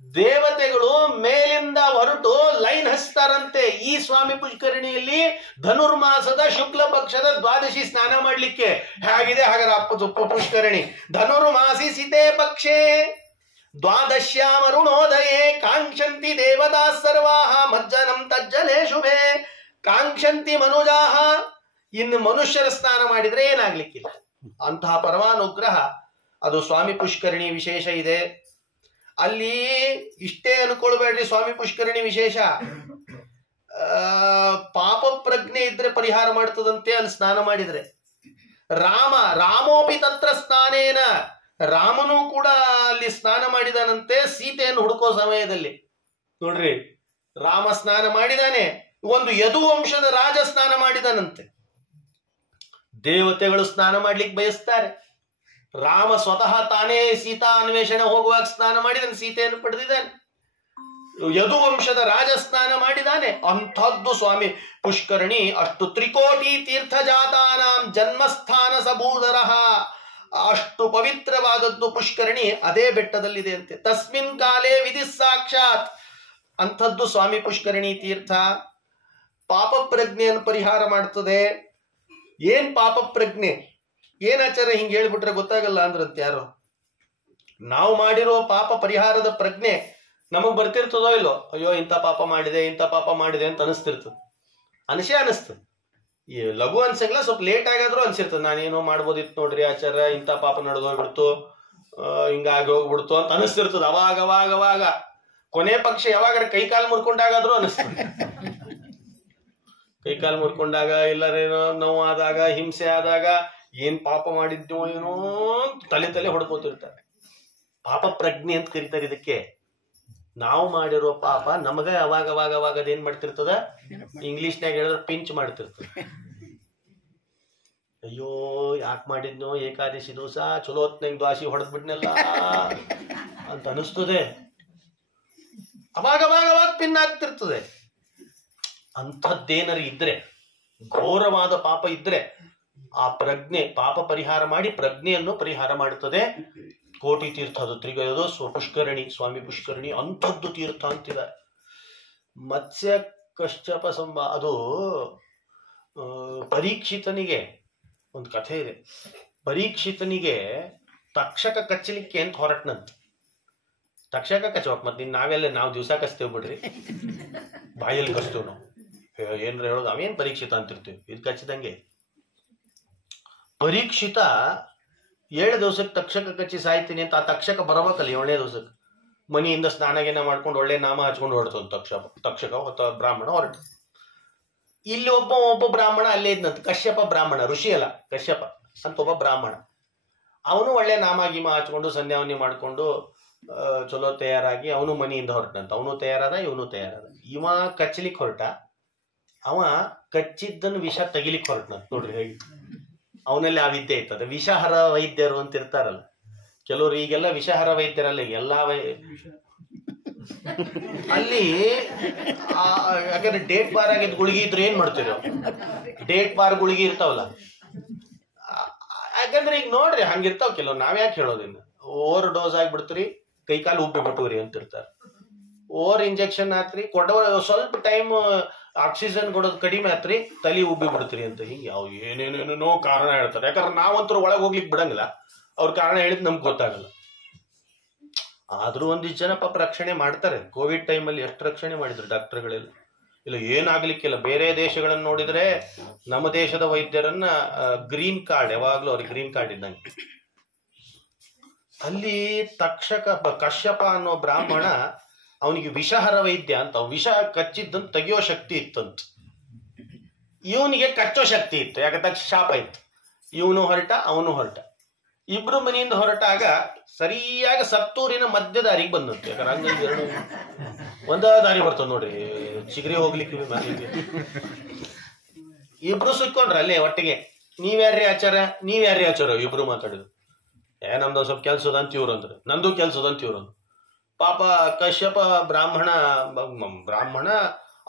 ದೇವತೆಗಳು ಮೇಲಿಂದ ಹೊರಟು ಲೈನ್ ಹಚ್ತಾರಂತೆ ಈ ಸ್ವಾಮಿ ಪುಷ್ಕರಣಿಯಲ್ಲಿ ಧನುರ್ಮಾಸದ ಶುಕ್ಲ ಪಕ್ಷದ ದ್ವಾದಶಿ ಸ್ನಾನ ಮಾಡ್ಲಿಕ್ಕೆ. ಹೇಗಿದೆ ಹಾಗಾದ್ರೆ ಪುಷ್ಕರಣಿ? ಧನುರ್ಮಾಸಿಸಿತೆ ಪಕ್ಷೆ ದ್ವಾದಶ್ಯಾಂ ಅರುಣೋದಯೇ ಕಾಂಕ್ಷಂತಿ ದೇವತಾ ಸರ್ವಾಹ ಮಜ್ಜನಂ ತಜ್ಜಲೆ ಶುಭೆ. ಕಾಂಕ್ಷಂತಿ ಮನುಜಾಹ. ಇನ್ನು ಮನುಷ್ಯರ ಸ್ನಾನ ಮಾಡಿದ್ರೆ ಏನಾಗ್ಲಿಕ್ಕಿಲ್ಲ. ಅಂತಹ ಪರಮಾನುಗ್ರಹ ಅದು ಸ್ವಾಮಿ ಪುಷ್ಕರಣಿ ವಿಶೇಷ ಇದೆ. ಅಲ್ಲಿ ಇಷ್ಟೇ ಅನ್ಕೊಳ್ಬೇಡ್ರಿ, ಸ್ವಾಮಿ ಪುಷ್ಕರಣಿ ವಿಶೇಷ ಪಾಪ ಪ್ರಜ್ಞೆ ಇದ್ರೆ ಪರಿಹಾರ ಮಾಡ್ತದಂತೆ ಅಲ್ಲಿ ಸ್ನಾನ ಮಾಡಿದ್ರೆ. ರಾಮೋಪಿ ತತ್ರ ಸ್ನಾನೇನ. ರಾಮನು ಕೂಡ ಅಲ್ಲಿ ಸ್ನಾನ ಮಾಡಿದಾನಂತೆ ಸೀತೆಯನ್ನು ಹುಡುಕೋ ಸಮಯದಲ್ಲಿ. ನೋಡ್ರಿ, ರಾಮ ಸ್ನಾನ ಮಾಡಿದಾನೆ, ಒಂದು ಯದುವಂಶದ ರಾಜ ಸ್ನಾನ ಮಾಡಿದಾನಂತೆ. ದೇವತೆಗಳು ಸ್ನಾನ ಮಾಡ್ಲಿಕ್ಕೆ ಬಯಸ್ತಾರೆ. ರಾಮ ಸ್ವತಃ ತಾನೇ ಸೀತಾ ಅನ್ವೇಷಣೆ ಹೋಗುವಾಗ ಸ್ನಾನ ಮಾಡಿದಾನೆ, ಸೀತೆಯನ್ನು ಪಡೆದಿದ್ದಾನೆ. ಯದುವಂಶದ ರಾಜ ಸ್ನಾನ ಮಾಡಿದಾನೆ. ಅಂಥದ್ದು ಸ್ವಾಮಿ ಪುಷ್ಕರಣಿ. ಅಷ್ಟು ತ್ರಿಕೋಟಿ ತೀರ್ಥ ಜಾತಾನಾಂ ಜನ್ಮಸ್ಥಾನ ಸಭೂಧರಃ. ಅಷ್ಟು ಪವಿತ್ರವಾದದ್ದು ಪುಷ್ಕರಣಿ ಅದೇ ಬೆಟ್ಟದಲ್ಲಿದೆ ಅಂತೆ. ತಸ್ಮಿನ್ ಕಾಲೇ ವಿಧಿ ಸಾಕ್ಷಾತ್. ಅಂಥದ್ದು ಸ್ವಾಮಿ ಪುಷ್ಕರಣಿ ತೀರ್ಥ. ಪಾಪ ಪ್ರಜ್ಞೆಯನ್ನು ಪರಿಹಾರ ಮಾಡ್ತದೆ. ಏನ್ ಪಾಪ ಪ್ರಜ್ಞೆ? ಏನಾಚಾರ ಹಿಂಗೆ ಹೇಳ್ಬಿಟ್ರೆ ಗೊತ್ತಾಗಲ್ಲ ಅಂದ್ರಂತೆ ಯಾರು. ನಾವು ಮಾಡಿರೋ ಪಾಪ ಪರಿಹಾರದ ಪ್ರಜ್ಞೆ ನಮಗ್ ಬರ್ತಿರ್ತದೋ ಇಲ್ಲೋ. ಅಯ್ಯೋ ಇಂಥ ಪಾಪ ಮಾಡಿದೆ ಅಂತ ಅನಿಸ್ತಿರ್ತದೆ. ಅನಿಸ್ತದೆ. ಈ ಲಘು ಅನ್ಸಂಗಿಲ್ಲ, ಸ್ವಲ್ಪ ಲೇಟ್ ಆಗಾದ್ರೂ ಅನ್ಸಿರ್ತದೆ. ನಾನೇನೋ ಮಾಡ್ಬೋದಿತ್ತು ನೋಡ್ರಿ ಆಚಾರ, ಇಂಥ ಪಾಪ ನಡೆದೋಗ್ಬಿಡ್ತು, ಹಿಂಗಾಗಿ ಹೋಗ್ಬಿಡ್ತು ಅಂತ ಅನಿಸ್ತಿರ್ತದೆ ಅವಾಗ. ಕೊನೆ ಪಕ್ಷ ಯಾವಾಗ ಕೈಕಾಲು ಮುರ್ಕೊಂಡಾಗಾದ್ರೂ ಅನಿಸ್ತದೆ. ಕೈಕಾಲು ಮುರ್ಕೊಂಡಾಗ, ಎಲ್ಲರೇನೋ ನೋವಾದಾಗ, ಹಿಂಸೆ ಆದಾಗ, ಏನ್ ಪಾಪ ಮಾಡಿದ್ನೋ ಏನೋ ತಲೆ ಹೊಡ್ಕೋತಿರ್ತಾರೆ. ಪಾಪ ಪ್ರಜ್ಞೆ ಅಂತ ಕರೀತಾರೆ ಇದಕ್ಕೆ. ನಾವು ಮಾಡಿರೋ ಪಾಪ ನಮಗ ಅವಾಗ ಅದೇನ್ ಮಾಡ್ತಿರ್ತದ, ಇಂಗ್ಲಿಷ್ನ್ಯಾಗ ಹೇಳಿದ್ರೆ ಪಿಂಚ್ ಮಾಡ್ತಿರ್ತದ. ಅಯ್ಯೋ ಯಾಕೆ ಮಾಡಿದ್ನೋ ಏಕಾದಶಿ ದಿವಸ, ಚಲೋ ಹೊತ್ನಂಗ್ ದ್ವಾಸಿ ಹೊಡೆದ್ ಬಿಟ್ನಲ್ಲ ಅಂತ ಅನಿಸ್ತದೆ. ಅವಾಗ ಪಿನ್ ಆಗ್ತಿರ್ತದೆ. ಅಂಥದ್ದೇನರು ಇದ್ರೆ, ಘೋರವಾದ ಪಾಪ ಇದ್ರೆ ಆ ಪ್ರಜ್ಞೆ ಪಾಪ ಪರಿಹಾರ ಮಾಡಿ ಪ್ರಜ್ಞೆಯನ್ನು ಪರಿಹಾರ ಮಾಡುತ್ತದೆ. ಕೋಟಿ ತೀರ್ಥ ಅದು ತ್ರಿಗಯದು ಪುಷ್ಕರಣಿ, ಸ್ವಾಮಿ ಪುಷ್ಕರಣಿ. ಅಂಥದ್ದು ತೀರ್ಥ ಅಂತಿದ್ದಾರೆ. ಮತ್ಸ್ಯ ಕಶ್ಯಪ ಅದು ಪರೀಕ್ಷಿತನಿಗೆ ಒಂದು ಕಥೆ ಇದೆ. ಪರೀಕ್ಷಿತನಿಗೆ ತಕ್ಷಕ ಕಚ್ಚಲಿಕ್ಕೆ ಅಂತ ಹೊರಟ್ನಂತ. ತಕ್ಷಕ ಕಚ್ಚಬೇಕು, ಮತ್ತೆ ನಾವು ದಿವಸ ಕಚ್ತೇವೆ ಬಿಡ್ರಿ, ಬಾಯಲ್ಲಿ ಕಚ್ತೇವೆ ನಾವು. ಏನ್ರ ಹೇಳೋದು, ಅವೇನ್ ಪರೀಕ್ಷಿತ ಅಂತಿರ್ತೀವಿ, ಇದು ಕಚ್ಚಿದಂಗೆ. ಪರೀಕ್ಷಿತ 7 ದಿವಸಕ್ಕೆ ತಕ್ಷಕ ಕಚ್ಚಿ ಸಾಯ್ತೀನಿ ಅಂತ. ಆ ತಕ್ಷಕ ಬರಬೇಕಲ್ಲ 7ನೇ ದಿವಸಕ್ಕೆ. ಮನೆಯಿಂದ ಸ್ನಾನಗೇನ ಮಾಡ್ಕೊಂಡು ಒಳ್ಳೆ ನಾಮ ಹಚ್ಕೊಂಡು ಹೊರಡ್ತದ ತಕ್ಷಕ ಬ್ರಾಹ್ಮಣ ಹೊರಟ. ಇಲ್ಲಿ ಒಬ್ಬ ಬ್ರಾಹ್ಮಣ ಅಲ್ಲೇ ಇದ್ನಂತ. ಕಶ್ಯಪ ಬ್ರಾಹ್ಮಣ, ಋಷಿ ಅಲ್ಲ, ಕಶ್ಯಪ ಅಂತ ಒಬ್ಬ ಬ್ರಾಹ್ಮಣ. ಅವನು ಒಳ್ಳೆ ನಾಮ ಗೀಮ ಹಚ್ಕೊಂಡು ಸಂಧ್ಯಾವನಿ ಮಾಡ್ಕೊಂಡು ಚಲೋ ತಯಾರಾಗಿ ಅವನು ಮನೆಯಿಂದ ಹೊರಟಂತ. ಅವನು ತಯಾರಾದ, ಇವನು ತಯಾರಾದ. ಇವ ಕಚ್ಚಲಿಕ್ಕೆ ಹೊರಟ, ಅವ ಕಚ್ಚಿದ್ದನ್ನು ವಿಷ ತೆಗಿಲಿಕ್ಕೆ ಹೊರಟನಂತ. ನೋಡ್ರಿ ಹೇಗೆ ಅವನಲ್ಲಿ ಆ ವಿದ್ಯೆ ಇರ್ತದೆ. ವಿಷಹರ ವೈದ್ಯರು ಅಂತ ಇರ್ತಾರಲ್ಲ ಕೆಲವರು. ಈಗೆಲ್ಲ ವಿಷಹರ ವೈದ್ಯರಲ್ಲ, ಎಲ್ಲಾ ಅಲ್ಲಿ ಯಾಕಂದ್ರೆ ಡೇಟ್ ಬಾರ್ ಆಗಿದ್ ಗುಳಿಗೆ ಇದ್ರೆ ಏನ್ ಮಾಡ್ತೀರ, ಡೇಟ್ ಬಾರ್ ಗುಳಿಗೆ ಇರ್ತಾವಲ್ಲ. ಯಾಕಂದ್ರೆ ಈಗ ನೋಡ್ರಿ ಹಂಗಿರ್ತಾವ ಕೆಲವು. ನಾವ್ಯಾಕೆ ಹೇಳೋದಿನ್ನ, ಓವರ್ ಡೋಸ್ ಆಗಿಬಿಡ್ತೀರಿ, ಕೈಕಾಲು ಉಬ್ಬಿ ಬಿಟ್ಟುವ್ರಿ ಅಂತಿರ್ತಾರೆ. ಓವರ್ ಇಂಜೆಕ್ಷನ್ ಆತ್ರಿ, ಕೊಡೋ ಸ್ವಲ್ಪ ಟೈಮ್ ಆಕ್ಸಿಜನ್ ಕೊಡೋದು ಕಡಿಮೆ ಆತ್ರಿ, ತಲೆ ಉಬ್ಬಿ ಬಿಡ್ತೀರಿ ಅಂತ. ಹಿಂಗೆ ಯಾವ ಏನೇನೇನೋ ಕಾರಣ ಹೇಳ್ತಾರೆ. ಯಾಕಂದ್ರೆ ನಾವಂತರೂ ಒಳಗೆ ಹೋಗ್ಲಿಕ್ಕೆ ಬಿಡಂಗಿಲ್ಲ, ಅವ್ರ ಕಾರಣ ಹೇಳಿದ್ ನಮ್ಗೆ ಗೊತ್ತಾಗಲ್ಲ. ಆದ್ರೂ ಒಂದಿಷ್ಟು ಜನ ಪಾಪ ರಕ್ಷಣೆ ಮಾಡ್ತಾರೆ. ಕೋವಿಡ್ ಟೈಮಲ್ಲಿ ಎಷ್ಟು ರಕ್ಷಣೆ ಮಾಡಿದ್ರು ಡಾಕ್ಟರ್ಗಳೆಲ್ಲ. ಇಲ್ಲ ಏನಾಗ್ಲಿಕ್ಕಿಲ್ಲ. ಬೇರೆ ದೇಶಗಳನ್ನ ನೋಡಿದ್ರೆ ನಮ್ಮ ದೇಶದ ವೈದ್ಯರನ್ನ ಗ್ರೀನ್ ಕಾರ್ಡ್, ಯಾವಾಗ್ಲೂ ಅವ್ರಿಗೆ ಗ್ರೀನ್ ಕಾರ್ಡ್ ಇದ್ದಂಗೆ. ಅಲ್ಲಿ ಕಶ್ಯಪ ಅನ್ನೋ ಬ್ರಾಹ್ಮಣ, ಅವನಿಗೆ ವಿಷಹರ ವೈದ್ಯ ಅಂತ, ವಿಷ ಕಚ್ಚಿದ್ದಂತ ತೆಗಿಯೋ ಶಕ್ತಿ ಇತ್ತಂತ. ಇವನಿಗೆ ಕಚ್ಚೋ ಶಕ್ತಿ ಇತ್ತು, ಯಾಕಂತ ಶಾಪ ಇತ್ತು. ಇವನು ಹೊರಟ, ಅವನು ಹೊರಟ. ಇಬ್ರು ಮನೆಯಿಂದ ಹೊರಟಾಗ ಸರಿಯಾಗಿ ಸತ್ತೂರಿನ ಮಧ್ಯ ದಾರಿಗೆ ಬಂದಂತೆ. ಯಾಕಂದ್ರೆ ಹಂಗ ಎರಡು ಒಂದ ದಾರಿ ಬರ್ತದ ನೋಡ್ರಿ, ಚಿಗರಿ ಹೋಗ್ಲಿಕ್ಕೆ. ಇಬ್ರು ಸಿಕ್ಕೊಂಡ್ರ ಅಲ್ಲೇ ಒಟ್ಟಿಗೆ. ನೀವ್ಯಾರ್ರಿ ಆಚಾರ ಇಬ್ರು ಮಾತಾಡಿದ್ರು. ನಮ್ದು ಸ್ವಲ್ಪ ಕೆಲ್ಸದ ಅಂತ ಇವ್ರು ಅಂದ್ರೆ, ನಂದು ಕೆಲ್ಸದ ಅಂತ ಇವ್ರು. ಪಾಪ ಕಶ್ಯಪ ಬ್ರಾಹ್ಮಣ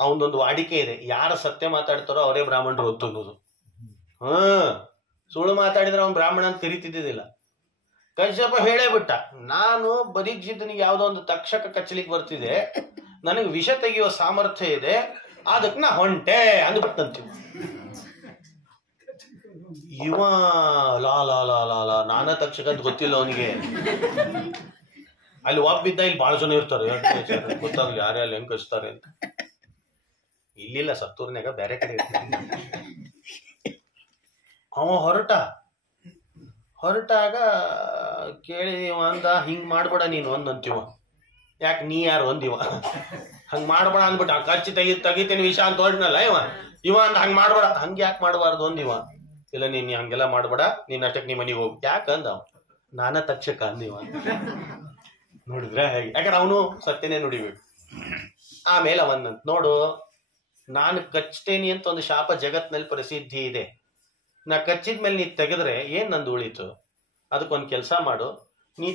ಅವನದೊಂದು ವಾಡಿಕೆ ಇದೆ, ಯಾರ ಸತ್ಯ ಮಾತಾಡ್ತಾರೋ ಅವರೇ ಬ್ರಾಹ್ಮಣರು ಹೊತ್ತು ಅನ್ನೋದು. ಸುಳ್ಳು ಮಾತಾಡಿದ್ರೆ ಅವ್ನು ಬ್ರಾಹ್ಮಣ ಅಂತ ಕರಿತಿದ್ದಿಲ್ಲ. ಕಶ್ಯಪ ಹೇಳೇ ಬಿಟ್ಟ, ನಾನು ಪರೀಕ್ಷಿತನಿಗೆ ಯಾವ್ದೋ ಒಂದು ತಕ್ಷಕ ಕಚ್ಚಲಿಕ್ಕೆ ಬರ್ತಿದೆ, ನನಗೆ ವಿಷ ತೆಗೆಯುವ ಸಾಮರ್ಥ್ಯ ಇದೆ, ಅದಕ್ಕೆ ನಾ ಹೊಂಟೆ ಅಂದ್ಬಿಟ್ಟಂತೀವಿ. ಇವ ಲಾ ಲಾ ಲಾ ಲಾ ಲಾ ನಾನಾ ತಕ್ಷಕ ಅಂತ ಗೊತ್ತಿಲ್ಲ ಅವನಿಗೆ. ಅಲ್ಲಿ ಒಬ್ಬಿದ್ದ, ಇಲ್ಲಿ ಬಹಳ ಜನ ಇರ್ತಾರೆ, ಗೊತ್ತಾಗ್ಲಿ ಯಾರ್ಯಾರು ಹೆಂಗ್ ಕಚ್ತಾರೆ ಅಂತ. ಇಲ್ಲಿಲ್ಲ, ಸತ್ತೂರ್ನಾಗ ಬೇರೆ ಕಡೆ ಇರ್ತಾರೆ. ಅವ ಹೊರಟಾಗ ಕೇಳಿ ಅಂದ, ಹಿಂಗ್ ಮಾಡ್ಬೇಡ ನೀನು ಅಂತೀವ. ಯಾಕೆ ನೀ ಯಾರು ಅಂದಿವ? ಹಂಗ್ ಮಾಡ್ಬೇಡ ಅಂದ್ಬಿಟ್ಟ. ಕಚ್ಚಿ ತೆಗಿತೇನೆ ವಿಷ ಅಂತ ಹೊರಡ್ನಲ್ಲ ಇವ ಅಂದ, ಹಂಗ್ ಮಾಡ್ಬೇಡ. ಹಂಗ ಯಾಕೆ ಮಾಡಬಾರ್ದು ಅಂದಿವ. ಇಲ್ಲ ನೀನ್ ಹಂಗೆಲ್ಲ ಮಾಡ್ಬೇಡ, ನೀನ್ ಅಷ್ಟಕ್ಕೆ ನೀ ಮನೆಗೆ ಹೋಗಿ. ಯಾಕ ಅಂದ ಅವ, ನಾನ ತಕ್ಷಕ ಅಂದಿವ. ನೋಡಿದ್ರೆ ಹೇಗೆ, ಯಾಕಂದ್ರೆ ಅವನು ಸತ್ಯನೇ ನುಡಿಬೇಕು. ಆಮೇಲೆ ಅವನ್ನಂತ ನೋಡು, ನಾನು ಕಚ್ತೇನಿ ಅಂತ ಒಂದು ಶಾಪ ಜಗತ್ನಲ್ಲಿ ಪ್ರಸಿದ್ಧಿ ಇದೆ. ನಾ ಕಚ್ಚಿದ್ಮೇಲೆ ನೀ ತೆಗೆದ್ರೆ ಏನ್ ನಂದು ಉಳಿತು? ಅದಕ್ಕೊಂದು ಕೆಲಸ ಮಾಡು, ನೀ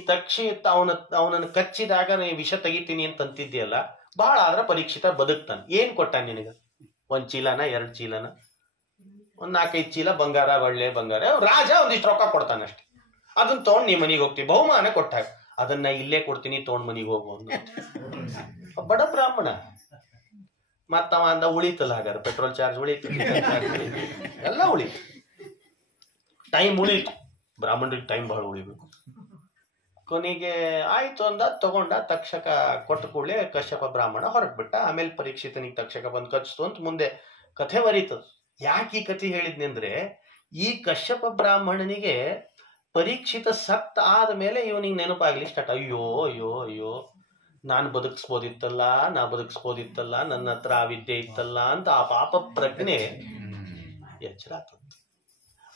ಅವನನ್ನು ಕಚ್ಚಿದಾಗ ನೀ ವಿಷ ತೆಗಿತೀನಿ ಅಂತ ಅಂತಿದ್ಯಲ್ಲ, ಬಹಳ ಆದ್ರೆ ಪರೀಕ್ಷಿತ ಬದುಕ್ತಾನೆ. ಏನ್ ಕೊಟ್ಟ ನಿನಗ? 1 ಚೀಲನ 2 ಚೀಲನ, 4-5 ಚೀಲ ಬಂಗಾರ, ಒಳ್ಳೆ ಬಂಗಾರ. ರಾಜ ಒಂದಿಷ್ಟು ರೊಕ್ಕ ಕೊಡ್ತಾನಷ್ಟೆ. ಅದನ್ನ ತಗೊಂಡ್ ನೀ ಮನೆಗೆ ಹೋಗ್ತೀವಿ, ಬಹುಮಾನ ಕೊಟ್ಟಾಗ. ಅದನ್ನ ಇಲ್ಲೇ ಕೊಡ್ತೀನಿ, ತಗೊಂಡ್ ಮನೆಗೆ ಹೋಗ್ಬೋದು. ಬಡ ಬ್ರಾಹ್ಮಣ. ಮತ್ತವ ಅಂದ, ಉಳಿತಲ್ಲ ಹಾಗಾದ್ರೆ ಪೆಟ್ರೋಲ್ ಚಾರ್ಜ್ ಉಳಿತು, ಎಲ್ಲ ಉಳಿತು, ಟೈಮ್ ಉಳಿತು. ಬ್ರಾಹ್ಮಣರಿಗೆ ಟೈಮ್ ಬಹಳ ಉಳಿಬೇಕು. ಕೊನೆಗೆ ಆಯ್ತು ಅಂದ, ತಗೊಂಡ. ತಕ್ಷಕ ಕೊಟ್ಟ ಕೂಡಲೇ ಕಶ್ಯಪ ಬ್ರಾಹ್ಮಣ ಹೊರಟ್ಬಿಟ್ಟ. ಆಮೇಲೆ ಪರೀಕ್ಷಿತನಿಗೆ ತಕ್ಷಕ ಬಂದು ಕಚ್ತು ಅಂತ ಮುಂದೆ ಕಥೆ ಬರೀತದ. ಯಾಕೆ ಈ ಕಥೆ ಹೇಳಿದ್ನಿ ಅಂದ್ರೆ, ಈ ಕಶ್ಯಪ ಬ್ರಾಹ್ಮಣನಿಗೆ ಪರೀಕ್ಷಿತ ಸತ್ತ ಆದ್ಮೇಲೆ ಇವನಿಗೆ ನೆನಪಾಗ್ಲಿ ಸ್ಟಾರ್ಟ್. ಅಯ್ಯೋ ನಾನು ಬದುಕಿಸ್ಬೋದಿತ್ತಲ್ಲ, ನನ್ನ ಹತ್ರ ಆ ವಿದ್ಯೆ ಇತ್ತಲ್ಲ ಅಂತ ಆ ಪಾಪ ಪ್ರಜ್ಞೆ ಎಚ್ಚರ ಆಗ್ತದ.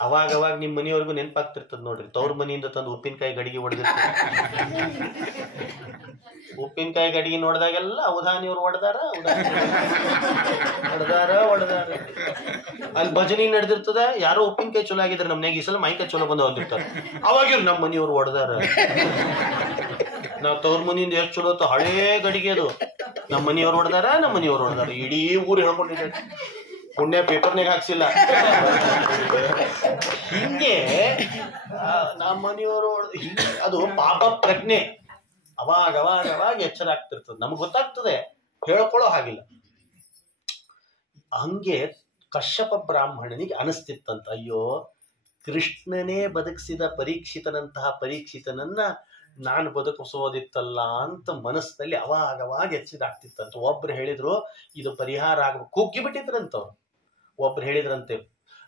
ಅವಾಗ ನಿಮ್ ಮನೆಯವ್ರಿಗೂ ನೆನಪಾಗ್ತಿರ್ತದ ನೋಡ್ರಿ. ತವ್ರ ಮನೆಯಿಂದ ತಂದು ಉಪ್ಪಿನಕಾಯಿ ಗಡಿಗೆ ಹೊಡೆದಿರ್ತಾರೆ. ಉಪ್ಪಿನಕಾಯಿ ಗಡಿಗೆ ನೋಡಿದಾಗೆಲ್ಲ ಉದಾನಿಯವ್ರು ಹೊಡೆದಾರ. ಅಲ್ಲಿ ಭಜನಿ ನಡೆದಿರ್ತದ, ಯಾರೋ ಉಪ್ಪಿನಕಾಯಿ ಚಲೋ ಆಗಿದ್ರೆ ನಮ್ನಾಗ ಈ ಸಲ ಮೈಕಾಯಿ ಚಲೋ ಬಂದು ಹೊಂದಿರ್ತಾರೆ. ಅವಾಗ ನಮ್ಮ ಮನೆಯವ್ರು ಹೊಡೆದಾರ. ನಾವ್ ತವ್ರ ಮನೆಯಿಂದ ಎಷ್ಟು ಚಲೋ ಹೊತ್ತು ಹಳೇ ಗಡಿಗೆ ಅದು. ನಮ್ಮ ಮನೆಯವ್ರು ಹೊಡೆದಾರ. ಇಡೀ ಊರು ಹೇಳ್ಕೊಂಡಿದ್ದಾರೆ. ಪುಣ್ಯ ಪೇಪರ್ನಾಗ ಹಾಕ್ಸಿಲ್ಲ. ಹಿಂಗೆ ನಮ್ಮ ಮನೆಯವರು ಅದು ಪಾಪ ಪ್ರಜ್ಞೆ. ಅವಾಗ ಎಚ್ಚರ ಆಗ್ತಿರ್ತದೆ. ನಮ್ಗೆ ಗೊತ್ತಾಗ್ತದೆ, ಹೇಳ್ಕೊಳ್ಳೋ ಹಾಗಿಲ್ಲ. ಹಂಗೆ ಕಶ್ಯಪ ಬ್ರಾಹ್ಮಣನಿಗೆ ಅನಿಸ್ತಿತ್ತಂತ, ಅಯ್ಯೋ ಕೃಷ್ಣನೇ ಬದುಕಿಸಿದ ಪರೀಕ್ಷಿತನನ್ನ ನಾನು ಬದುಕಿಸೋದಿತ್ತಲ್ಲ ಅಂತ ಮನಸ್ಸಿನಲ್ಲಿ ಅವಾಗ ಎಚ್ಚರಾಗ್ತಿತ್ತಂತ. ಒಬ್ರು ಹೇಳಿದ್ರು ಇದು ಪರಿಹಾರ ಆಗ್ಬೇಕು, ಕುಗ್ಗಿ ಬಿಟ್ಟಿದ್ರಂತವ್ರು. ಒಬ್ರು ಹೇಳಿದ್ರಂತೆ,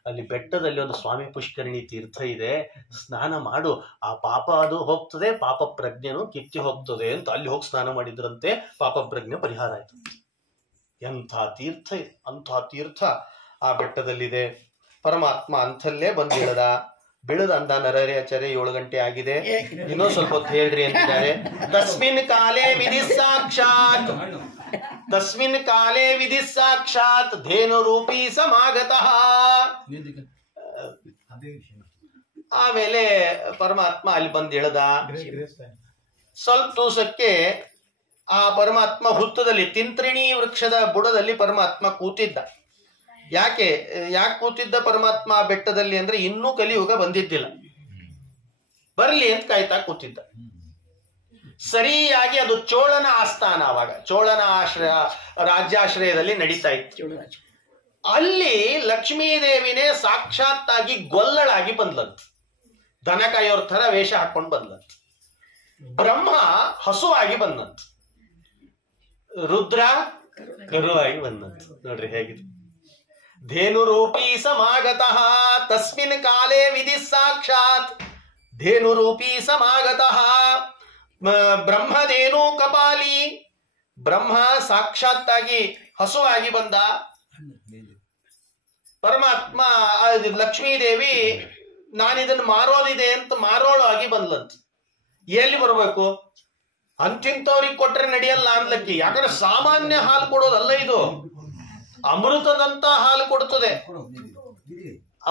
ಅಲ್ಲಿ ಬೆಟ್ಟದಲ್ಲಿ ಒಂದು ಸ್ವಾಮಿ ಪುಷ್ಕರಣಿ ತೀರ್ಥ ಇದೆ, ಸ್ನಾನ ಮಾಡು, ಆ ಪಾಪ ಅದು ಹೋಗ್ತದೆ, ಪಾಪ ಪ್ರಜ್ಞೆನೂ ಕಿತ್ತಿ ಹೋಗ್ತದೆ ಅಂತ. ಅಲ್ಲಿ ಹೋಗಿ ಸ್ನಾನ ಮಾಡಿದ್ರಂತೆ, ಪಾಪ ಪ್ರಜ್ಞೆ ಪರಿಹಾರ ಆಯ್ತು. ಎಂಥ ತೀರ್ಥ ಇದೆ, ಅಂಥ ತೀರ್ಥ ಆ ಬೆಟ್ಟದಲ್ಲಿದೆ. ಪರಮಾತ್ಮ ಅಂಥಲ್ಲೇ ಬೀಳದ ಅಂದ ನರರೇಚರೆ 7 ಗಂಟೆ ಆಗಿದೆ, ಇನ್ನೊಂದು ಸ್ವಲ್ಪ ಹೊತ್ತು ಹೇಳ್ರಿ ಅಂತಿದ್ದಾರೆ. ತಸ್ಮಿನ್ ಕಾಲೇ ವಿಧಿ ಸಾಕ್ಷಾತ್ ಧೇನು ರೂಪಿ ಸಮಾಗತಃ. ಆಮೇಲೆ ಪರಮಾತ್ಮ ಅಲ್ಲಿ ಬಂದು ಇಳದ. ಸ್ವಲ್ಪ ದಿವಸಕ್ಕೆ ಆ ಪರಮಾತ್ಮ ಹುತ್ತದಲ್ಲಿ ತಿಂತ್ರಿಣಿ ವೃಕ್ಷದ ಬುಡದಲ್ಲಿ ಪರಮಾತ್ಮ ಕೂತಿದ್ದ. ಯಾಕೆ ಕೂತಿದ್ದ ಪರಮಾತ್ಮ ಬೆಟ್ಟದಲ್ಲಿ ಅಂದ್ರೆ ಇನ್ನೂ ಕಲಿಯುಗ ಬಂದಿದ್ದಿಲ್ಲ, ಬರ್ಲಿ ಅಂತ ಕಾಯ್ತಾ ಕೂತಿದ್ದ. ಸರಿಯಾಗಿ ಅದು ಚೋಳನ ಆಸ್ಥಾನ. ಅವಾಗ ಚೋಳನ ಆಶ್ರಯ ರಾಜ್ಯಾಶ್ರಯದಲ್ಲಿ ನಡೀತಾ ಇತ್ತು. ಅಲ್ಲಿ ಲಕ್ಷ್ಮೀದೇವಿನೇ ಸಾಕ್ಷಾತ್ತಾಗಿ ಗೊಲ್ಲಳಾಗಿ ಬಂದ್ಲಂತ, ದನ ಕಾಯೋರ್ ಥರ ವೇಷ ಹಾಕೊಂಡು ಬಂದ್ಲಂತ. ಬ್ರಹ್ಮ ಹಸುವಾಗಿ ಬಂದಂತ, ರುದ್ರ ಕರುವಾಗಿ ಬಂದಂತ. ನೋಡ್ರಿ ಹೇಗಿದೆ. ಧೇನುರೂಪೀ ಸಮಾಗತಃ ತಸ್ಮಿನ್ ಕಾಲೇ ವಿಧಿ ಸಾಕ್ಷಾತ್. ಧೇನುರೂಪೀ ಸಮಾಗತಃ ಬ್ರಹ್ಮಧೇನು ಕಪಾಲಿ. ಬ್ರಹ್ಮ ಸಾಕ್ಷಾತ್ತಾಗಿ ಹಸುವಾಗಿ ಬಂದ. ಪರಮಾತ್ಮ ಲಕ್ಷ್ಮೀದೇವಿ ನಾನಿದನ್ನು ಮಾರೋದಿದೆ ಅಂತ ಮಾರೋಳು ಆಗಿ ಬಂದ್ಲಂತ. ಎಲ್ಲಿ ಬರಬೇಕು? ಅಂತಿಂತವ್ರಿಗೆ ಕೊಟ್ರೆ ನಡೆಯಲ್ಲ ಅಂದ್ಲಕ್ಕಿ. ಯಾಕಂದ್ರೆ ಸಾಮಾನ್ಯ ಹಾಲು ಕೊಡೋದಲ್ಲ ಇದು, ಅಮೃತದಂತ ಹಾಲು ಕೊಡ್ತದೆ.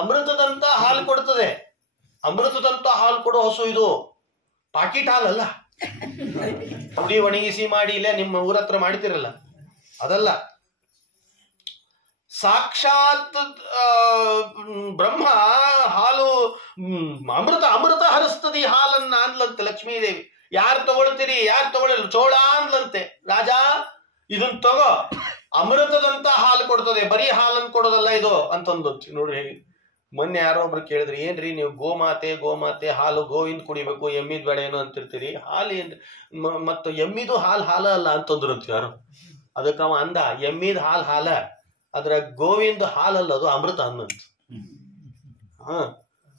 ಅಮೃತದಂತ ಹಾಲು ಕೊಡ್ತದೆ. ಅಮೃತದಂತ ಹಾಲು ಕೊಡೋ ಹಸು ಇದು, ಪಾಕಿಟ್ ಹಾಲಲ್ಲ. ಪುಡಿ ಒಣಗಿಸಿ ಮಾಡಿ ಇಲ್ಲೇ ನಿಮ್ಮ ಊರ ಹತ್ರ ಮಾಡ್ತಿರಲ್ಲ, ಅದಲ್ಲ. ಸಾಕ್ಷಾತ್ ಬ್ರಹ್ಮ ಹಾಲು ಅಮೃತ ಅಮೃತ ಹರಿಸ್ತದಿ ಹಾಲನ್ನ ಅಂದ್ಲಂತೆ ಲಕ್ಷ್ಮೀದೇವಿ. ಯಾರು ತಗೊಳ್ತೀರಿ, ಯಾರು ತಗೊಳ್ಳಿಲ್ಲ? ಚೋಳ ಅಂದ್ಲಂತೆ. ರಾಜ ಇದನ್ ತಗೋ, ಅಮೃತದಂತ ಹಾಲು ಕೊಡ್ತದೆ, ಬರೀ ಹಾಲನ್ನು ಕೊಡೋದಲ್ಲ ಇದು ಅಂತಂದು. ನೋಡ್ರಿ ಹೇಗೆ. ಮೊನ್ನೆ ಯಾರೋ ಒಬ್ರು ಕೇಳಿದ್ರಿ, ಏನ್ರಿ ನೀವು ಗೋಮಾತೆ ಹಾಲು ಗೋವಿಂದ ಕುಡಿಬೇಕು, ಎಮ್ಮಿದ್ ಬೇಡ ಏನು ಅಂತಿರ್ತೀರಿ, ಹಾಲು ಮತ್ತು ಎಮ್ಮಿದು ಹಾಲ ಅಲ್ಲ ಅಂತಂದ್ರು ಅಂತ ಯಾರು. ಅದಕ್ಕೆ ಅವ ಅಂದ, ಎಮ್ಮಿದ್ ಹಾಲ, ಅದ್ರ ಗೋವಿಂದ ಹಾಲಲ್ಲ, ಅದು ಅಮೃತ ಅನ್ನಂತ.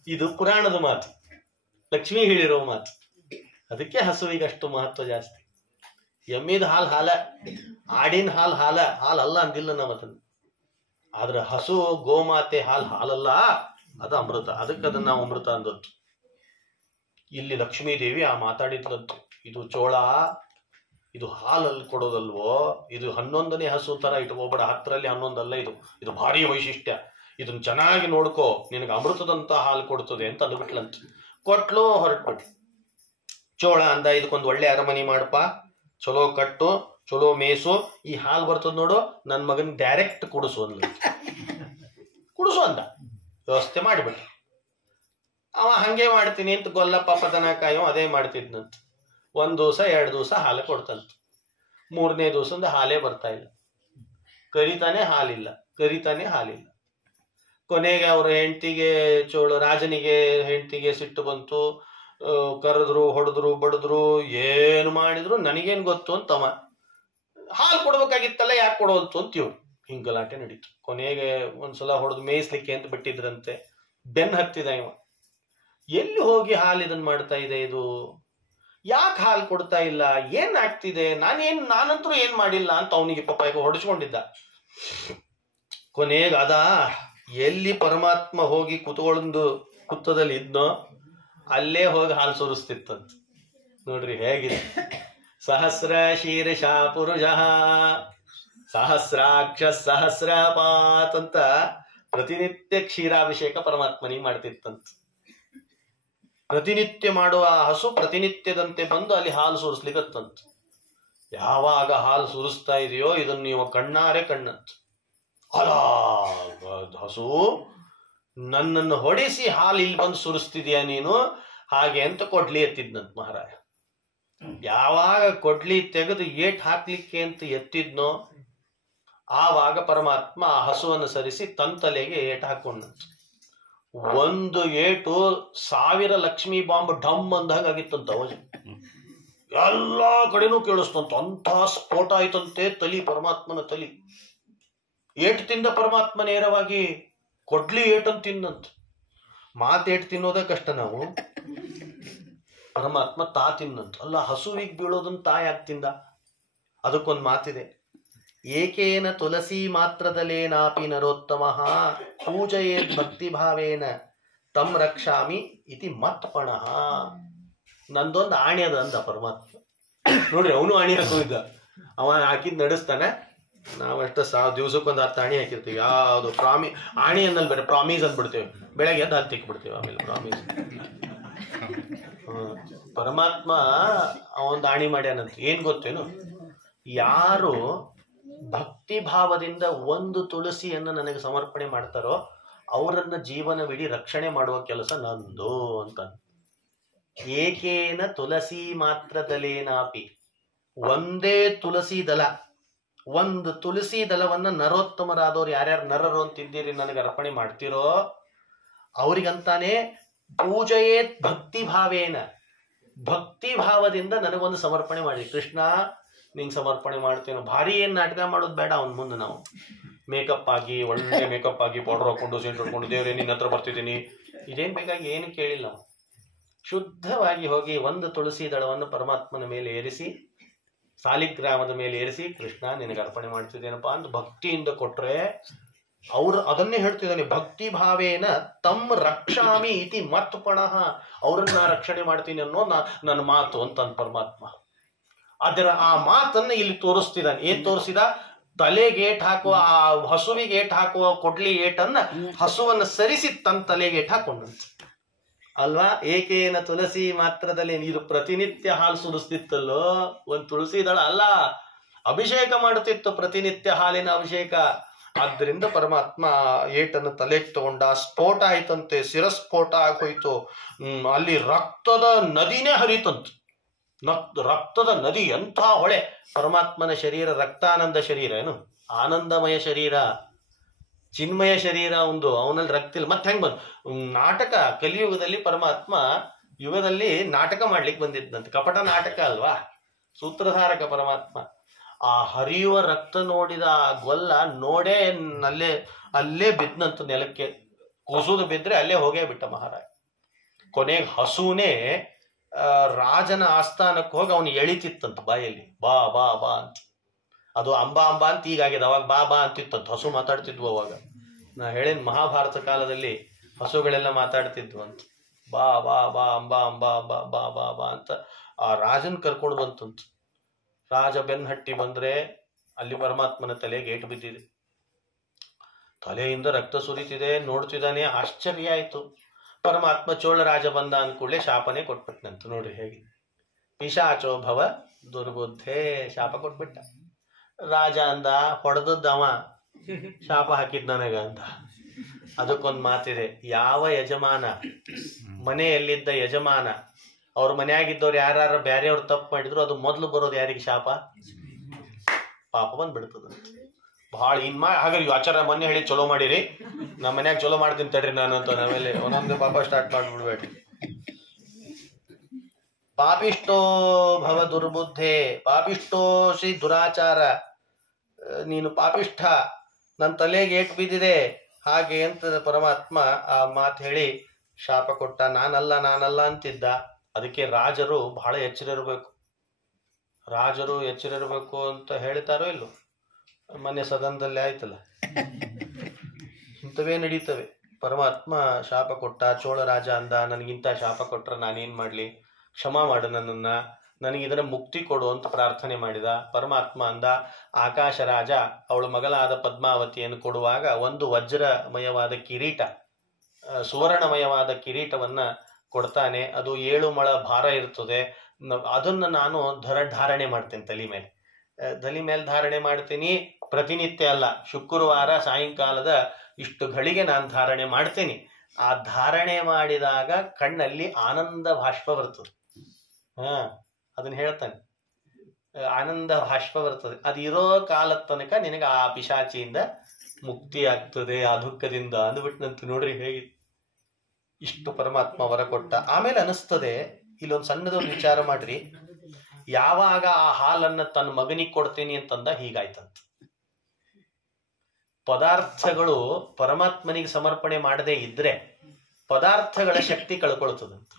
ಇದು ಪುರಾಣದ ಮಾತು, ಲಕ್ಷ್ಮಿ ಹೇಳಿರೋ ಮಾತು. ಅದಕ್ಕೆ ಹಸುವಿಗೆ ಅಷ್ಟು ಮಹತ್ವ ಜಾಸ್ತಿ. ಎಮ್ಮಿದ ಹಾಲ, ಆಡಿನ ಹಾಲಲ್ಲ ಅಂದಿಲ್ಲ ನಾವು ಅದನ್ನ. ಆದ್ರೆ ಹಸು ಗೋಮಾತೆ ಹಾಲಲ್ಲ, ಅದು ಅಮೃತ. ಅದಕ್ಕೆ ಅದನ್ನ ನಾವು ಅಮೃತ ಅಂದದ್ದು. ಇಲ್ಲಿ ಲಕ್ಷ್ಮೀದೇವಿ ಮಾತಾಡಿದ್ಲಂತು, ಇದು ಚೋಳ, ಇದು ಹಾಲಲ್ಲಿ ಕೊಡೋದಲ್ವೋ, ಇದು 11ನೇ ಹಸು ತರ ಇಟ್ಕೋಬೇಡ, 10ರಲ್ಲಿ 11 ಅಲ್ಲ, ಇದು ಭಾರಿ ವೈಶಿಷ್ಟ್ಯ, ಇದನ್ನ ಚೆನ್ನಾಗಿ ನೋಡ್ಕೋ, ನಿನಗೆ ಅಮೃತದಂತ ಹಾಲು ಕೊಡ್ತದೆ ಅಂತ ಅಂದ್ಬಿಟ್ಲಂತ. ಕೊಟ್ಲು, ಹೊರಟ್ಬಿಟ್ಲು. ಚೋಳ ಅಂದ, ಇದಕ್ಕೊಂದು ಒಳ್ಳೆ ಅರಮನೆ ಮಾಡಪ್ಪ, ಚಲೋ ಕಟ್ಟು, ಚಲೋ ಮೇಸು, ಈ ಹಾಲು ಬರ್ತದ ನೋಡು, ನನ್ನ ಮಗನ್ ಡೈರೆಕ್ಟ್ ಕುಡಿಸು ಅಂದ. ವ್ಯವಸ್ಥೆ ಮಾಡಿಬಿಟ್ಟ. ಅವ ಹಂಗೆ ಮಾಡ್ತೀನಿ ಅಂತ ಗೊಲ್ಲಪ್ಪ ಪದನ ಕಾಯೋ ಅದೇ ಮಾಡ್ತಿದ್ನಂತ. 1 ದಿವಸ 2 ದಿವಸ ಹಾಲು ಕೊಡ್ತಂತ. 3ನೇ ದಿವಸದಿಂದ ಹಾಲೇ ಬರ್ತಾ ಇಲ್ಲ. ಕರಿತಾನೆ ಹಾಲಿಲ್ಲ. ಕೊನೆಗೆ ಅವ್ರ ಹೆಂಡತಿಗೆ, ರಾಜನಿಗೆ ಹೆಂಡತಿಗೆ ಸಿಟ್ಟು ಬಂತು. ಕರೆದ್ರು, ಹೊಡೆದ್ರು, ಬಡಿದ್ರು, ಏನು ಮಾಡಿದ್ರು ನನಗೇನು ಗೊತ್ತು ಅಂತವ. ಹಾಲು ಕೊಡ್ಬೇಕಾಗಿತ್ತಲ್ಲ, ಯಾಕೆ ಕೊಡೋಲ್ತು ಅಂತ ಇವ್ರು ಹಿಂಗ್ ಗಲಾಟೆ ನಡೀತು. ಕೊನೆಗೆ ಒಂದ್ಸಲ ಹೊಡೆದು ಮೇಯಿಸ್ಲಿಕ್ಕೆ ಅಂತ ಬಿಟ್ಟಿದ್ರಂತೆ. ಬೆನ್ ಹತ್ತಿದ ಇವ, ಎಲ್ಲಿ ಹೋಗಿ ಹಾಲು ಇದನ್ ಮಾಡ್ತಾ ಇದೆ, ಇದು ಯಾಕೆ ಹಾಲು ಕೊಡ್ತಾ ಇಲ್ಲ, ಏನ್ ಆಗ್ತಿದೆ, ನಾನಂತರೂ ಏನ್ ಮಾಡಿಲ್ಲ ಅಂತ ಅವನಿಗೆ ಪಾಪ ಈಗ ಹೊಡೆಸ್ಕೊಂಡಿದ್ದ. ಕೊನೆಗೆ ಎಲ್ಲಿ ಪರಮಾತ್ಮ ಹೋಗಿ ಕುತ್ತದಲ್ಲಿ ಇದ್ನೋ ಅಲ್ಲೇ ಹೋಗಿ ಹಾಲು ಸುರಿಸ್ತಿತ್ತಂತ. ನೋಡ್ರಿ ಹೇಗಿದೆ. ಸಹಸ್ರ ಶೀರ್ಷ ಪುರುಷ ಸಹಸ್ರಾಕ್ಷ ಸಹಸ್ರಪಾತ್ ಅಂತ ಪ್ರತಿನಿತ್ಯ ಕ್ಷೀರಾಭಿಷೇಕ ಪರಮಾತ್ಮನಿಗೆ ಮಾಡ್ತಿತ್ತಂತ. ಪ್ರತಿನಿತ್ಯ ಮಾಡುವ ಹಸು ಪ್ರತಿನಿತ್ಯದಂತೆ ಬಂದು ಅಲ್ಲಿ ಹಾಲು ಸುರಿಸ್ಲಿಕ್ಕತ್ತಂತ. ಯಾವಾಗ ಹಾಲು ಸುರಿಸ್ತಾ ಇದೆಯೋ ಇದನ್ನು ನೀವು ಕಣ್ಣಾರೆ ಕಣ್ಣಂತ. ಹಸು ನನ್ನನ್ನು ಹೊಡಿಸಿ ಹಾಲು ಇಲ್ಲಿ ಬಂದು ಸುರಿಸ್ತಿದ್ಯಾ ನೀನು, ಹಾಗೆ ಅಂತ ಕೊಡ್ಲಿ ಎತ್ತಿದ್ನಂತ ಮಹಾರಾಜ. ಯಾವಾಗ ಕೊಡ್ಲಿ ತೆಗೆದು ಏಟ್ ಹಾಕ್ಲಿಕ್ಕೆ ಅಂತ ಎತ್ತಿದ್ನೋ ಆವಾಗ ಪರಮಾತ್ಮ ಆ ಹಸುವನ್ನು ಸರಿಸಿ ತಲೆಗೆ ಏಟ್ ಹಾಕೊಂಡಂತ. 1 ಏಟು 1000 ಲಕ್ಷ್ಮೀ ಬಾಂಬ್ ಢಮ್ ಅಂದಾಗಿತ್ತಂತ. ಅವಾಜ್ ಎಲ್ಲಾ ಕಡೆನೂ ಕೇಳಿಸ್ತಂತ. ಅಂತಹ ಸ್ಫೋಟ ಆಯ್ತಂತೆ ಪರಮಾತ್ಮನ ತಲಿ. ಏಟ್ ತಿಂದ ಪರಮಾತ್ಮ ನೇರವಾಗಿ ಕೊಡ್ಲಿ ಏಟಂತ ತಿಂದಂತ. ಮಾತೇಟ್ ತಿನ್ನೋದೇ ಕಷ್ಟ ನಾವು, ಪರಮಾತ್ಮ ತಿನ್ನಂತ. ಅಲ್ಲ, ಹಸುವಿಗೆ ಬೀಳೋದನ್ನ ಯಾಕೆ ತಿಂದ? ಅದಕ್ಕೊಂದು ಮಾತಿದೆ. ಏಕೇನ ತುಳಸಿ ಮಾತ್ರದಲೇನಾಪಿ ನರೋತ್ತಮ ಪೂಜಯೇತ್ ಭಕ್ತಿ ಭಾವೇನ ತಮ್ ರಕ್ಷಾಮಿ ಇತಿ ಮತ್ಪಣಃ. ನಂದೊಂದು ಆಣಿ ಅದ ಅಂದ ಪರಮಾತ್ಮ. ನೋಡ್ರಿ, ಅವನು ಆಣಿ ಹಾಕಿದ್ದ. ಅವ ಹಾಕಿದ್ ನಡೆಸ್ತಾನೆ. ನಾವಷ್ಟ ದಿವಸಕ್ಕೊಂದು 10 ಆಣಿ ಹಾಕಿರ್ತೀವಿ. ಯಾವುದು ಆಣಿ ಅನ್ನಲ್ಲಿ ಬೇರೆ ಪ್ರಾಮೀಸ್ ಅಂದ್ಬಿಡ್ತೇವೆ. ಬೆಳಗ್ಗೆ ಎದ್ದು ಹತ್ತು ತಿಕ್ಬಿಡ್ತೇವೆ. ಆಮೇಲೆ ಪ್ರಾಮೀಸ್. ಪರಮಾತ್ಮ ಅವೊಂದು ಆಣಿ ಮಾಡ್ಯಾನಂತ. ಏನ್ ಗೊತ್ತೇನು? ಯಾರು ಭಕ್ತಿ ಭಾವದಿಂದ 1 ತುಳಸಿಯನ್ನು ನನಗೆ ಸಮರ್ಪಣೆ ಮಾಡ್ತಾರೋ ಅವರನ್ನ ಜೀವನವಿಡೀ ರಕ್ಷಣೆ ಮಾಡುವ ಕೆಲಸ ನಂದು ಅಂತ. ಏಕೇನ ತುಳಸಿ ಮಾತ್ರದಲೇನಾಪಿ, ಒಂದೇ ತುಳಸಿ ದಳ, ಒಂದು ತುಳಸಿ ದಳವನ್ನ ನರೋತ್ತಮರಾದವ್ರು ಯಾರ್ಯಾರು ನರರು ಅಂತಿದ್ದೀರಿ ನನಗೆ ಅರ್ಪಣೆ ಮಾಡ್ತಿರೋ ಅವ್ರಿಗಂತಾನೆ ಪೂಜೆಯೇ ಭಕ್ತಿ ಭಾವೇನ, ಭಕ್ತಿ ಭಾವದಿಂದ ನನಗೊಂದು ಸಮರ್ಪಣೆ ಮಾಡಿ. ಕೃಷ್ಣ ನಿಂಗೆ ಸಮರ್ಪಣೆ ಮಾಡ್ತೇನೆ. ಭಾರಿ ಏನ್ ನಾಟಕ ಮಾಡೋದು ಬೇಡ ಅವನ ಮುಂದೆ. ನಾವು ಮೇಕಪ್ ಆಗಿ, ಒಳ್ಳೆ ಮೇಕಪ್ ಆಗಿ, ಪೌಡರ್ ಹಾಕೊಂಡು, ಸೀಟ್ ಹೊಡ್ಕೊಂಡು, ದೇವ್ರೆ ನಿನ್ನ ಹತ್ರ ಬರ್ತಿದ್ದೀನಿ, ಇದೇನ್ ಬೇಕಾಗಿ ಏನು ಕೇಳಿಲ್ಲ ನಾವು. ಶುದ್ಧವಾಗಿ ಹೋಗಿ ಒಂದು ತುಳಸಿ ದಳವನ್ನು ಪರಮಾತ್ಮನ ಮೇಲೆ ಏರಿಸಿ, ಸಾಲಿಗ್ರಾಮದ ಮೇಲೆ ಏರಿಸಿ, ಕೃಷ್ಣ ನಿನಗೆ ಅರ್ಪಣೆ ಮಾಡ್ತಿದ್ದೇನಪ್ಪ ಅಂತ ಭಕ್ತಿಯಿಂದ ಕೊಟ್ರೆ ಅವ್ರು ಅದನ್ನೇ ಹೇಳ್ತಿದ್ದಾನೆ, ಭಕ್ತಿ ಭಾವೇನ ತಮ್ಮ ರಕ್ಷಾಮಿ ಇತಿ ಮತ್ ಪಣಃ, ಅವ್ರನ್ನ ರಕ್ಷಣೆ ಮಾಡ್ತೀನಿ ಅನ್ನೋ ನನ್ನ ಮಾತು ಅಂತ ಪರಮಾತ್ಮ. ಅದರ ಆ ಮಾತನ್ನ ಇಲ್ಲಿ ತೋರಿಸ್ತಿದ್ದಾನೆ. ಏನ್ ತೋರಿಸಿದ? ತಲೆಗೆ ಏಟ್ ಹಾಕುವ, ಆ ಹಸುವಿಗೆ ಏಟ್ ಹಾಕುವ ಕೊಡ್ಲಿ ಏಟನ್ನ ಹಸುವನ್ನ ಸರಿಸಿ ತನ್ನ ತಲೆಗೆ ಏಟ್ ಹಾಕೊಂಡಂತ ಅಲ್ವಾ. ಏಕೇನ ತುಳಸಿ ಮಾತ್ರದಲ್ಲಿ ಇದು ಪ್ರತಿನಿತ್ಯ ಹಾಲು ಸುರಿಸ್ತಿತ್ತಲ್ಲೋ, ಒಂದ್ ತುಳಸಿ ದಳ ಅಲ್ಲ, ಅಭಿಷೇಕ ಮಾಡುತ್ತಿತ್ತು, ಪ್ರತಿನಿತ್ಯ ಹಾಲಿನ ಅಭಿಷೇಕ. ಆದ್ದರಿಂದ ಪರಮಾತ್ಮ ಏಟನ್ನು ತಲೆಗೆ ತಗೊಂಡ, ಸ್ಫೋಟ ಆಯ್ತಂತೆ, ಶಿರಸ್ಫೋಟ ಆಗೋಯ್ತು. ಅಲ್ಲಿ ರಕ್ತದ ನದಿನೇ ಹರಿತಂತ, ರಕ್ತದ ನದಿ. ಎಂಥ ಹೊಳೆ! ಪರಮಾತ್ಮನ ಶರೀರ ರಕ್ತಾನಂದ ಶರೀರ, ಏನು ಆನಂದಮಯ ಶರೀರ, ಚಿನ್ಮಯ ಶರೀರ ಒಂದು. ಅವನಲ್ಲಿ ರಕ್ತ ಇಲ್ಲ. ಮತ್ತೆ ಹೆಂಗ್ ಬಂದು ನಾಟಕ? ಕಲಿಯುಗದಲ್ಲಿ ಪರಮಾತ್ಮ ಯುಗದಲ್ಲಿ ನಾಟಕ ಮಾಡ್ಲಿಕ್ಕೆ ಬಂದಿದ್ದಂತೆ. ಕಪಟ ನಾಟಕ ಅಲ್ವಾ, ಸೂತ್ರಧಾರಕ ಪರಮಾತ್ಮ. ಆ ಹರಿಯುವ ರಕ್ತ ನೋಡಿದ ಆ ಗೊಲ್ಲ ನೋಡೇ ಅಲ್ಲೇ ಬಿದ್ದಂತ ನೆಲಕ್ಕೆ, ಕುಸುದು ಬಿದ್ರೆ ಅಲ್ಲೇ ಹೋಗೇ ಬಿಟ್ಟ ಮಹಾರಾಜ. ಕೊನೆಗೆ ಹಸುನೇ ರಾಜನ ಆಸ್ಥಾನಕ್ಕೆ ಹೋಗಿ ಅವನು ಎಳಿತಿತ್ತಂತ ಬಾಯಲ್ಲಿ, ಬಾ ಬಾ ಬಾ ಅಂತ. ಅದು ಅಂಬಾ ಅಂಬಾ ಅಂತ ಈಗಾಗಿದೆ, ಅವಾಗ ಬಾ ಬಾ ಅಂತಿತ್ತಂತ. ಹಸು ಮಾತಾಡ್ತಿದ್ವು ಅವಾಗ. ನಾ ಹೇಳೇನ್, ಮಹಾಭಾರತ ಕಾಲದಲ್ಲಿ ಹಸುಗಳೆಲ್ಲ ಮಾತಾಡ್ತಿದ್ವು ಅಂತ. ಬಾ ಬಾ ಬಾ ಅಂಬಾ ಅಂಬಾ ಬಾ ಬಾ ಬಾ ಬಾ ಅಂತ ಆ ರಾಜನ್ ಕರ್ಕೊಂಡು ಬಂತಂತ. ರಾಜ ಬೆನ್ನಹಟ್ಟಿ ಬಂದ್ರೆ ಅಲ್ಲಿ ಪರಮಾತ್ಮನ ತಲೆಗೆ ಏಟು ಬಿದ್ದಿದೆ, ತಲೆಯಿಂದ ರಕ್ತ ಸುರಿತಿದೆ. ನೋಡ್ತಿದ್ದಾನೆ, ಆಶ್ಚರ್ಯ ಆಯ್ತು. ಪರಮಾತ್ಮ ಚೋಳ ರಾಜ ಬಂದ ಅಂದ್ಕೂಡ್ಲೆ ಶಾಪನೆ ಕೊಟ್ಬಿಟ್ನಂತ. ನೋಡ್ರಿ ಹೇಗೆ, ಪಿಶಾಚೋ ಭವ ದುರ್ಬುದ್ಧೇ, ಶಾಪ ಕೊಟ್ಬಿಟ್ಟ. ರಾಜ ಅಂದ, ಹೊಡೆದದ್ದವ, ಶಾಪ ಹಾಕಿದ್ ನನಗ ಅಂತ. ಅದಕ್ಕೊಂದು ಮಾತಿದೆ, ಯಾವ ಯಜಮಾನ ಮನೆಯಲ್ಲಿದ್ದ ಯಜಮಾನ ಅವ್ರ ಮನೆಯಾಗಿದ್ದವ್ರು ಯಾರು ಬೇರೆಯವ್ರು ತಪ್ಪು ಮಾಡಿದ್ರು ಅದು ಮೊದಲು ಬರೋದು ಯಾರಿಗೆ? ಶಾಪ, ಪಾಪ ಬಂದ್ಬಿಡ್ತದ. ಭಾಳ ಹಾಗಾದ್ರೆ ಆಚಾರ ಮೊನ್ನೆ ಹೇಳಿ ಚಲೋ ಮಾಡಿರಿ, ನಮ್ಮ ಮನ್ಯಾಗ ಚಲೋ ಮಾಡ್ತೀನಿ ತಡ್ರಿ ನಾನು ಅಂತ ನಾವೆಲ್ಲ ಒಂದೊಂದು ಪಾಪ ಸ್ಟಾರ್ಟ್ ಮಾಡ್ಬಿಡ್ಬೇಡ್ರಿ. ಪಾಪಿಷ್ಟೋ ಭವ ದುರ್ಬುದ್ಧೆ, ಪಾಪಿಷ್ಟೋ ಶ್ರೀ ದುರಾಚಾರ, ನೀನು ಪಾಪಿಷ್ಠ, ನನ್ನ ತಲೆಗೆ ಏಟ್ ಬಿದ್ದಿದೆ ಹಾಗೆ ಅಂತ ಪರಮಾತ್ಮ ಆ ಮಾತು ಹೇಳಿ ಶಾಪ ಕೊಟ್ಟ. ನಾನಲ್ಲ ಅಂತಿದ್ದ. ಅದಕ್ಕೆ ರಾಜರು ಬಹಳ ಎಚ್ಚರಿರ್ಬೇಕು, ರಾಜರು ಎಚ್ಚರಿರ್ಬೇಕು ಅಂತ ಹೇಳ್ತಾರೋ ಇಲ್ಲೋ, ಮೊನ್ನೆ ಸದನದಲ್ಲಿ ಆಯ್ತಲ್ಲ, ಇಂಥವೇ ನಡೀತವೆ. ಪರಮಾತ್ಮ ಶಾಪ ಕೊಟ್ಟ. ಚೋಳ ರಾಜ ಅಂದ, ನನಗಿಂತ ಶಾಪ ಕೊಟ್ರೆ ನಾನೇನ್ ಮಾಡ್ಲಿ, ಕ್ಷಮಾ ಮಾಡು ನನ್ನನ್ನ, ನನಗೆ ಇದನ್ನ ಮುಕ್ತಿ ಕೊಡು ಅಂತ ಪ್ರಾರ್ಥನೆ ಮಾಡಿದ. ಪರಮಾತ್ಮ ಅಂದ, ಆಕಾಶ ರಾಜ ಅವಳ ಮಗಳಾದ ಪದ್ಮಾವತಿಯನ್ನು ಕೊಡುವಾಗ ಒಂದು ವಜ್ರಮಯವಾದ ಕಿರೀಟ, ಸುವರ್ಣಮಯವಾದ ಕಿರೀಟವನ್ನ ಕೊಡ್ತಾನೆ. ಅದು 7 ಮೊಳ ಭಾರ ಇರ್ತದೆ. ಅದನ್ನ ನಾನು ಧಾರಣೆ ಮಾಡ್ತೇನೆ, ತಲೆ ಮೇಲೆ ಧಾರಣೆ ಮಾಡ್ತೀನಿ. ಪ್ರತಿನಿತ್ಯ ಅಲ್ಲ, ಶುಕ್ರವಾರ ಸಾಯಂಕಾಲದ ಇಷ್ಟು ಘಳಿಗೆ ನಾನು ಧಾರಣೆ ಮಾಡ್ತೇನೆ. ಆ ಧಾರಣೆ ಮಾಡಿದಾಗ ಕಣ್ಣಲ್ಲಿ ಆನಂದ ಭಾಷ್ಪ ಬರ್ತದೆ. ಅದನ್ನ ಹೇಳ್ತಾನೆ, ಆನಂದ ಭಾಷ್ಪ ಬರ್ತದೆ. ಅದು ಇರೋ ಕಾಲದ ತನಕ ನಿನಗೆ ಆ ಪಿಶಾಚಿಯಿಂದ ಮುಕ್ತಿ ಆಗ್ತದೆ, ಆ ದುಃಖದಿಂದ ಅಂದ್ಬಿಟ್ನಂತ. ನೋಡ್ರಿ ಹೇಗೆ ಇಷ್ಟು ಪರಮಾತ್ಮ ವರ ಕೊಟ್ಟ. ಆಮೇಲೆ ಅನಿಸ್ತದೆ, ಇಲ್ಲೊಂದು ಸಣ್ಣದೊಂದು ವಿಚಾರ ಮಾಡ್ರಿ. ಯಾವಾಗ ಆ ಹಾಲನ್ನ ತನ್ನ ಮಗನಿಗೆ ಕೊಡ್ತೀನಿ ಅಂತಂದ ಹೀಗಾಯ್ತಂತ. ಪದಾರ್ಥಗಳು ಪರಮಾತ್ಮನಿಗೆ ಸಮರ್ಪಣೆ ಮಾಡದೇ ಇದ್ರೆ ಪದಾರ್ಥಗಳ ಶಕ್ತಿ ಕಳ್ಕೊಳ್ತದಂತ.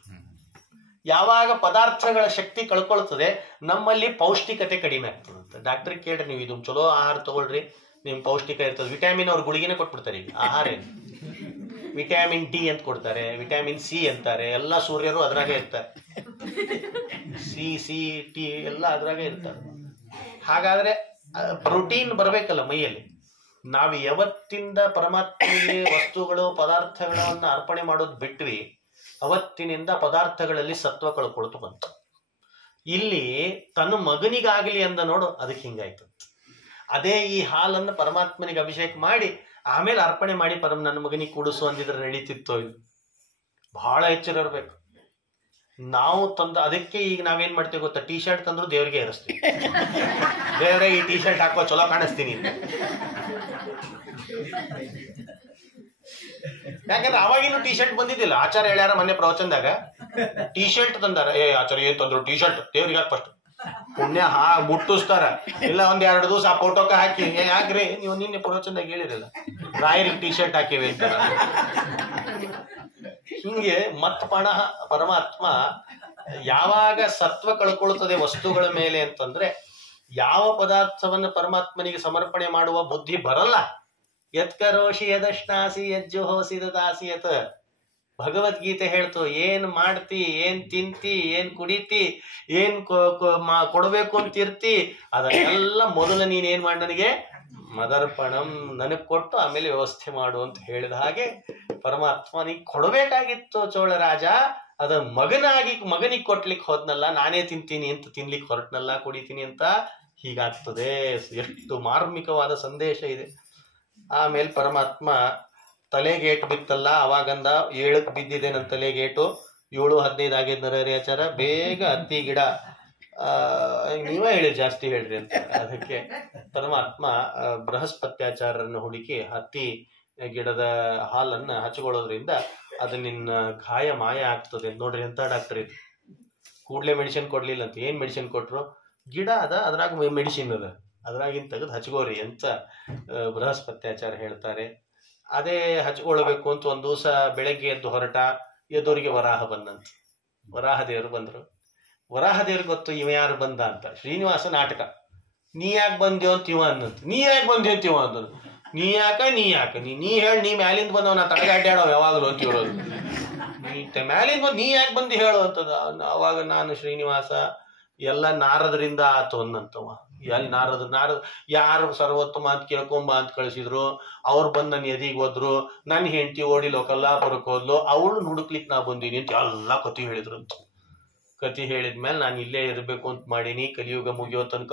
ಯಾವಾಗ ಪದಾರ್ಥಗಳ ಶಕ್ತಿ ಕಳ್ಕೊಳ್ತದೆ ನಮ್ಮಲ್ಲಿ ಪೌಷ್ಟಿಕತೆ ಕಡಿಮೆ ಆಗ್ತದಂತ. ಡಾಕ್ಟರ್ ಕೇಳ್ರಿ, ನೀವು ಇದು ಚಲೋ ಆಹಾರ ತಗೊಳ್ರಿ, ನಿಮ್ ಪೌಷ್ಟಿಕ ಇರ್ತದೆ. ವಿಟಾಮಿನ್ ಅವ್ರ ಗುಳಿಗೆನೆ ಕೊಟ್ಬಿಡ್ತಾರೆ. ಈಗ ಆಹಾರ ಏನು, ವಿಟಾಮಿನ್ ಡಿ ಅಂತ ಕೊಡ್ತಾರೆ, ವಿಟಾಮಿನ್ ಸಿ ಅಂತಾರೆ. ಎಲ್ಲ ಸೂರ್ಯರು ಅದ್ರಾಗೆ ಇರ್ತಾರೆ, ಸಿ ಟಿ ಎಲ್ಲ ಅದ್ರಾಗೆ ಇರ್ತಾರೆ. ಹಾಗಾದ್ರೆ ಪ್ರೋಟೀನ್ ಬರ್ಬೇಕಲ್ಲ ಮೈಯಲ್ಲಿ. ನಾವು ಯಾವತ್ತಿಂದ ಪರಮಾತ್ಮನಿಗೆ ವಸ್ತುಗಳು ಪದಾರ್ಥಗಳನ್ನ ಅರ್ಪಣೆ ಮಾಡೋದು ಬಿಟ್ವಿ, ಅವತ್ತಿನಿಂದ ಪದಾರ್ಥಗಳಲ್ಲಿ ಸತ್ವ ಕಳ್ಕೊಳ್ತು ಬಂತು. ಇಲ್ಲಿ ತನ್ನ ಮಗನಿಗಾಗಲಿ ಅಂದ ನೋಡು, ಅದಕ್ಕೆ ಹಿಂಗಾಯ್ತು. ಅದೇ ಈ ಹಾಲನ್ನು ಪರಮಾತ್ಮನಿಗೆ ಅಭಿಷೇಕ ಮಾಡಿ ಆಮೇಲೆ ಅರ್ಪಣೆ ಮಾಡಿ ನನ್ನ ಮಗನಿಗೆ ಕೂಡಿಸು ಅಂದಿದ್ರೆ ನಡೀತಿತ್ತೋ? ಇದು ಬಹಳ ಎಚ್ಚರ ಇರಬೇಕು. ನಾವು ತಂದ ಅದಕ್ಕೆ ಈಗ ನಾವೇನ್ ಮಾಡ್ತೇವೆ ಗೊತ್ತಾ, ಟಿ ಶರ್ಟ್ ತಂದ್ರು ದೇವ್ರಿಗೆ ಏರಿಸ್ತೀವಿ. ದೇವ್ರೆ ಈ ಟಿ ಶರ್ಟ್ ಹಾಕೋ ಚಲೋ ಕಾಣಿಸ್ತೀನಿ. ಯಾಕಂದ್ರೆ ಅವಾಗಿನ ಟಿ ಶರ್ಟ್ ಬಂದಿದ್ದಿಲ್ಲ. ಆಚಾರ್ಯ ಹೇಳ್ಯಾರ ಮೊನ್ನೆ ಪ್ರವಚನದಾಗ, ಟಿ ಶರ್ಟ್ ತಂದಾರ. ಆಚಾರ್ಯ ಏನ್ ತಂದ್ರು? ಟಿ ಶರ್ಟ್ ದೇವ್ರಿಗೆ ಹಾಕಿ ಫಸ್ಟ್ ಪುಣ್ಯ ಮುಟ್ಟಿಸ್ತಾರ. ಇಲ್ಲ ಒಂದ್ 2 ದಿವಸ ಆ ಫೋಟೋಕ ಹಾಕಿ, ಯಾಕ್ರಿ ನೀವು ನಿನ್ನೆ ಪ್ರವಚನದಾಗ ಹೇಳಿರಲ್ಲ ರಾಯರಿಗೆ ಟಿ ಶರ್ಟ್ ಹಾಕಿವಿ ಅಂತ. ಹಿಂಗೆ ಮತ್ ಪರಮಾತ್ಮ ಯಾವಾಗ ಸತ್ವ ಕಳ್ಕೊಳ್ತದೆ ವಸ್ತುಗಳ ಮೇಲೆ ಅಂತಂದ್ರೆ, ಯಾವ ಪದಾರ್ಥವನ್ನ ಪರಮಾತ್ಮನಿಗೆ ಸಮರ್ಪಣೆ ಮಾಡುವ ಬುದ್ಧಿ ಬರಲ್ಲ. ಯತ್ಕರೋಷಿ ಯದಶ್ನಾಸಿ ಯಜ್ಜುಹೋಸಿ ದಾಸಿ ಯತ್. ಭಗವದ್ಗೀತೆ ಹೇಳ್ತು, ಏನ್ ಮಾಡ್ತಿ, ಏನ್ ತಿಂತಿ, ಏನ್ ಕುಡಿತಿ, ಏನ್ ಕೊಡ್ಬೇಕು ಅಂತಿರ್ತಿ, ಅದನ್ನೆಲ್ಲ ಮೊದಲು ನೀನ್ ಏನ್ ಮಾಡಿ ನನಗೆ ಮದರ್ಪಣಂ ನನಗ್ ಕೊಟ್ಟು ಆಮೇಲೆ ವ್ಯವಸ್ಥೆ ಮಾಡು ಅಂತ ಹೇಳಿದ ಹಾಗೆ ಪರಮಾತ್ಮ ನೀ ಕೊಡಬೇಕಾಗಿತ್ತು ಚೋಳರಾಜ, ಅದ ಮಗನಿಗೆ ಕೊಟ್ಲಿಕ್ಕೆ ಹೋದ್ನಲ್ಲ, ನಾನೇ ತಿಂತೀನಿ ಅಂತ ತಿನ್ಲಿಕ್ಕೆ ಹೊರಟ್ನಲ್ಲ, ಕುಡಿತೀನಿ ಅಂತ. ಹೀಗಾಗ್ತದೆ. ಎಷ್ಟು ಮಾರ್ಮಿಕವಾದ ಸಂದೇಶ ಇದೆ. ಆಮೇಲೆ ಪರಮಾತ್ಮ ತಲೆಗೇಟು ಬಿತ್ತಲ್ಲ, ಅವಾಗಂದ 7ಕ್ಕೆ ಬಿದ್ದಿದೆ ನನ್ನ ತಲೆಗೇಟು, 7:15 ಆಗಿದ್ ನರಹರಿ ಆಚಾರ, ಬೇಗ ಹತ್ತಿ ಗಿಡ ನೀವೇ ಹೇಳಿ ಜಾಸ್ತಿ ಹೇಳ್ರಿ ಅಂತ. ಅದಕ್ಕೆ ಪರಮಾತ್ಮ ಬೃಹಸ್ಪತ್ಯಾಚಾರ್ಯರನ್ನು ಹುಡುಕಿ ಹತ್ತಿ ಗಿಡದ ಹಾಲನ್ನ ಹಚ್ಕೊಳ್ಳೋದ್ರಿಂದ ಅದು ನಿನ್ನ ಗಾಯ ಮಾಯ ಆಗ್ತದೆ. ನೋಡ್ರಿ ಎಂತ ಡಾಕ್ಟರ್ ಇದು, ಕೂಡ್ಲೆ ಮೆಡಿಸಿನ್ ಕೊಡ್ಲಿಲ್ಲ ಅಂತ. ಏನ್ ಮೆಡಿಸಿನ್ ಕೊಟ್ರು? ಗಿಡ ಅದ, ಅದ್ರಾಗ ಮೆಡಿಸಿನ್ ಅದ, ಅದ್ರಾಗಿನ್ ತೆಗೆದು ಹಚ್ಕೋರಿ ಅಂತ ಬೃಹಸ್ಪತ್ಯಾಚಾರ್ಯ ಹೇಳ್ತಾರೆ. ಅದೇ ಹಚ್ಕೊಳ್ಬೇಕು ಅಂತ ಒಂದ್ ದಿವಸ ಬೆಳಗ್ಗೆ ಎದ್ದು ಹೊರಟ, ಎದ್ದವರಿಗೆ ವರಾಹ ಬಂದಂತ. ವರಾಹ ದೇವರು ಬಂದ್ರು. ವರಾಹ ದೇವ್ರಿಗೆ ಗೊತ್ತು ಇವ ಯಾರು ಬಂದ ಅಂತ. ಶ್ರೀನಿವಾಸ ನಾಟಕ. ನೀ ಯಾಕೆ ಬಂದ್ಯೋ ಅಂತ ಇವ ಅನ್ನಂತ. ನೀ ಯಾಕೆ ಬಂದ್ಯೋ ಅಂತ ಇವ ಅಂತ. ನೀ ಯಾಕ ನೀ ಹೇಳಿ, ನೀ ಮ್ಯಾಲಿಂದ ಬಂದವ, ನಾ ತಡಗಾಡ್ಯಾಡವ ಯಾವಾಗಲೂ ಅಂತ ಇರೋದು. ಮ್ಯಾಲಿಂದ ಬಂದು ನೀ ಯಾಕೆ ಬಂದು ಹೇಳು ಅಂತದ. ಅವಾಗ ನಾನು ಶ್ರೀನಿವಾಸ ಎಲ್ಲ ನಾರದರಿಂದ ಆತು ಅನ್ನಂತವ. ಎಲ್ಲಿ ನಾರದ ಯಾರು ಸರ್ವೋತ್ತಮ ಅಂತ ಕೇಳ್ಕೊಂಬ ಅಂತ ಕಳಿಸಿದ್ರು, ಅವ್ರು ಬಂದು ನನ್ನ ಎದಿಗೆ ಹೋದ್ರು, ನನ್ನ ಹೆಂಡತಿ ಓಡಿಲೋ ಕಲ್ಲಾಪುರಕ್ಕೆ ಹೋದ್ಲು, ಅವಳು ನುಡುಕ್ಲಿಕ್ಕೆ ನಾ ಬಂದೀನಿ ಅಂತ ಎಲ್ಲ ಕತಿ ಹೇಳಿದ್ರು ಅಂತ. ಕತಿ ಹೇಳಿದ್ಮೇಲೆ ನಾನು ಇಲ್ಲೇ ಇರ್ಬೇಕು ಅಂತ ಮಾಡೀನಿ, ಕಲಿಯುಗ ಮುಗಿಯೋ ತನಕ.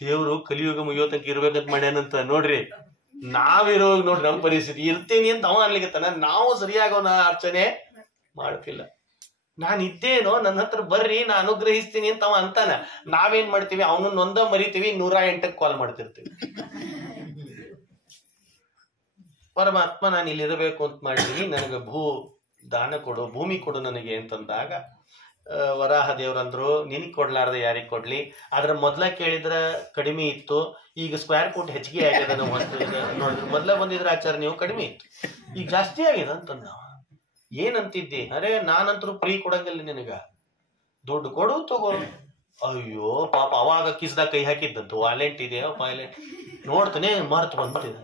ದೇವ್ರು ಕಲಿಯುಗ ಮುಗಿಯೋ ತನಕ ಇರ್ಬೇಕಂತ ಮಾಡ್ಯಾನಂತ. ನೋಡ್ರಿ ನಾವಿರೋ ನೋಡ್ರಿ ನಮ್ಮ ಪರಿಸ್ಥಿತಿ. ಇರ್ತೀನಿ ಅಂತ ಅವ ಅನ್ಲಿಕ್ಕತ್ತಾನ, ನಾವು ಸರಿಯಾಗಿ ಅವನ ಅರ್ಚನೆ ಮಾಡ್ತಿಲ್ಲ. ನಾನಿದ್ದೇನೋ, ನನ್ನ ಹತ್ರ ಬರ್ರಿ ನಾ ಅನುಗ್ರಹಿಸ್ತೀನಿ ಅಂತ ಅವ ಅಂತಾನ. ನಾವೇನ್ ಮಾಡ್ತೀವಿ, ಅವನನ್ನೊಂದ ಮರಿತೀವಿ, 108ಕ್ಕೆ ಕಾಲ್ ಮಾಡ್ತಿರ್ತೀವಿ. ಪರಮಾತ್ಮ ನಾನು ಇಲ್ಲಿ ಇರಬೇಕು ಅಂತ ಮಾಡಿದೀನಿ, ನನಗೆ ದಾನ ಕೊಡು, ಭೂಮಿ ಕೊಡು ನನಗೆ ಅಂತಂದಾಗ ವರಾಹ ದೇವ್ರಂದ್ರು, ನಿನಗ್ ಕೊಡ್ಲಾರ್ದ ಯಾರಿಗ್ ಕೊಡ್ಲಿ? ಅದ್ರ ಮೊದ್ಲ ಕೇಳಿದ್ರ ಕಡಿಮೆ ಇತ್ತು, ಈಗ ಸ್ಕ್ವೇರ್ ಫುಟ್ ಹೆಚ್ಚಿಗೆ ಆಗ್ಯದ. ನೋಡಿದ್ರೆ ಮೊದ್ಲ ಬಂದಿದ್ರ ಆಚಾರ ನೀವು ಕಡಿಮೆ ಇತ್ತು, ಈಗ ಜಾಸ್ತಿ ಆಗ್ಯದ ಅಂತಂದ. ಏನಂತಿದ್ದಿ? ಅರೆ ನಾನಂತರೂ ಫ್ರೀ ಕೊಡಂಗಿಲ್ಲ ನಿನಗ, ದುಡ್ಡು ಕೊಡು ತಗೋ. ಅಯ್ಯೋ ಪಾಪ ಅವಾಗ ಕಿಸ್ದಾಗ ಕೈ ಹಾಕಿದ್ದಂತು. ವಾಲೆಂಟ್ ಇದೆಯಾ ವಾಲೆಂಟ್ ನೋಡ್ತಾನೆ, ಮರ್ತು ಬಂದ್ಬಿಟ್ಟಿದ.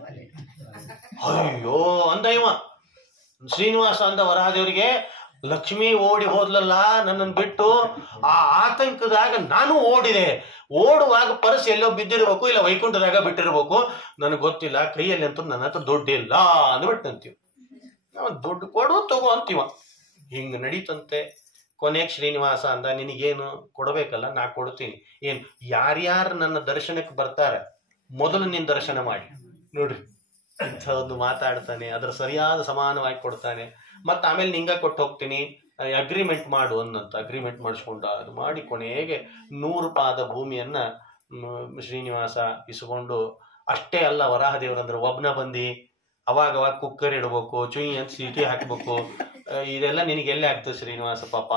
ಅಯ್ಯೋ ಅಂದ ಇವ ಶ್ರೀನಿವಾಸ ಅಂದ ವರಹದೇವರಿಗೆ, ಲಕ್ಷ್ಮಿ ಓಡಿ ಹೋದ್ಲಲ್ಲ ನನ್ನನ್ನು ಬಿಟ್ಟು. ಆ ಆತಂಕದಾಗ ನಾನು ಓಡಿದೆ. ಓಡುವಾಗ ಪರ್ಸ್ ಎಲ್ಲೋ ಬಿದ್ದಿರ್ಬೇಕು, ಇಲ್ಲ ವೈಕುಂಠದಾಗ ಬಿಟ್ಟಿರ್ಬೇಕು, ನನಗೆ ಗೊತ್ತಿಲ್ಲ. ಕೈಯಲ್ಲಿ ಅಂತೂ ನನ್ನ ಹತ್ರ ದುಡ್ಡಿಲ್ಲ ಅಂದ್ಬಿಟ್ಟಂತೀವಿ. ನಾವು ದುಡ್ಡು ಕೊಡು ತಗೋ ಅಂತೀವ. ಹಿಂಗ ನಡೀತಂತೆ. ಕೊನೆಗೆ ಶ್ರೀನಿವಾಸ ಅಂದ, ನಿನಗೇನು ಕೊಡಬೇಕಲ್ಲ, ನಾ ಕೊಡ್ತೀನಿ. ಏನ್ ಯಾರ್ಯಾರು ನನ್ನ ದರ್ಶನಕ್ಕೆ ಬರ್ತಾರೆ ಮೊದಲು ನಿನ್ ದರ್ಶನ ಮಾಡಿ. ನೋಡ್ರಿ ಇಂಥ ಒಂದು ಮಾತಾಡ್ತಾನೆ, ಅದ್ರ ಸರಿಯಾದ ಸಮಾನವಾಗಿ ಕೊಡ್ತಾನೆ. ಮತ್ತ ಆಮೇಲೆ ನಿಂಗ ಕೊಟ್ಟು ಹೋಗ್ತೀನಿ, ಅಗ್ರಿಮೆಂಟ್ ಮಾಡು ಅನ್ನಂತ. ಅಗ್ರಿಮೆಂಟ್ ಮಾಡಿಸ್ಕೊಂಡ. ಅದು ಮಾಡಿ ಕೊನೆಗೆ 100 ಪಾದ ಭೂಮಿಯನ್ನ ಶ್ರೀನಿವಾಸ ಇಸ್ಕೊಂಡು. ಅಷ್ಟೇ ಅಲ್ಲ, ವರಾಹ ದೇವರಂದ್ರೆ ಒಬ್ನ ಬಂದಿ ಅವಾಗ ಕುಕ್ಕರ್ ಇಡ್ಬೇಕು, ಚುಯಿ ಅಂತ ಸೀಟಿ ಹಾಕ್ಬೇಕು. ಇದೆಲ್ಲ ನಿನಗೆ ಎಲ್ಲಿ ಆಗ್ತದೆ ಶ್ರೀನಿವಾಸ? ಪಾಪ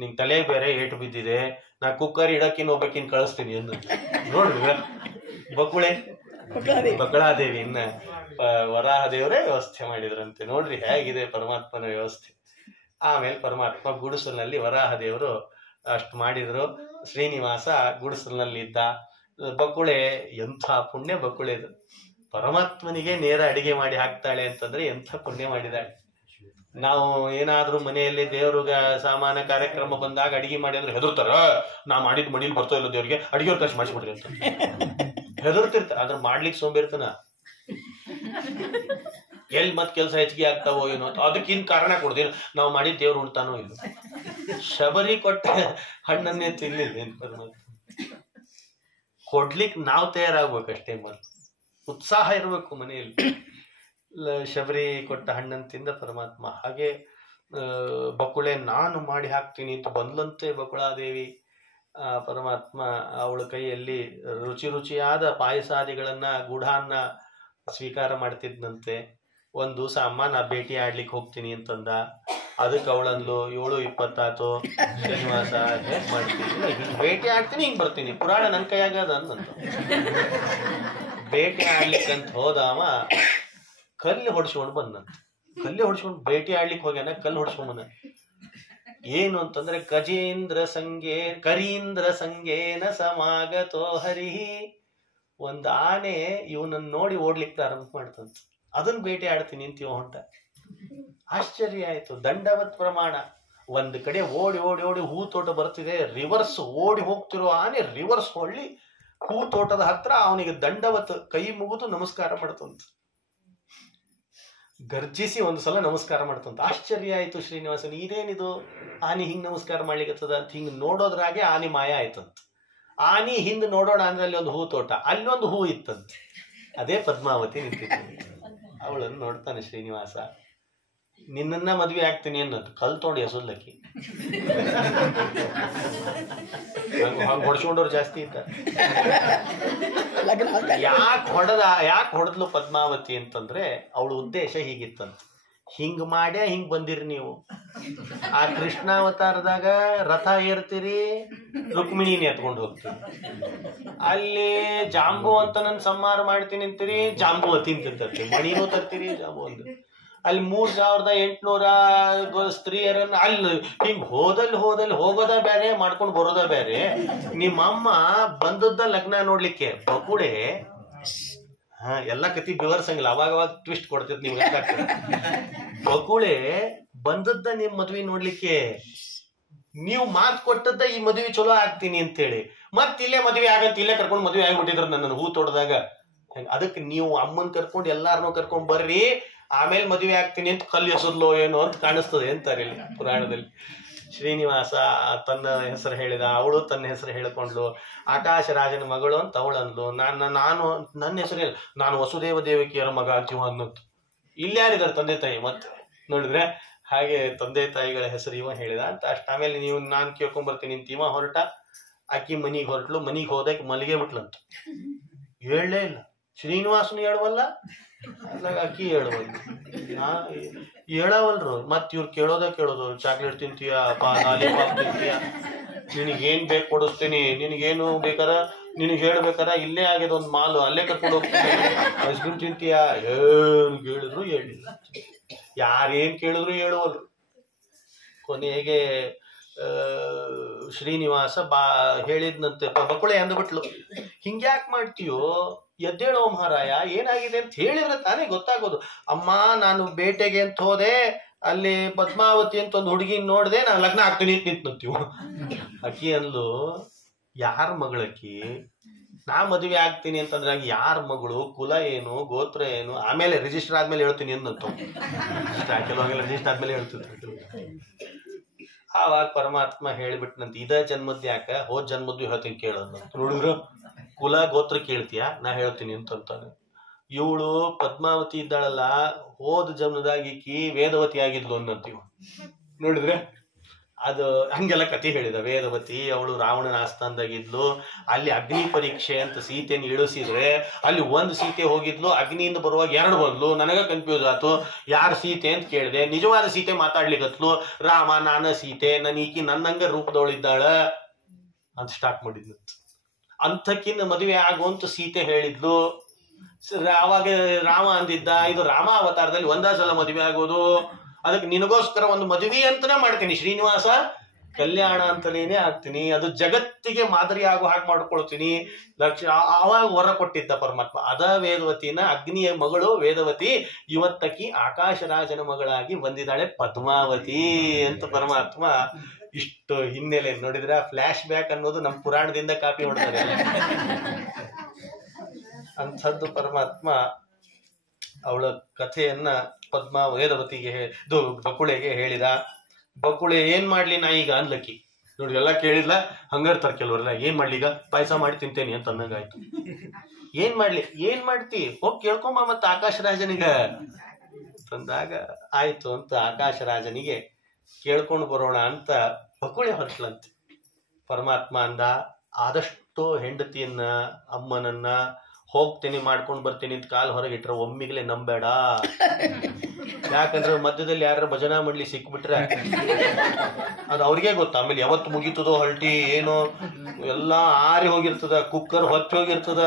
ನಿಂಗೆ ತಲೆ ಬೇರೆ ಏಟು ಬಿದ್ದಿದೆ, ನಾ ಕುಕ್ಕರ್ ಇಡಕ್ಕಿನ್ ಒಬ್ಬಕ್ಕಿನ್ ಕಳಿಸ್ತೀನಿ ಅಂದ. ನೋಡ್ರಿ ಬಕಳಾದೇವಿ ಇನ್ನ ವರಾಹ ದೇವರೇ ವ್ಯವಸ್ಥೆ ಮಾಡಿದ್ರಂತೆ. ನೋಡ್ರಿ ಹೇಗಿದೆ ಪರಮಾತ್ಮನ ವ್ಯವಸ್ಥೆ. ಆಮೇಲೆ ಪರಮಾತ್ಮ ಗುಡಿಸಲಿನಲ್ಲಿ ವರಾಹ ದೇವರು ಅಷ್ಟು ಮಾಡಿದ್ರು. ಶ್ರೀನಿವಾಸ ಗುಡಿಸಲಿನಲ್ಲಿ ಇದ್ದ. ಬಕುಳೆ ಎಂಥ ಪುಣ್ಯ ಬಕುಳೆದು. ಪರಮಾತ್ಮನಿಗೆ ನೇರ ಅಡಿಗೆ ಮಾಡಿ ಹಾಕ್ತಾಳೆ ಅಂತಂದ್ರೆ ಎಂಥ ಪುಣ್ಯ ಮಾಡಿದಾಳೆ. ನಾವು ಏನಾದ್ರೂ ಮನೆಯಲ್ಲಿ ದೇವ್ರಿಗೆ ಸಾಮಾನ್ಯ ಕಾರ್ಯಕ್ರಮ ಬಂದಾಗ ಅಡಿಗೆ ಮಾಡಿ ಅಂದ್ರೆ ಹೆದರ್ತಾರ. ನಾ ಮಾಡಿದ್ ಮನೇಲಿ ಬರ್ತೋ ಇಲ್ಲ ದೇವ್ರಿಗೆ, ಅಡಿಗೆ ಖರ್ಚು ಮಾಡಿಸ್ಬಿಡ್ರಿ ಅಂತ ಹೆದರ್ತಿರ್ತಾರ. ಆದ್ರೆ ಮಾಡ್ಲಿಕ್ಕೆ ಸೋಂಬೇರ್ತನ. ಎಲ್ಲಿ ಮತ್ ಕೆಲಸ ಹೆಚ್ಚಿಗೆ ಆಗ್ತಾವೋ ಏನೋ ಅಂತ ಅದಕ್ಕಿನ್ ಕಾರಣ ಕೊಡ್ತೀನಿ. ನಾವು ಮಾಡಿದ್ ದೇವ್ರು ಉಣ್ತಾನೋ ಇಲ್ಲ. ಶಬರಿ ಕೊಟ್ಟ ಹಣ್ಣನ್ನೇ ತಿನ್ಲಿಲ್ಲ ಪರಮಾತ್ಮ. ಕೊಡ್ಲಿಕ್ ನಾವು ತಯಾರಾಗ್ಬೇಕಷ್ಟೇ. ಮೊದಲು ಉತ್ಸಾಹ ಇರಬೇಕು ಮನೆಯಲ್ಲಿ. ಶಬರಿ ಕೊಟ್ಟ ಹಣ್ಣನ್ನು ತಿಂದ ಪರಮಾತ್ಮ. ಹಾಗೆ ಬಕುಳೆ ನಾನು ಮಾಡಿ ಹಾಕ್ತೀನಿ ಅಂತ ಬಂದ್ಲಂತೆ ಬಕುಳಾದೇವಿ. ಪರಮಾತ್ಮ ಅವಳ ಕೈಯಲ್ಲಿ ರುಚಿ ರುಚಿಯಾದ ಪಾಯಸಾದಿಗಳನ್ನ ಗೂಢಾನ್ನ ಸ್ವೀಕಾರ ಮಾಡ್ತಿದ್ನಂತೆ. ಒಂದ್ ದಿವಸ ಅಮ್ಮ ನಾ ಭೇಟಿ ಆಡ್ಲಿಕ್ಕೆ ಹೋಗ್ತೀನಿ ಅಂತಂದ. ಅದಕ್ಕೆ ಅವಳಂದ್ಲು 7:20 ಶ್ರೀನಿವಾಸ ಹೇಗ್ ಮಾಡ್ತೀನಿ, ಹಿಂಗ್ ಭೇಟಿ ಆಡ್ತೀನಿ ಹಿಂಗ್ ಬರ್ತೀನಿ, ಪುರಾಣ ನನ್ ಕೈಯಾಗದ ಅಂದಂತ. ಭೇಟಿ ಆಡ್ಲಿಕ್ಕಂತ ಹೋದವ ಕಲ್ಲು ಹೊಡ್ಸ್ಕೊಂಡು ಬಂದಂತ. ಕಲ್ಲು ಹೊಡ್ಸ್ಕೊಂಡು ಭೇಟಿ ಆಡ್ಲಿಕ್ಕೆ ಹೋಗ್ಯಾನ, ಕಲ್ಲು ಹೊಡ್ಸ್ಕೊಂಡ್ ಬಂದ. ಏನು ಅಂತಂದ್ರೆ ಕರೀಂದ್ರ ಸಂಗೇನ ಸಮಾಗತೋ ಹರಿಹಿ. ಒಂದ್ ಆನೆ ಇವನನ್ನ ನೋಡಿ ಓಡ್ಲಿಕ್ಕೆ ಪ್ರಾರಂಭ ಮಾಡ್ತಂತ. ಅದನ್ನ ಬೇಟೆ ಆಡ್ತೀನಿ ಅಂತೀವ ಹೊಂಟ. ಆಶ್ಚರ್ಯ ಆಯ್ತು. ದಂಡವತ್ ಪ್ರಮಾಣ. ಒಂದ್ ಕಡೆ ಓಡಿ ಓಡಿ ಓಡಿ ಹೂ ತೋಟ ಬರ್ತಿದೆ, ರಿವರ್ಸ್ ಓಡಿ ಹೋಗ್ತಿರೋ ಆನೆ ರಿವರ್ಸ್ ಹೊಳ್ಳಿ ಹೂ ತೋಟದ ಹತ್ರ ಅವನಿಗೆ ದಂಡವತ್ ಕೈ ಮುಗಿದು ನಮಸ್ಕಾರ ಮಾಡ್ತಂತ. ಗರ್ಜಿಸಿ ಒಂದ್ಸಲ ನಮಸ್ಕಾರ ಮಾಡ್ತಂತ. ಆಶ್ಚರ್ಯ ಆಯ್ತು ಶ್ರೀನಿವಾಸನ್, ಇದೇನಿದು ಆನಿ ಹಿಂಗ್ ನಮಸ್ಕಾರ ಮಾಡ್ಲಿಕ್ಕತ್ತದ ಅಂತ ಹಿಂಗ್ ನೋಡೋದ್ರಾಗೆ ಆನಿ ಮಾಯ ಆಯ್ತಂತ. ಆನಿ ಹಿಂದ್ ನೋಡೋಣ ಅಂದ್ರೆ ಅಲ್ಲಿ ಒಂದು ಹೂ ತೋಟ, ಅಲ್ಲೊಂದು ಹೂ ಇತ್ತಂತ. ಅದೇ ಪದ್ಮಾವತಿ ನಿಂತಿತ್ತು. ಅವಳನ್ನು ನೋಡ್ತಾನೆ ಶ್ರೀನಿವಾಸ. ನಿನ್ನನ್ನ ಮದ್ವೆ ಆಗ್ತೀನಿ ಅನ್ನೋದು ಕಲ್ತೋಡಿ ಎಸೋದ್ಲಕ್ಕಿ. ಹಂಗ ಹೊಡ್ಸ್ಕೊಂಡವ್ರು ಜಾಸ್ತಿ ಇದ್ದ. ಯಾಕೆ ಹೊಡೆದ್ಲು ಪದ್ಮಾವತಿ ಅಂತಂದ್ರೆ ಅವಳ ಉದ್ದೇಶ ಹೀಗಿತ್ತಂತ. ಹಿಂಗ್ ಮಾಡ್ಯಾ ಹಿಂಗ್ ಬಂದಿರಿ ನೀವು. ಆ ಕೃಷ್ಣಾವತಾರದಾಗ ರಥ ಏರ್ತೀರಿ, ರುಕ್ಮಿಣಿನ ಎತ್ಕೊಂಡು ಹೋಗ್ತೀರಿ. ಅಲ್ಲಿ ಜಾಂಬು ಅಂತ ನನ್ ಸಂಹಾರ ಮಾಡ್ತೀನಿ ಅಂತೀರಿ, ಜಾಂಬುವತಿ ಅಂತ ತರ್ತೀರಿ. ಮಣಿನೂ ತರ್ತೀರಿ, ಜಾಂಬು ಅಂತ. ಅಲ್ಲಿ 3800 ಸ್ತ್ರೀಯರನ್ನ ಅಲ್ಲಿ ಹಿಂಗ್ ಹೋದಲ್ಲಿ ಹೋಗೋದ ಬೇರೆ, ಮಾಡ್ಕೊಂಡು ಬರೋದ ಬೇರೆ. ನಿಮ್ಮಮ್ಮ ಬಂದದ್ದ ಲಗ್ನ ನೋಡ್ಲಿಕ್ಕೆ ಬಕುಳೆ. ಎಲ್ಲ ಕತಿ ವಿವರ್ಸಂಗಿಲ್ಲ, ಅವಾಗ ಟ್ವಿಸ್ಟ್ ಕೊಡ್ತೈತಿ ನಿಮ್ಗೆ. ಬಕುಳೆ ಬಂದದ್ದ ನಿಮ್ ಮದ್ವಿ ನೋಡ್ಲಿಕ್ಕೆ. ನೀವು ಮಾತು ಕೊಟ್ಟದ್ದ ಈ ಮದ್ವಿ ಚಲೋ ಆಗ್ತೀನಿ ಅಂತೇಳಿ ಇಲ್ಲೇ ಮದ್ವೆ ಆಗಂತ ಇಲ್ಲೇ ಕರ್ಕೊಂಡು ಮದ್ವೆ ಆಗ್ಬಿಟ್ಟಿದ್ರ ನನ್ನ ಹೂ ತೋಟದಾಗ. ಅದಕ್ಕೆ ನೀವು ಅಮ್ಮನ್ ಕರ್ಕೊಂಡು ಎಲ್ಲಾರನ್ನೂ ಕರ್ಕೊಂಡ್ ಬರ್ರಿ, ಆಮೇಲೆ ಮದುವೆ ಆಗ್ತೀನಿ ಅಂತ ಕಲ್ಲು ಎಸದ್ಲೋ ಏನೋ ಅಂತ ಕಾಣಿಸ್ತದೆ ಅಂತಾರೆ ಇಲ್ಲಿ ಪುರಾಣದಲ್ಲಿ. ಶ್ರೀನಿವಾಸ ತನ್ನ ಹೆಸರು ಹೇಳಿದ, ಅವಳು ತನ್ನ ಹೆಸರು ಹೇಳ್ಕೊಂಡ್ಲು. ಆಕಾಶ ರಾಜನ ಮಗಳು ಅಂತ ಅವಳಂದ್ಲು. ನಾನು ನನ್ನ ಹೆಸರು ಹೇಳ, ನಾನು ವಸುದೇವ ದೇವಕಿಯರ ಮಗ ಅಂತೀವ ಅನ್ನೋದು. ಇಲ್ಯಾರಿದಾರೆ ತಂದೆ ತಾಯಿ ಮತ್ತೆ ನೋಡಿದ್ರೆ. ಹಾಗೆ ತಂದೆ ತಾಯಿಗಳ ಹೆಸರು ಇವ ಹೇಳಿದ ಅಂತ. ಅಷ್ಟ ಆಮೇಲೆ ನೀವು ನಾನು ಕೇಳ್ಕೊಂಬರ್ತೀನಿ ಅಂತ ಇವ ಹೊರಟ. ಆಕಿ ಮನಿಗೆ ಹೊರಟ್ಲು. ಮನಿಗೆ ಹೋದಕ್ಕೆ ಮಲ್ಲಿಗೆ ಬಿಟ್ಲಂತ. ಹೇಳಲೇ ಇಲ್ಲ. ಶ್ರೀನಿವಾಸನು ಹೇಳುವಲ್ಲ, ಅದ್ರಾಗ ಅಕ್ಕಿ ಹೇಳುವಲ್ಲ. ಹೇಳವಲ್ರು. ಮತ್ ಇವ್ರು ಕೇಳೋದು, ಚಾಕ್ಲೇಟ್ ತಿಂತೀಯ, ಲಾಲಿಪಾಪ್ ತಿಂತೀಯ, ನಿನಗೇನ್ ಬೇಕು ಕೊಡಿಸ್ತೀನಿ, ನಿನಗೇನು ಬೇಕಾರ ನಿನಗೆ ಹೇಳ್ಬೇಕಾರ ಇಲ್ಲೇ ಆಗ್ಯದ ಒಂದು ಮಾಲು, ಅಲ್ಲೇ ಕರ್ಕೊಂಡು ಹೋಗ್ತೀನಿ, ಐಸ್ ಕ್ರೀಮ್ ತಿಂತೀಯ. ಏನು ಹೇಳಿದ್ರು ಹೇಳಿಲ್ಲ. ಯಾರೇನ್ ಕೇಳಿದ್ರು ಹೇಳುವಲ್ರು. ಕೊನೆಗೆ ಶ್ರೀನಿವಾಸ ಹೇಳಿದ್ನಂತೆ. ಬಕುಳೆ ಅಂದ್ಬಿಟ್ಲು, ಹಿಂಗ್ಯಾಕ್ ಮಾಡ್ತೀಯೋ, ಎದ್ದೇಳೋ ಮಹಾರಾಯ, ಏನಾಗಿದೆ ಅಂತ ಹೇಳಿದ್ರೆ ತಾನೇ ಗೊತ್ತಾಗೋದು. ಅಮ್ಮ ನಾನು ಬೇಟೆಗೆ ಅಂತ ಹೋದೆ, ಅಲ್ಲಿ ಪದ್ಮಾವತಿ ಅಂತ ಒಂದು ಹುಡುಗಿ ನೋಡ್ದೆ, ನಾನು ಲಗ್ನ ಆಗ್ತೀನಿ ಅಂತ ನಿಂತೀವಿ. ಅಕ್ಕಿ ಅಂದ್ಲು, ಯಾರ ಮಗಳಕ್ಕಿ? ನಾ ಮದುವೆ ಆಗ್ತೀನಿ ಅಂತಂದ್ರೆ ಯಾರ ಮಗಳು, ಕುಲ ಏನು, ಗೋತ್ರ ಏನು, ಆಮೇಲೆ ರಿಜಿಸ್ಟರ್ ಆದ್ಮೇಲೆ ಹೇಳ್ತೀನಿ ಅನ್ನಂತ. ಕೆಲವಾಗೆಲ್ಲ ರಿಜಿಸ್ಟರ್ ಆದ್ಮೇಲೆ ಹೇಳ್ತಿದ್ರು. ಆವಾಗ ಪರಮಾತ್ಮ ಹೇಳಿಬಿಟ್ನಂತ, ಇದ ಜನ್ಮದ್ ಯಾಕ, ಹೋದ್ ಜನ್ಮದ್ದು ಹೇಳ್ತೀನಿ ಕೇಳೋದು. ನೋಡಿದ್ರು ಕುಲ ಗೋತ್ರ ಕೇಳ್ತೀಯ, ನಾ ಹೇಳ್ತೀನಿ ಅಂತಂತಾನೆ. ಇವಳು ಪದ್ಮಾವತಿ ಇದ್ದಾಳಲ್ಲ, ಹೋದ ಜನ್ಮದಾಗ ಈಕಿ ವೇದವತಿ ಆಗಿದ್ಲು ಅನ್ನಂತೀವ. ನೋಡಿದ್ರೆ ಅದು ಹಂಗೆಲ್ಲ ಕಥೆ ಹೇಳಿದ. ವೇದವತಿ ಅವಳು ರಾವಣನ ಆಸ್ಥಾನದಾಗಿದ್ಲು. ಅಲ್ಲಿ ಅಗ್ನಿ ಪರೀಕ್ಷೆ ಅಂತ ಸೀತೆಯನ್ನು ಇಳಿಸಿದ್ರೆ ಅಲ್ಲಿ ಒಂದು ಸೀತೆ ಹೋಗಿದ್ಲು, ಅಗ್ನಿಯಿಂದ ಬರುವಾಗ 2 ಬಂದ್ಲು. ನನಗ ಕನ್ಫ್ಯೂಸ್ ಆಯ್ತು, ಯಾರು ಸೀತೆ ಅಂತ ಕೇಳಿದೆ. ನಿಜವಾದ ಸೀತೆ ಮಾತಾಡ್ಲಿಕ್ಕತ್ಲು, ರಾಮ ನಾನ ಸೀತೆ, ಈಕಿ ನನ್ನಂಗ ರೂಪದವಳಿದ್ದಾಳ ಅಂತ ಸ್ಟಾರ್ಟ್ ಮಾಡಿದ್ಲು. ಅಂಥಕ್ಕಿನ್ನ ಮದುವೆ ಆಗುವಂತ ಸೀತೆ ಹೇಳಿದ್ಲು. ಅವಾಗ ರಾಮ ಅಂದಿದ್ದ, ಇದು ರಾಮ ಅವತಾರದಲ್ಲಿ ಒಂದೇ ಸಲ ಮದುವೆ ಆಗೋದು, ಅದಕ್ಕೆ ನಿನಗೋಸ್ಕರ ಒಂದು ಮದುವೆ ಅಂತಾನೆ ಮಾಡ್ತೀನಿ ಶ್ರೀನಿವಾಸ, ಕಲ್ಯಾಣ ಅಂತಲೇನೆ ಆಗ್ತೀನಿ, ಅದು ಜಗತ್ತಿಗೆ ಮಾದರಿ ಆಗೋ ಹಾಗೆ ಮಾಡ್ಕೊಳ್ತೀನಿ. ಆವಾಗ ವರ ಕೊಟ್ಟಿದ್ದ ಪರಮಾತ್ಮ. ಅದ ವೇದವತಿನ, ಅಗ್ನಿಯ ಮಗಳು ವೇದವತಿ, ಇವತ್ತಕ್ಕಿ ಆಕಾಶರಾಜನ ಮಗಳಾಗಿ ಬಂದಿದ್ದಾಳೆ ಪದ್ಮಾವತಿ ಅಂತ ಪರಮಾತ್ಮ. ಇಷ್ಟು ಹಿನ್ನೆಲೆ ನೋಡಿದ್ರೆ ಫ್ಲಾಶ್ ಬ್ಯಾಕ್ ಅನ್ನೋದು ನಮ್ಮ ಪುರಾಣದಿಂದ ಕಾಪಿ ಹೊಡ್ತಾರೆ. ಅಂಥದ್ದು ಪರಮಾತ್ಮ ಅವಳ ಕಥೆಯನ್ನ ವೇದವತಿಗೆ ಬಕುಳೆಗೆ ಹೇಳಿದ. ಬಕುಳೆ ಏನ್ ಮಾಡ್ಲಿ ನಾ ಈಗ ಅನ್ಲಕ್ಕಿ. ನೋಡಿ ಎಲ್ಲ ಕೇಳಿದ್ಲ, ಹಂಗಿರ್ತಾರ ಕೆಲವರೆಲ್ಲ. ಏನ್ ಮಾಡ್ಲಿ ಈಗ, ಪಾಯಸ ಮಾಡಿ ತಿಂತೇನಿ ಅಂತ ಅನ್ನಂಗಾಯ್ತು. ಏನ್ ಮಾಡ್ತಿ, ಹೋಗಿ ಕೇಳ್ಕೊಂಬ ಮತ್ತ ಆಕಾಶರಾಜನಿಗ ತಂದಾಗ ಆಯ್ತು ಅಂತ ಆಕಾಶರಾಜನಿಗೆ ಕೇಳ್ಕೊಂಡು ಬರೋಣ ಅಂತ ಬಕುಳೆ ಹೊರಟ್ಲಂತೆ. ಪರಮಾತ್ಮ ಅಂದ, ಆದಷ್ಟು ಹೆಂಡತಿಯನ್ನ ಅಮ್ಮನನ್ನ ಹೋಗ್ತೀನಿ ಮಾಡ್ಕೊಂಡು ಬರ್ತೀನಿ ಅಂತ ಕಾಲು ಹೊರಗಿಟ್ರೆ ಒಮ್ಮಿಗ್ಲೆ ನಂಬೇಡ. ಯಾಕಂದ್ರೆ ಮಧ್ಯದಲ್ಲಿ ಯಾರ ಭಜನಾ ಮಾಡ್ಲಿ ಸಿಕ್ಬಿಟ್ರೆ ಅದು ಅವ್ರಿಗೆ ಗೊತ್ತ. ಆಮೇಲೆ ಯಾವತ್ತು ಮುಗೀತದೋ ಹಲ್ಟಿ ಏನೋ ಎಲ್ಲಾ ಆರಿ ಹೋಗಿರ್ತದ, ಕುಕ್ಕರ್ ಹೊಚ್ಚಿ ಹೋಗಿರ್ತದ,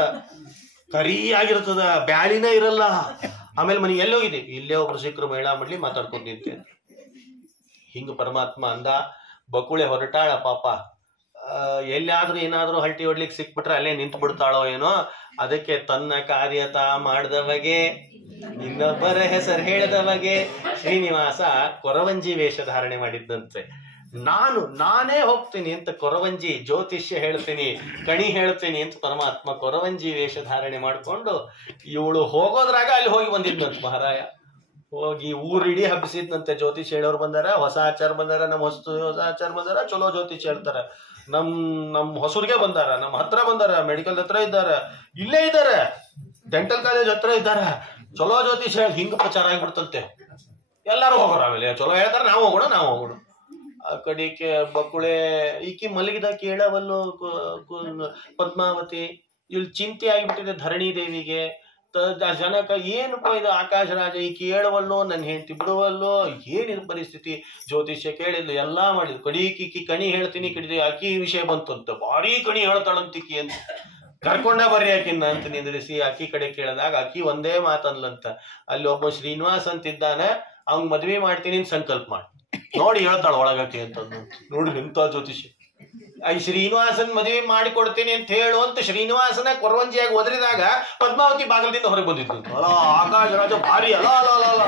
ಕರಿ ಆಗಿರ್ತದ, ಬ್ಯಾಳಿನೇ ಇರಲ್ಲ. ಆಮೇಲೆ ಮನೆ ಎಲ್ಲಿ ಹೋಗಿದೆ, ಇಲ್ಲೇ ಒಬ್ರು ಸಿಕ್ಕರು ಮಹಿಳಾ ಮಾಡ್ಲಿ ಮಾತಾಡ್ಕೊಂಡು ನಿಂತೆ. ಹಿಂಗ ಪರಮಾತ್ಮ ಅಂದ. ಬಕುಳೆ ಹೊರಟಾಳ ಪಾಪ. ಎಲ್ಲಾದ್ರೂ ಏನಾದ್ರೂ ಹಲ್ಟಿ ಹೊಡ್ಲಿಕ್ಕೆ ಸಿಕ್ಬಿಟ್ರೆ ಅಲ್ಲೇ ನಿಂತು ಬಿಡ್ತಾಳೋ ಏನೋ. ಅದಕ್ಕೆ ತನ್ನ ಕಾರ್ಯತ ಮಾಡಿದವಗೆ ಇನ್ನೊಬ್ಬರ ಹೆಸರು ಹೇಳಿದವಗೆ ಶ್ರೀನಿವಾಸ ಕೊರವಂಜಿ ವೇಷ ಧಾರಣೆ ಮಾಡಿದ್ದಂತೆ. ನಾನೇ ಹೋಗ್ತೀನಿ ಅಂತ ಕೊರವಂಜಿ ಜ್ಯೋತಿಷ್ಯ ಹೇಳ್ತೀನಿ, ಕಣಿ ಹೇಳ್ತೀನಿ ಅಂತ ಪರಮಾತ್ಮ ಕೊರವಂಜಿ ವೇಷ ಧಾರಣೆ ಮಾಡ್ಕೊಂಡು ಇವಳು ಹೋಗೋದ್ರಾಗ ಅಲ್ಲಿ ಹೋಗಿ ಬಂದಿದ್ದಂತ ಮಹಾರಾಯ. ಹೋಗಿ ಊರಿಡೀ ಹಬ್ಬಿಸಿದ್ನಂತೆ. ಜ್ಯೋತಿಷ್ ಹೇಳೋರು ಬಂದಾರ, ಹೊಸ ಆಚಾರ ಬಂದಾರ, ಹೊಸ ಆಚಾರ ಬಂದಾರ, ಚಲೋ ಜ್ಯೋತಿಷ್ ಹೇಳ್ತಾರ. ನಮ್ ಹೊಸೂರ್ಗೆ ಬಂದಾರ, ನಮ್ಮ ಹತ್ರ ಬಂದಾರ, ಮೆಡಿಕಲ್ ಹತ್ರ ಇದ್ದಾರ, ಇಲ್ಲೇ ಇದ್ದಾರ, ಡೆಂಟಲ್ ಕಾಲೇಜ್ ಹತ್ರ ಇದ್ದಾರ, ಚಲೋ ಜ್ಯೋತಿಷ್ ಹೇಳಿ ಹಿಂಗ ಪ್ರಚಾರ ಆಗಿಬಿಡ್ತಂತೆ. ಎಲ್ಲಾರು ಹೋಗೋರ. ಆಮೇಲೆ ಚಲೋ ಹೇಳ್ತಾರ, ನಾವು ಹೋಗೋಣ. ಆ ಕಡೆಗೆ ಬಕುಳೆ ಈಕಿ ಮಲಗಿದ ಕೇಳವಲ್ಲು ಪದ್ಮಾವತಿ. ಇಲ್ಲಿ ಚಿಂತೆ ಆಗಿಬಿಟ್ಟಿದೆ ಧರಣಿ ದೇವಿಗೆ. ಜನಕ ಏನಪ್ಪ ಇದು ಆಕಾಶ ರಾಜ, ಈಕಿ ಹೇಳವಲ್ಲೋ, ನನ್ನ ಹೆಂಡತಿ ಬಿಡುವಲ್ಲೋ, ಏನಿದು ಪರಿಸ್ಥಿತಿ. ಜ್ಯೋತಿಷ್ಯ ಕೇಳಿದ್ಲು, ಎಲ್ಲಾ ಮಾಡಿದ್ಲು. ಕಡೀಕಿ ಕಣಿ ಹೇಳ್ತೀನಿ, ಕಡಿದ ಅಕ್ಕಿ ವಿಷಯ ಬಂತಂತ, ಭಾರಿ ಕಣಿ ಹೇಳ್ತಾಳಂತಿಕ್ಕಿ ಅಂತ. ಕರ್ಕೊಂಡ ಬರ್ರಿ ಆಕಿನ್ನ ಅಂತ ನಿಂದ್ರಿಸಿ ಅಕ್ಕಿ ಕಡೆ ಕೇಳಿದಾಗ ಅಕ್ಕಿ ಒಂದೇ ಮಾತನ್ಲಂತ, ಅಲ್ಲಿ ಒಬ್ಬ ಶ್ರೀನಿವಾಸ್ ಅಂತಿದ್ದಾನ, ಅವ್ನ್ ಮದ್ವೆ ಮಾಡ್ತೀನಿ ಅಂತ ಸಂಕಲ್ಪ ಮಾಡಿ ನೋಡಿ ಹೇಳ್ತಾಳ ಒಳಗಕ್ಕೆ ಅಂತಂದು. ನೋಡಿ ನಿಂತ ಜ್ಯೋತಿಷ್ಯ. ಈ ಶ್ರೀನಿವಾಸನ್ ಮದುವೆ ಮಾಡಿ ಕೊಡ್ತೀನಿ ಅಂತ ಹೇಳು ಅಂತ ಶ್ರೀನಿವಾಸನ ಕೊರವಂಜಿಯಾಗಿ ಒದರಿದಾಗ ಪದ್ಮಾವತಿ ಬಾಗಲದಿಂದ ಹೊರಗೆ ಬಂದಿದ್ದು. ಅಲ್ಲ ಆಕಾಶ ರಾಜ ಭಾರಿ ಅಲ್ಲ ಅಲ್ಲ ಅಲ್ಲ ಅಲ್ಲ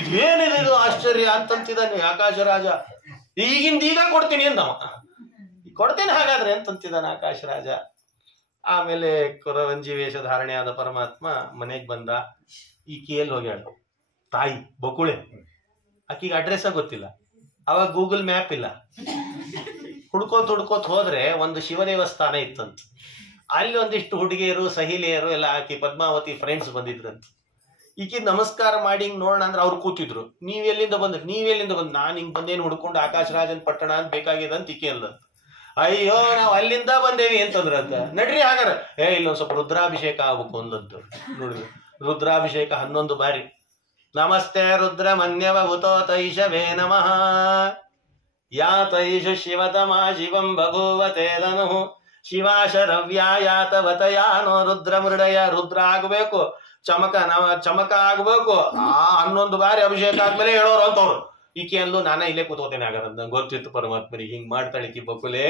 ಇದೇನಿದೆ ಇದು ಆಶ್ಚರ್ಯ ಅಂತಂತಿದ್ದಾನೆ ಆಕಾಶ ರಾಜ. ಈಗ ಕೊಡ್ತೀನಿ ಅಂದವ. ಕೊಡ್ತೀನಿ ಹಾಗಾದ್ರೆ ಅಂತಂತಿದ್ದಾನೆ ಆಕಾಶ ರಾಜ. ಆಮೇಲೆ ಕೊರವಂಜಿ ವೇಷ ಧಾರಣೆ ಆದ ಪರಮಾತ್ಮ ಮನೆಗೆ ಬಂದ. ಈಕೆಯಲ್ಲಿ ಹೋಗ್ಯಾಳ ತಾಯಿ ಬಕುಳೆ. ಆಕಿಗೆ ಅಡ್ರೆಸ್ ಗೊತ್ತಿಲ್ಲ, ಅವಾಗ ಗೂಗಲ್ ಮ್ಯಾಪ್ ಇಲ್ಲ. ಹುಡ್ಕೋತ್ ಹೋದ್ರೆ ಒಂದು ಶಿವ ದೇವಸ್ಥಾನ ಇತ್ತಂತ. ಅಲ್ಲಿ ಒಂದಿಷ್ಟು ಹುಡುಗಿಯರು ಸಹಿಲೆಯರು ಎಲ್ಲ ಆಕಿ ಪದ್ಮಾವತಿ ಫ್ರೆಂಡ್ಸ್ ಬಂದಿದ್ರಂತ. ಈಕಿ ನಮಸ್ಕಾರ ಮಾಡಿ ಹಿಂಗ್ ನೋಡೋಣ ಅಂದ್ರೆ ಅವ್ರು ಕೂತಿದ್ರು. ನೀವೆಲ್ಲಿಂದ ಬಂದ್ ನಾನ್ ಹಿಂಗ್ ಬಂದೇನು ಹುಡ್ಕೊಂಡು ಆಕಾಶ ರಾಜನ್ ಪಟ್ಟಣ ಅಂತ ಬೇಕಾಗಿದೆ ಅಂತ ಈಕೆ ಅಲ್ಲ. ಅಯ್ಯೋ ನಾವ್ ಅಲ್ಲಿಂದ ಬಂದೇವಿ ಅಂತಂದ್ರಂತ. ನಡ್ರಿ ಹಾಗಾರ ಇಲ್ಲೊಂದ್ ಸ್ವಲ್ಪ ರುದ್ರಾಭಿಷೇಕ ಆಗ್ಬೇಕು ಅಂದದ್ದು. ನೋಡಿದ್ರು ರುದ್ರಾಭಿಷೇಕ 11 ಬಾರಿ. ನಮಸ್ತೆ ರುದ್ರ ಮನ್ಯವ ಭೂತೋ ತೈಷವೇ ನಮಃ ಯಾತೈಷ ಶಿವತಮಾ ಶಿವಂ ಬಭೂವತೆ ಧನು ಶಿವಾಶರವ್ಯಾಯಾತವತಯಾನೋ ರುದ್ರ ಮೃಡಯ. ರುದ್ರ ಆಗ್ಬೇಕು, ಚಮಕ ಆಗ್ಬೇಕು. 11 ಬಾರಿ ಅಭಿಷೇಕ ಆದ್ಮೇಲೆ ಹೇಳೋರು ಅಂತವ್ರು. ಈಕೆ ಅಲ್ಲೂ ನಾನ ಇಲ್ಲೇ ಕೂತ್ಕೋತೇನೆ ಆಗಾರಂತ ಗೊತ್ತಿತ್ತು ಪರಮಾತ್ಮನಿಗೆ. ಹಿಂಗ್ ಮಾಡ್ತಾಳೆ ಈಕಿ ಬಕುಲೆ.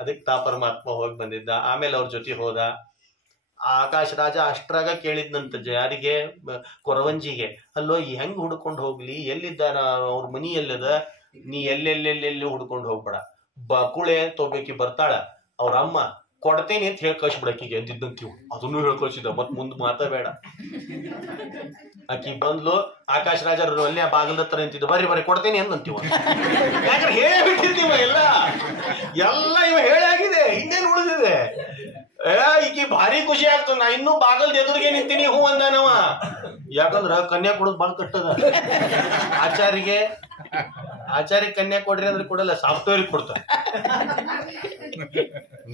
ಅದಕ್ಕೆ ಪರಮಾತ್ಮ ಹೋಗಿ ಬಂದಿದ್ದ. ಆಮೇಲೆ ಅವ್ರ ಜೊತೆ ಹೋದ. ಆಕಾಶ ರಾಜ ಅಷ್ಟ್ರಾಗ ಕೇಳಿದ್ನಂತ ಯಾರಿಗೆ, ಕೊರವಂಜಿಗೆ. ಅಲ್ಲೋ ಹೆಂಗ್ ಹುಡ್ಕೊಂಡು ಹೋಗ್ಲಿ, ಎಲ್ಲಿದ್ದಾರ ಅವ್ರ ಮನಿ ಎಲ್ಲದ, ನೀ ಎಲ್ಲೆಲ್ಲೆಲ್ಲೆಲ್ಲಿ ಹುಡ್ಕೊಂಡು ಹೋಗ್ಬೇಡ. ಬಕುಳೆ ತೋಬೇಕಿ ಬರ್ತಾಳ, ಅವ್ರ ಅಮ್ಮ ಕೊಡ್ತೇನೆ ಅಂತ ಹೇಳಿ ಕಳ್ಸಿಬಿಡಕ್ಕಿಗೆ ಅಂದಿದ್ದಂತೀವ್. ಅದನ್ನು ಹೇಳ್ಕಳ್ಸಿದ. ಮತ್ ಮುಂದ್ ಮಾತಾಬೇಡ. ಆಕಿ ಬಂದ್ಲು. ಆಕಾಶ ರಾಜರು ಅಲ್ಲೇ ಬಾಗಲ ಹತ್ರ ನಿಂತಿದ್ದು. ಬರ್ರಿ ಕೊಡ್ತೇನೆ ಅಂದಂತೀವ. ಯಾಕಂದ್ರೆ ಹೇಳೇ ಬಿಟ್ಟಿರ್ತೀವ ಎಲ್ಲ ಇವ ಹೇಳಾಗಿದೆ, ಇನ್ನೇನ್ ಉಳಿದಿದೆ. ಈಕಿ ಭಾರಿ ಖುಷಿ ಆಗ್ತದ. ನಾ ಇನ್ನೂ ಬಾಗಲ್ದ ಎದುರಿಗೆ ನಿಂತೀನಿ ಹೂ ಅಂದಾನವ. ಯಾಕಂದ್ರ ಕನ್ಯಾ ಕೊಡೋದು ಬಾಳ್ ಕಟ್ಟದ. ಆಚಾರ್ಯ ಕನ್ಯಾ ಕೊಡ್ರಿ ಅಂದ್ರೆ ಕೊಡಲ್ಲ, ಸಾಫ್ಟ್ವೇರ್ ಕೊಡ್ತಾರೆ.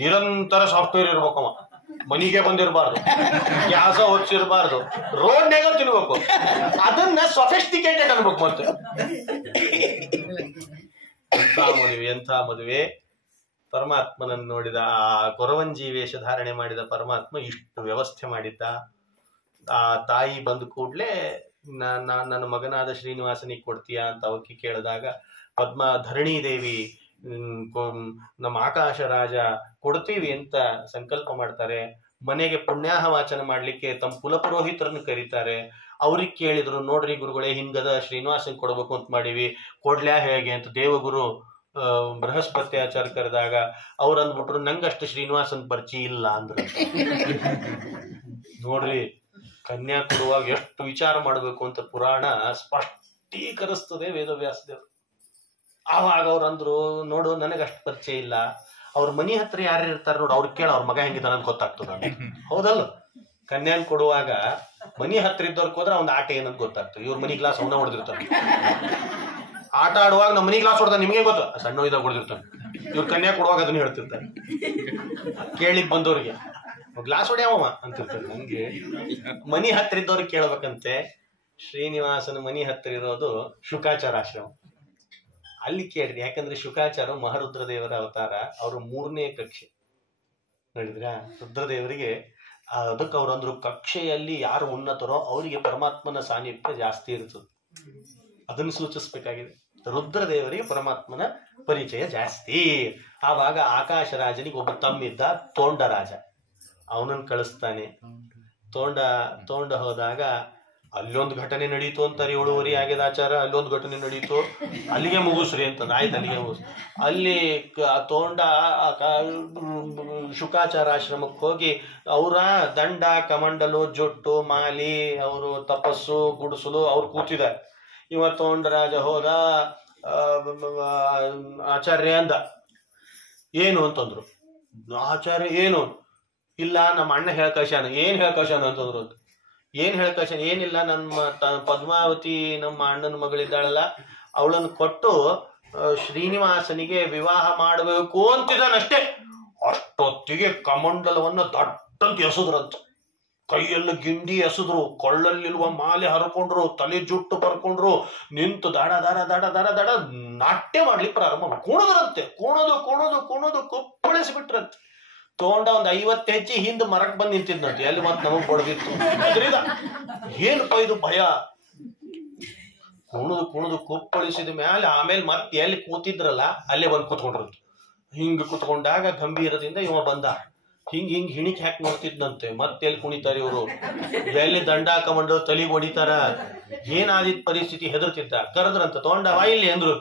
ನಿರಂತರ ಸಾಫ್ಟ್ವೇರ್ ಇರ್ಬೇಕವ. ಮನಿಗೆ ಬಂದಿರಬಾರ್ದು, ಗ್ಯಾಸ ಹೊಚ್ಚಿರ್ಬಾರ್ದು, ರೋಡ್ನಾಗ ತಿನ್ಬೇಕು. ಅದನ್ನ ಸೊಫಿಸ್ಟಿಕೇಟೆಡ್ ಅನ್ಬೇಕು. ಮತ್ತೆ ಎಂಥ ಮದುವೆ. ಪರಮಾತ್ಮನನ್ನು ನೋಡಿದ ಆ ಕೊರವಂಜಿ ವೇಷ ಧಾರಣೆ ಮಾಡಿದ ಪರಮಾತ್ಮ ಇಷ್ಟು ವ್ಯವಸ್ಥೆ ಮಾಡಿದ್ದ. ಆ ತಾಯಿ ಬಂದ ಕೂಡ್ಲೆ ನನ್ನ ಮಗನಾದ ಶ್ರೀನಿವಾಸನಿಗೆ ಕೊಡ್ತೀಯಾ ಅಂತ ಅವಕ್ಕೆ ಕೇಳಿದಾಗ ಧರಣಿ ದೇವಿ ನಮ್ಮ ಆಕಾಶ ರಾಜ ಕೊಡ್ತೀವಿ ಅಂತ ಸಂಕಲ್ಪ ಮಾಡ್ತಾರೆ. ಮನೆಗೆ ಪುಣ್ಯಾಹ ವಾಚನ ಮಾಡ್ಲಿಕ್ಕೆ ತಮ್ಮ ಕುಲಪುರೋಹಿತರನ್ನು ಕರೀತಾರೆ. ಅವ್ರಿಗೆ ಕೇಳಿದ್ರು, ನೋಡ್ರಿ ಗುರುಗಳೇ ಹಿಂಗದ ಶ್ರೀನಿವಾಸನ್ ಕೊಡ್ಬೇಕು ಅಂತ ಮಾಡಿವಿ, ಕೊಡ್ಲ್ಯಾ ಹೇಗೆ ಅಂತ ದೇವಗುರು ಬೃಹಸ್ಪತಿ ಆಚಾರ್ಯ ಕರೆದಾಗ ಅವ್ರು ಅಂದ್ಬಿಟ್ರು, ನಂಗಷ್ಟು ಶ್ರೀನಿವಾಸನ್ ಪರಿಚಯ ಇಲ್ಲ ಅಂದ್ರು. ನೋಡ್ರಿ ಕನ್ಯಾ ಕೊಡುವಾಗ ಎಷ್ಟು ವಿಚಾರ ಮಾಡ್ಬೇಕು ಅಂತ ಪುರಾಣ ಸ್ಪಷ್ಟೀಕರಿಸ್ತದೆ ವೇದವ್ಯಾಸ ದೇವರು. ಆವಾಗ ಅವ್ರು ಅಂದ್ರು, ನೋಡು ನನಗಷ್ಟು ಪರಿಚಯ ಇಲ್ಲ, ಅವ್ರ ಮನಿ ಹತ್ರ ಯಾರು ಇರ್ತಾರೆ ನೋಡು, ಅವ್ರಿಗೆ ಕೇಳ ಅವ್ರ ಮಗ ಹೆಂಗಿದ್ದಾನ ಅಂತ ಗೊತ್ತಾಗ್ತದ. ಹೌದಲ್ಲ? ಕನ್ಯಾನ್ ಕೊಡುವಾಗ ಮನಿ ಹತ್ರ ಇದ್ದವ್ರಿಗೆ ಹೋದ್ರೆ ಅವ್ನ ಆಟ ಏನಂತ ಗೊತ್ತಾಗ್ತದೆ. ಇವ್ರ ಮನಿ ಗ್ಲಾಸ್ ಅವನ ಹೊಡೆದಿರ್ತಾರೆ. ಆಟ ಆಡುವಾಗ ನಮ್ಮ ಮನಿ ಗ್ಲಾಸ್ ಹೊಡ್ತಾನೆ, ನಿಮಗೆ ಗೊತ್ತು, ಸಣ್ಣ ಇದಾಗ ಹೊಡೆದಿರ್ತಾನೆ. ಇವ್ರ ಕನ್ಯಾ ಕೊಡುವಾಗ ಅದನ್ನ ಹೇಳ್ತಿರ್ತಾರೆ ಕೇಳಿದ್ ಬಂದವ್ರಿಗೆ, ಗ್ಲಾಸ್ ಹೊಡ್ಯಾವ ಅಂತಿರ್ತಾರೆ. ನಂಗೆ ಮನಿ ಹತ್ರ ಇದ್ದವ್ರಿಗೆ ಕೇಳ್ಬೇಕಂತೆ. ಶ್ರೀನಿವಾಸನ ಮನಿ ಹತ್ರ ಇರೋದು ಶುಕಾಚಾರ ಆಶ್ರಮ. ಅಲ್ಲಿ ಕೇಳ್ರಿ, ಯಾಕಂದ್ರೆ ಶುಕಾಚಾರ ಮಹಾರುದ್ರದೇವರ ಅವತಾರ, ಅವರು 3ನೇ ಕಕ್ಷೆ ನೋಡಿದ್ರ. ರುದ್ರದೇವರಿಗೆ ಅದಕ್ಕೆ ಅವ್ರಂದ್ರು, ಕಕ್ಷೆಯಲ್ಲಿ ಯಾರು ಉನ್ನತರೋ ಅವರಿಗೆ ಪರಮಾತ್ಮನ ಸಾನ್ನಿಧ್ಯ ಜಾಸ್ತಿ ಇರ್ತದೆ. ಅದನ್ನು ಸೂಚಿಸ್ಬೇಕಾಗಿದೆ. ರುದ್ರದೇವರಿಗೆ ಪರಮಾತ್ಮನ ಪರಿಚಯ ಜಾಸ್ತಿ. ಆವಾಗ ಆಕಾಶ ರಾಜನಿಗೆ ಒಬ್ಬ ತಮ್ಮಿದ್ದ, ತೋಂಡರಾಜ. ಅವನನ್ನು ಕಳಿಸ್ತಾನೆ. ತೋಂಡ ಹೋದಾಗ ಅಲ್ಲೊಂದು ಘಟನೆ ನಡೀತು ಅಂತಾರೆ. 7:30 ಆಗ್ಯದ ಆಚಾರ, ಅಲ್ಲೊಂದು ಘಟನೆ ನಡೀತು, ಅಲ್ಲಿಗೆ ಮುಗಿಸ್ರಿ ಅಂತಂದ. ಆಯ್ತು, ಅಲ್ಲಿಗೆ ಮುಗಿಸ್. ಅಲ್ಲಿ ತೋಂಡ ಶುಕಾಚಾರ ಆಶ್ರಮಕ್ಕೆ ಹೋಗಿ ಅವರ ದಂಡ ಕಮಂಡಲು ಜೊಟ್ಟು ಮಾಲಿ ಅವರು ತಪಸ್ಸು ಗುಡಿಸಲು ಅವ್ರು ಕೂತಿದ್ದಾರೆ. ಇವ ತೋಂಡರಾಜ ಹೋದ, ಆಚಾರ್ಯ ಅಂದ. ಏನು ಅಂತಂದ್ರು. ಆಚಾರ್ಯ ಏನು? ಇಲ್ಲ, ನಮ್ಮ ಅಣ್ಣ ಹೇಳ್ಕಶಾನ. ಏನ್ ಹೇಳ್ಕಶಾನ ಅಂತಂದ್ರು. ಏನ್ ಹೇಳ್ಕಶಾನ? ಏನಿಲ್ಲ, ನಮ್ಮ ಪದ್ಮಾವತಿ ನಮ್ಮ ಅಣ್ಣನ ಮಗಳಿದ್ದಾಳಲ್ಲ, ಅವಳನ್ನು ಕೊಟ್ಟು ಶ್ರೀನಿವಾಸನಿಗೆ ವಿವಾಹ ಮಾಡಬೇಕು ಅಂತಿದ್ದಾನಷ್ಟೇ. ಅಷ್ಟೊತ್ತಿಗೆ ಕಮಂಡಲವನ್ನ ದಟ್ಟಂತ ಎಸದ್ರಂತ. ಕೈಯಲ್ಲಿ ಗಿಂಡಿ ಎಸದ್ರು, ಕೊಳ್ಳಲ್ಲಿರುವ ಮಾಲೆ ಹರ್ಕೊಂಡ್ರು, ತಲೆ ಜುಟ್ಟು ಬರ್ಕೊಂಡ್ರು, ನಿಂತು ದಡ ದಡ ದಡ ದಡ ದಡ ನಾಟ್ಯ ಮಾಡ್ಲಿಕ್ಕೆ ಪ್ರಾರಂಭ ಮಾಡಿ ಕುಣದ್ರಂತೆ. ಕುಣದು ಕುಪ್ಪಳಿಸ್ಬಿಟ್ರಂತೆ. ತೋಂಡ ಒಂದ್ 50 ಹೆಜ್ಜೆ ಹಿಂದ್ ಮರಕ್ ಬಂದ್ ನಿಂತಿದ್ನಂತೆ. ಎಲ್ಲಿ ಮತ್ ನಮಗ್ ಬಡ್ದಿತ್ತು. ಏನಪ್ಪ ಇದು ಭಯ. ಕುಣದು ಕುಪ್ಪಳಿಸಿದ ಮ್ಯಾಲೆ ಆಮೇಲೆ ಮತ್ತೆ ಎಲ್ಲಿ ಕೂತಿದ್ರಲ್ಲ ಅಲ್ಲೇ ಬಂದ್ ಕೂತ್ಕೊಂಡ್ರಂತ. ಹಿಂಗ್ ಕೂತ್ಕೊಂಡಾಗ ಗಂಭೀರದಿಂದ ಇವ ಬಂದ. ಹಿಂಗ್ ಹಿಣಿಕ್ ಹಾಕಿ ನೋಡ್ತಿದ್ನಂತೆ. ಮತ್ತೆ ಎಲ್ಲಿ ಕುಣಿತಾರ ಇವರು, ಎಲ್ಲಿ ದಂಡ ಹಾಕಮಂಡು ತಲೆಗೆ ಹೊಡಿತಾರ, ಏನಾದಿತ್ ಪರಿಸ್ಥಿತಿ. ಹೆದರ್ತಿದ್ದ. ಕರೆದ್ರಂತ. ತೋಂಡ ವಾ ಇಲ್ಲಿ ಅಂದ್ರು.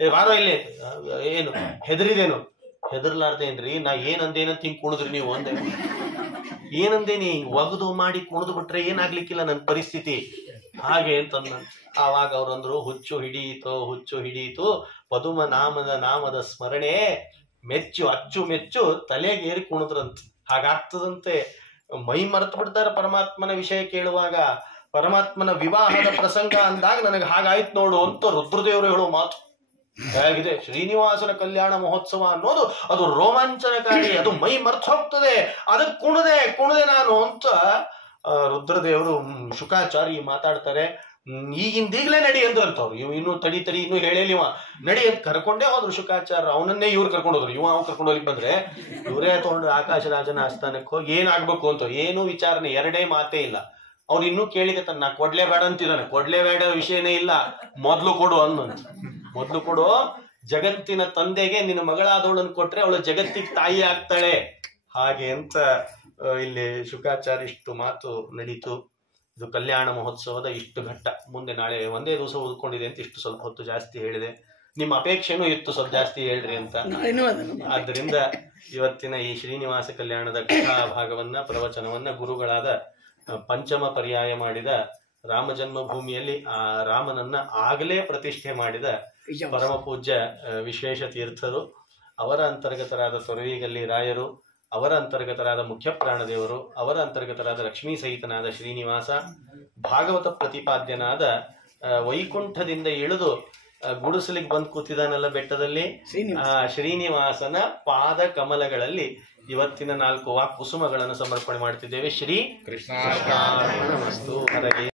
ಬಾರೋ ಇಲ್ಲಿ. ಏನು ಹೆದರಿದೇನು? ಹೆದರ್ಲಾರ್ದೇನ್ರಿ, ನಾ ಏನಂದೇನಂತ ಹಿಂಗ್ ಕುಣಿದ್ರಿ ನೀವು ಅಂದೆ. ಏನಂದೇನಿ? ಒಗದು ಮಾಡಿ ಕುಣಿದು ಬಿಟ್ರೆ ಏನಾಗ್ಲಿಕ್ಕಿಲ್ಲ ನನ್ನ ಪರಿಸ್ಥಿತಿ ಹಾಗೆ ಅಂತಂದ. ಆವಾಗ ಅವ್ರಂದ್ರು, ಹುಚ್ಚು ಹಿಡಿಯಿತು ಪದುಮ ನಾಮದ ಸ್ಮರಣೆ, ಅಚ್ಚುಮೆಚ್ಚು ತಲೆಗೇರಿ ಕುಣಿದ್ರಂತ. ಹಾಗಾಗ್ತದಂತೆ. ಮೈ ಮರೆತು ಬಿಡ್ತಾರೆ ಪರಮಾತ್ಮನ ವಿಷಯ ಕೇಳುವಾಗ. ಪರಮಾತ್ಮನ ವಿವಾಹದ ಪ್ರಸಂಗ ಅಂದಾಗ ನನಗೆ ಹಾಗಾಯ್ತು ನೋಡು ಅಂತ ರುದ್ರದೇವರು ಹೇಳೋ ಮಾತು ಹೇಗಿದೆ. ಶ್ರೀನಿವಾಸನ ಕಲ್ಯಾಣ ಮಹೋತ್ಸವ ಅನ್ನೋದು ಅದು ರೋಮಾಂಚನಕಾರಿ, ಅದು ಮೈ ಮರ್ತು ಹೋಗ್ತದೆ. ಅದಕ್ಕೆ ಕುಣದೆ ನಾನು ಅಂತ ರುದ್ರದೇವರು ಶುಕಾಚಾರ್ಯ ಮಾತಾಡ್ತಾರೆ. ಈಗಿಂದೀಗ್ಲೇ ನಡಿ ಅಂದ್ರಂತವ್ರು. ಇನ್ನೂ ತಡಿ ಇನ್ನೂ ಹೇಳೇಲಿವ ನಡಿ ಅಂತ ಕರ್ಕೊಂಡೇ ಹೋದ್ರು ಶುಕಾಚಾರ್ಯ. ಅವನನ್ನೇ ಇವ್ರು ಕರ್ಕೊಂಡು ಹೋದ್ರು. ಅವ್ನು ಕರ್ಕೊಂಡು ಹೋಗ್ಲಿಕ್ಕೆ ಬಂದ್ರೆ ಇವರೇ ತಗೊಂಡು ಆಕಾಶರಾಜನ ಆಸ್ಥಾನಕ್ಕೆ ಹೋಗಿ ಏನಾಗ್ಬೇಕು ಅಂತ ಏನು ವಿಚಾರಣೆ, 2 ಮಾತೇ ಇಲ್ಲ. ಅವ್ನು ಇನ್ನೂ ಕೇಳಿದೆ ತನ್ನ ಕೊಡ್ಲೇಬೇಡ ಅಂತಿದ್ದಾನೆ. ಕೊಡ್ಲೇಬೇಡ ವಿಷಯನೇ ಇಲ್ಲ, ಮೊದ್ಲು ಕೊಡು ಅನ್ನಂತ. ಮೊದ್ಲು ಕೊಡು. ಜಗತ್ತಿನ ತಂದೆಗೆ ನಿನ್ನ ಮಗಳಾದವಳನ್ನು ಕೊಟ್ರೆ ಅವಳು ಜಗತ್ತಿಗೆ ತಾಯಿ ಆಗ್ತಾಳೆ ಹಾಗೆ ಅಂತ ಇಲ್ಲಿ ಶುಕಾಚಾರ್ಯ ಇಷ್ಟು ಮಾತು ನಡೀತು. ಇದು ಕಲ್ಯಾಣ ಮಹೋತ್ಸವದ ಇಷ್ಟು ಘಟ್ಟ. ಮುಂದೆ ನಾಳೆ ಒಂದೇ ದಿವಸ ಉಳ್ಕೊಂಡಿದೆ ಅಂತ ಇಷ್ಟು ಸ್ವಲ್ಪ ಹೊತ್ತು ಜಾಸ್ತಿ ಹೇಳಿದೆ. ನಿಮ್ಮ ಅಪೇಕ್ಷೆನೂ ಇತ್ತು ಸ್ವಲ್ಪ ಜಾಸ್ತಿ ಹೇಳ್ರಿ ಅಂತ. ಆದ್ದರಿಂದ ಇವತ್ತಿನ ಈ ಶ್ರೀನಿವಾಸ ಕಲ್ಯಾಣದ ಕಥಾ ಭಾಗವನ್ನ ಪ್ರವಚನವನ್ನ ಗುರುಗಳಾದ ಪಂಚಮ ಪರ್ಯಾಯ ಮಾಡಿದ ರಾಮ ಜನ್ಮಭೂಮಿಯಲ್ಲಿ ಆ ರಾಮನನ್ನ ಆಗಲೇ ಪ್ರತಿಷ್ಠೆ ಮಾಡಿದ ಪರಮ ಪೂಜ್ಯ ವಿಶ್ವೇಶ ತೀರ್ಥರು, ಅವರ ಅಂತರ್ಗತರಾದ ತೊರವಿಗಲ್ಲಿ ರಾಯರು, ಅವರ ಅಂತರ್ಗತರಾದ ಮುಖ್ಯ ಪ್ರಾಣದೇವರು, ಅವರ ಅಂತರ್ಗತರಾದ ಲಕ್ಷ್ಮೀ ಸಹಿತನಾದ ಶ್ರೀನಿವಾಸ, ಭಾಗವತ ಪ್ರತಿಪಾದ್ಯನಾದ ವೈಕುಂಠದಿಂದ ಇಳಿದು ಗುಡಿಸಲಿಗೆ ಬಂದು ಕೂತಿದಾನಲ್ಲ ಬೆಟ್ಟದಲ್ಲಿ, ಆ ಶ್ರೀನಿವಾಸನ ಪಾದ ಕಮಲಗಳಲ್ಲಿ ಇವತ್ತಿನ 4 ವಾಕ್ ಕುಸುಮಗಳನ್ನು ಸಮರ್ಪಣೆ ಮಾಡ್ತಿದ್ದೇವೆ. ಶ್ರೀ ಕೃಷ್ಣ.